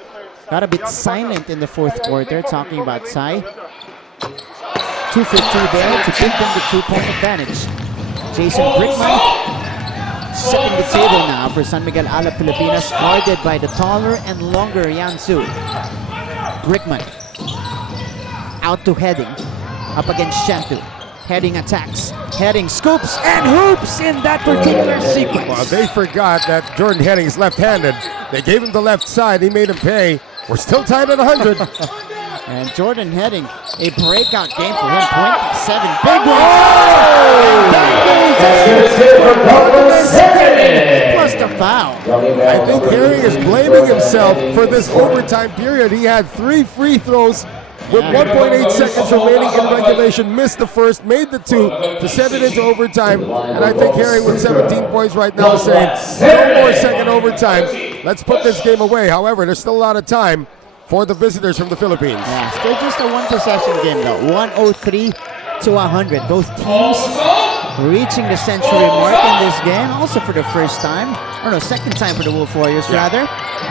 got a bit silent in the fourth quarter, talking about Sai. 2 for 2 there to give them the 2-point advantage. Jason Brickman setting the table now for San Miguel Alab Pilipinas, guarded by the taller and longer Yansu. Brickman out to Heading, up against Shantu. Heading attacks, Heading scoops and hoops in that particular sequence. Well, they forgot that Jordan Heading is left-handed. They gave him the left side, he made him pay. We're still tied at 100. And Jordan Heading, a breakout game for him, 27 big one. Plus the foul. I think Herring is blaming himself for this overtime period. He had 3 free throws with 1.8 seconds remaining in regulation, missed the first, made the 2 to send it into overtime. And I think Herring with 17 points right now is saying, no more second overtime. Let's put this game away. However, there's still a lot of time for the visitors from the Philippines. Yeah, still just a 1-possession game though. 103 to 100. Both teams reaching the century mark in this game, also for the first time. Or no, second time for the Wolf Warriors rather.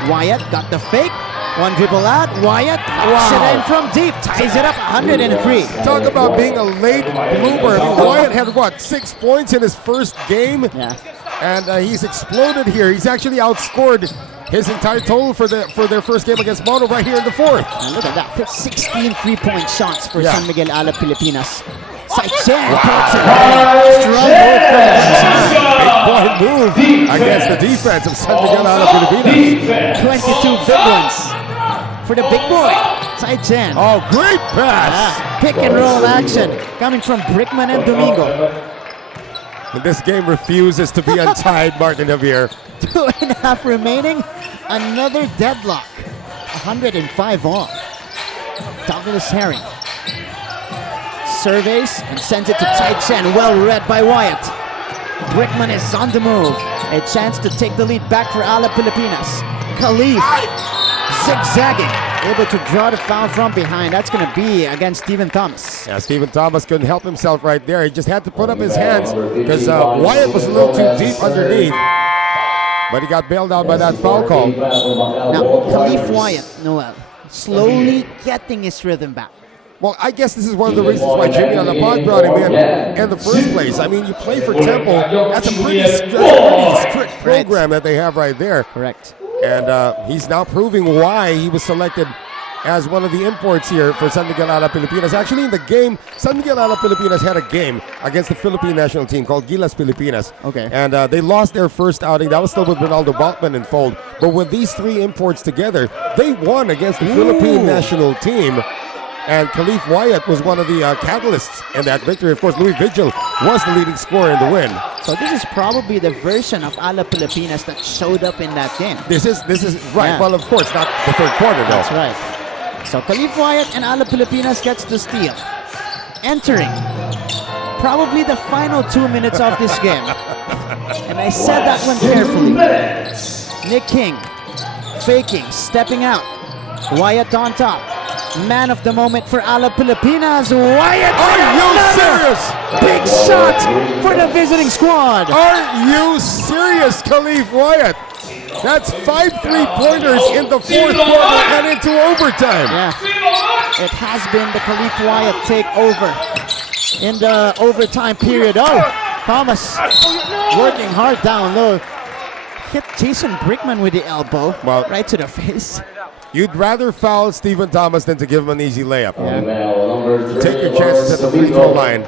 Wyatt got the fake. One dribble out. Wyatt knocks it in from deep. Ties it up 103. Talk about being a late bloomer. I mean, Wyatt had what, 6 points in his first game? Yeah. And he's exploded here. He's actually outscored his entire total for their first game against Mono right here in the fourth. And look at that, 16 3-point shots for San Miguel Alab Pilipinas. Saichen takes it. Big boy move against the defense of San Miguel Alab Pilipinas. 22 big ones for the big boy, Saichen. Oh, great pass. Pick and roll action coming from Brickman and Domingo. And this game refuses to be untied, Martin Javier. 2.5 remaining. Another deadlock. 105 all. Douglas Herring surveys and sends it to Tai Chen. Well read by Wyatt. Brickman is on the move. A chance to take the lead back for Alab Pilipinas. Khalif zigzagging. Able to draw the foul from behind. That's going to be against Stephen Thomas. Yeah, Stephen Thomas couldn't help himself right there. He just had to put up his hands because Wyatt was a little too deep underneath. But he got bailed out by that foul call. Now, Khalif Wyatt, Noel, slowly getting his rhythm back. Well, I guess this is one of the reasons why Jimmy Alapag brought him in the first place. I mean, you play for Temple. That's a pretty strict program that they have right there. Correct. And he's now proving why he was selected as one of the imports here for San Miguel Alab Pilipinas. Actually, in the game, San Miguel Alab Pilipinas had a game against the Philippine national team called Gilas Pilipinas. Okay. And they lost their first outing. That was still with Ronaldo Balkman in fold. But with these 3 imports together, they won against the Philippine national team. And Khalif Wyatt was one of the catalysts in that victory. Of course, Louis Vigil was the leading scorer in the win. So this is probably the version of Alab Pilipinas that showed up in that game. This is right. Yeah. Well, of course, not the third quarter, though. That's right. So Khalif Wyatt and Alab Pilipinas gets to steal. Entering probably the final 2 minutes of this game. And I said that one carefully. Nick King faking, stepping out. Wyatt on top. Man of the moment for Alab Pilipinas. Wyatt! Are you serious? Big shot for the visiting squad. Are you serious, Khalif Wyatt? That's 5 3-pointers in the fourth quarter and into overtime. Yeah. It has been the Khalif Wyatt takeover in the overtime period. Oh, Thomas working hard down low. Hit Jason Brickman with the elbow right to the face. You'd rather foul Stephen Thomas than to give him an easy layup. Yeah. Take your chances at the free throw line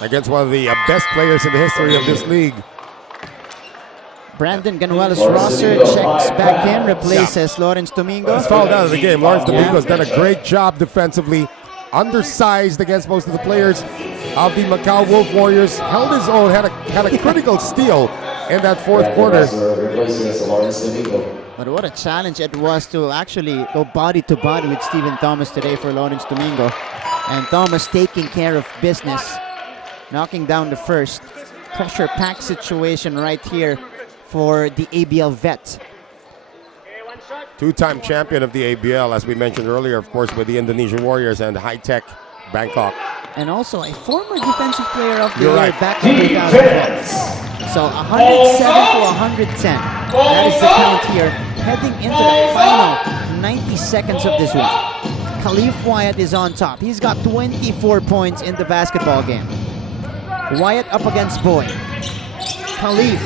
against one of the best players in the history of this league. Brandon Ganuelos Rosser checks back in, replaces Lawrence Domingo. He's fouled out of the game. Lawrence Domingo's done a great job defensively. Undersized against most of the players of the Macau Wolf Warriors. Held his own, had a critical steal in that fourth quarter. But what a challenge it was to actually go body to body with Stephen Thomas today for Lawrence Domingo. And Thomas taking care of business, knocking down the first. Pressure pack situation right here for the ABL vet. 2-time champion of the ABL, as we mentioned earlier, of course, with the Indonesian Warriors and High-Tech Bangkok. And also a former defensive player of the You're year right. back in 2012. So 107 to 110. That is the count here. Heading into the final 90 seconds of this one. Khalif Wyatt is on top. He's got 24 points in the basketball game. Wyatt up against Boy. Khalif.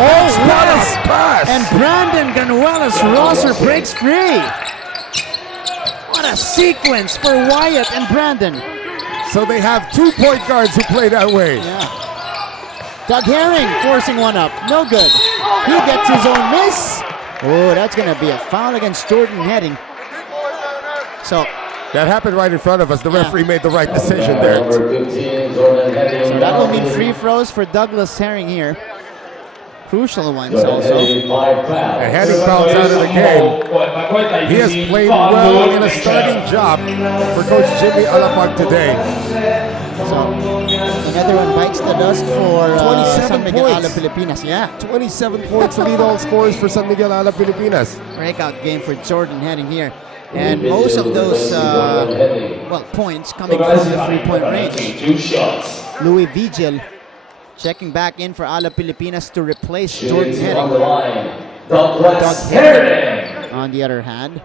Oh, what a pass! And Brandon Ganuelas-Rosser breaks free. What a sequence for Wyatt and Brandon. So they have 2 point guards who play that way. Yeah. Doug Herring forcing one up. No good. He gets his own miss. Oh, that's going to be a foul against Jordan Heading. So that happened right in front of us. The referee made the right decision there. So that will mean free throws for Douglas Herring here. Crucial ones also. And Heading fouls out of the game. He has played well in a starting job for Coach Jimmy Alapag today. So another one bites the dust for San Miguel Alab Pilipinas. Yeah, 27 points to lead all scores for San Miguel Alab Pilipinas. Breakout game for Jordan Heading here. And most of those points coming from the 3-point range. Louis Vigil checking back in for Alab Pilipinas to replace Jordan Heading. Doug Heading, on the other hand,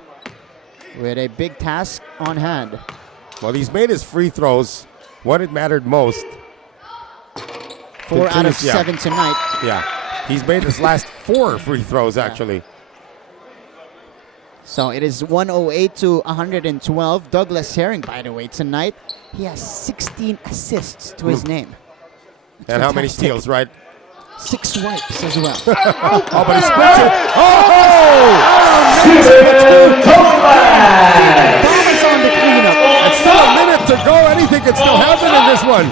with a big task on hand. Well, he's made his free throws when it mattered most. 4 out of 7 tonight. Yeah, he's made his last 4 free throws actually. So it is 108 to 112. Douglas Herring, by the way, tonight, he has 16 assists to his name. And how many steals, right? 6 swipes as well. Oh, but he splits it. Thomas on the cleanup. It's still a minute to go. Anything can still happen in this one.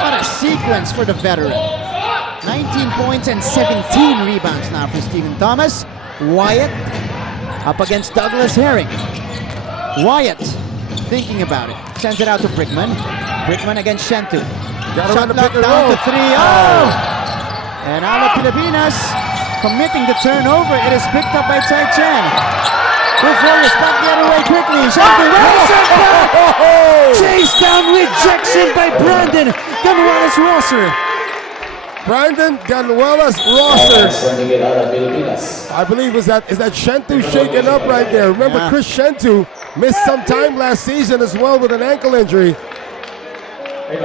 What a sequence for the veteran. 19 points and 17 rebounds now for Stephen Thomas. Wyatt up against Douglas Herring. Wyatt thinking about it. Sends it out to Brickman. Brickman against Shentu. Shot clock down to 3. Oh! And Alab Pilipinas committing the turnover. It is picked up by Tsai Chen. With Warriors back the other way quickly. Shentu chase down rejection by Brandon Ganuelas-Rosser. Brandon Ganuelas-Rosser. I believe is that Shentu shaken up right there. Remember, Chris Shentu missed some time last season as well with an ankle injury.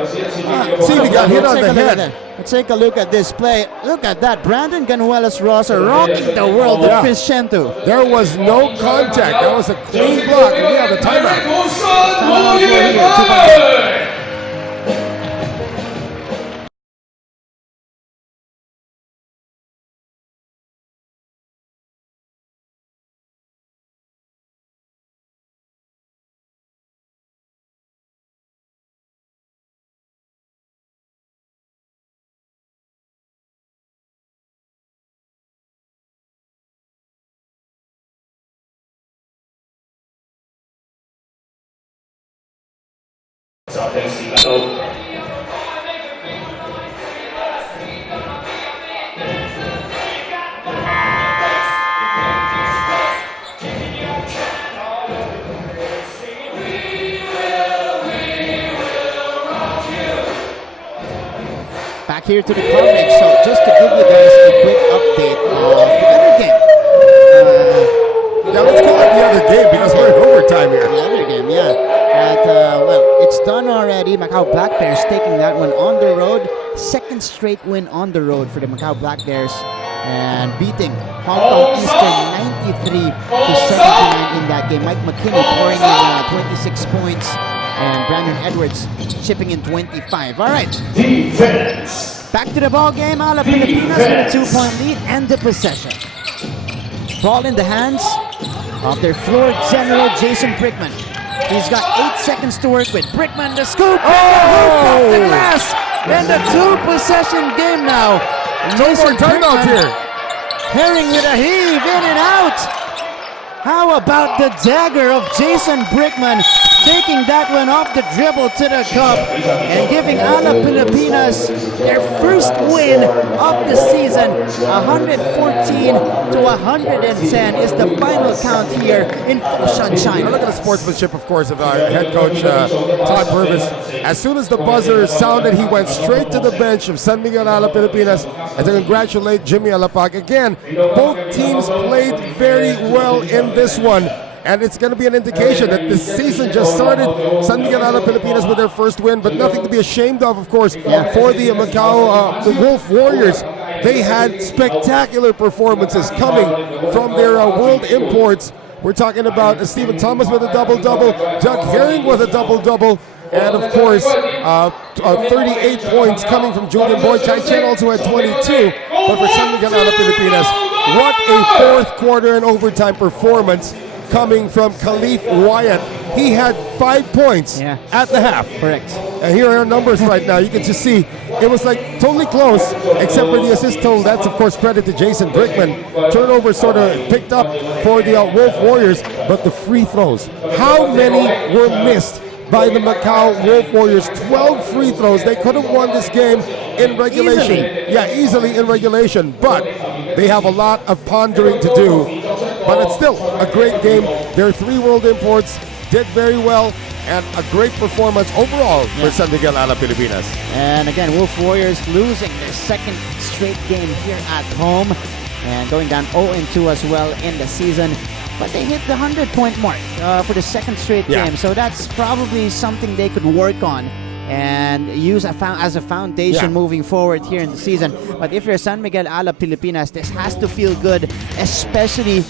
See, he got hit on the head. Let's take a look at this play. Look at that. Brandon Ganuelas-Rosser rocking the world with Chris Shentu. There was no contact. That was a clean block. We have a timeout. Back here to the coverage. So just to give you guys a quick update of the other game. Now let's call it the other game because we're in overtime here. The other game, yeah. It's done already. Macau Black Bears taking that one on the road. Second straight win on the road for the Macau Black Bears. And beating Hong Kong Eastern 93 to 79 in that game. Mike McKinney pouring in 26 points. And Brandon Edwards chipping in 25. All right. Defense. Back to the ball game. Alab Pilipinas with a 2-point lead and the possession. Ball in the hands of their floor general, Jason Brickman. He's got 8 seconds to work with. Brickman, the scoop. Oh! The glass. And the 2-possession game now. No more timeouts here. Herring with a heave in and out. How about the dagger of Jason Brickman taking that one off the dribble to the cup and giving Alab Pilipinas their first win of the season. 114 to 110 is the final count here in Foshan, China. Look at the sportsmanship, of course, of our head coach, Todd Purvis. As soon as the buzzer sounded, he went straight to the bench of San Miguel Alab Pilipinas and to congratulate Jimmy Alapag. Again, both teams played very well in this one. And it's going to be an indication that this season just started. San Miguel Alab Pilipinas with their first win, but nothing to be ashamed of course, for the Macau the Wolf Warriors. They had spectacular performances coming from their world imports. We're talking about Stephen Thomas with a double-double, Doug Herring with a double-double, and of course, 38 points coming from Julian Boyd. Chai Chen also had 22, but for San Miguel Alab Pilipinas, what a fourth quarter and overtime performance coming from Khalif Wyatt. He had 5 points at the half. Correct. And here are our numbers right now. You can just see it was like totally close, except for the assist total. That's of course credit to Jason Brickman. Turnover sort of picked up for the Wolf Warriors, but the free throws. How many were missed by the Macau Wolf Warriors? 12 free throws. They could have won this game in regulation. Easily in regulation, but they have a lot of pondering to do. But it's still a great game. Their 3 world imports did very well, and a great performance overall for San Miguel Alab Pilipinas. And again, Wolf Warriors losing their second straight game here at home and going down 0-2 as well in the season. But they hit the 100-point mark for the second straight game, so that's probably something they could work on and use as a foundation moving forward here in the season. But if you're San Miguel Alab Pilipinas, this has to feel good, especially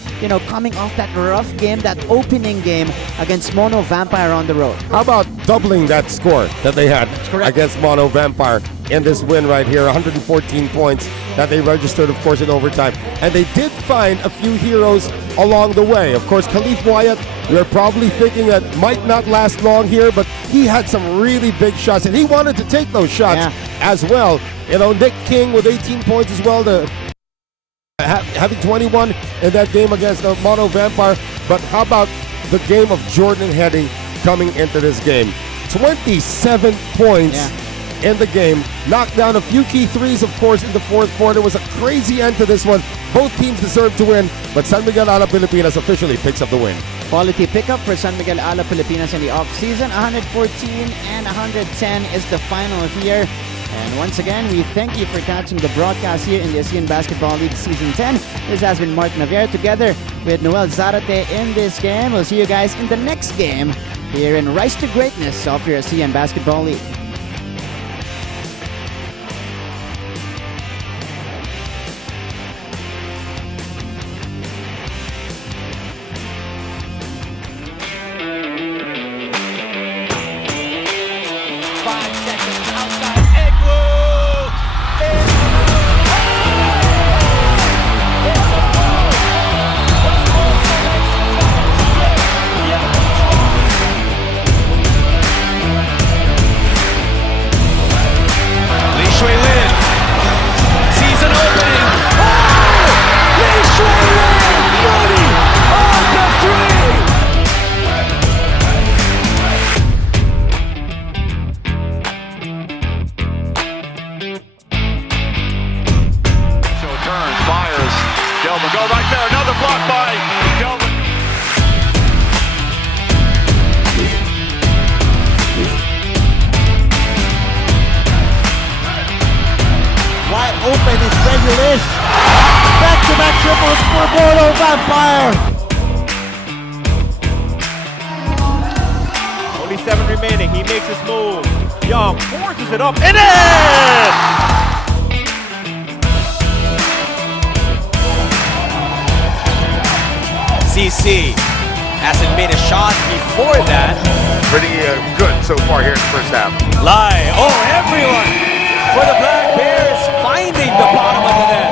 coming off that rough game, that opening game against Mono Vampire on the road. How about doubling that score that they had against Mono Vampire in this win right here? 114 points that they registered, of course, in overtime. And they did find a few heroes along the way. Of course, Khalif Wyatt, we're probably thinking that might not last long here, but he had some really big shots, and he wanted to take those shots as well. Nick King with 18 points as well, having 21 in that game against Mono Vampire. But how about the game of Jordan Heading coming into this game? 27 points in the game. Knocked down a few key threes, of course, in the fourth quarter. It was a crazy end to this one. Both teams deserved to win, but San Miguel Alab Pilipinas officially picks up the win. Quality pickup for San Miguel Alab Pilipinas in the off-season. 114 and 110 is the final here. And once again, we thank you for catching the broadcast here in the ASEAN Basketball League Season 10. This has been Mark Navier together with Noel Zarate in this game. We'll see you guys in the next game here in Rise to Greatness of your ASEAN Basketball League. Open is Regulish. Back-to-back triples for Mono Vampire. Only 7 remaining. He makes his move. Young forces it up and in! CC hasn't made a shot before that. Pretty good so far here in the first half. Everyone for the Black Bears finding the bottom of the net.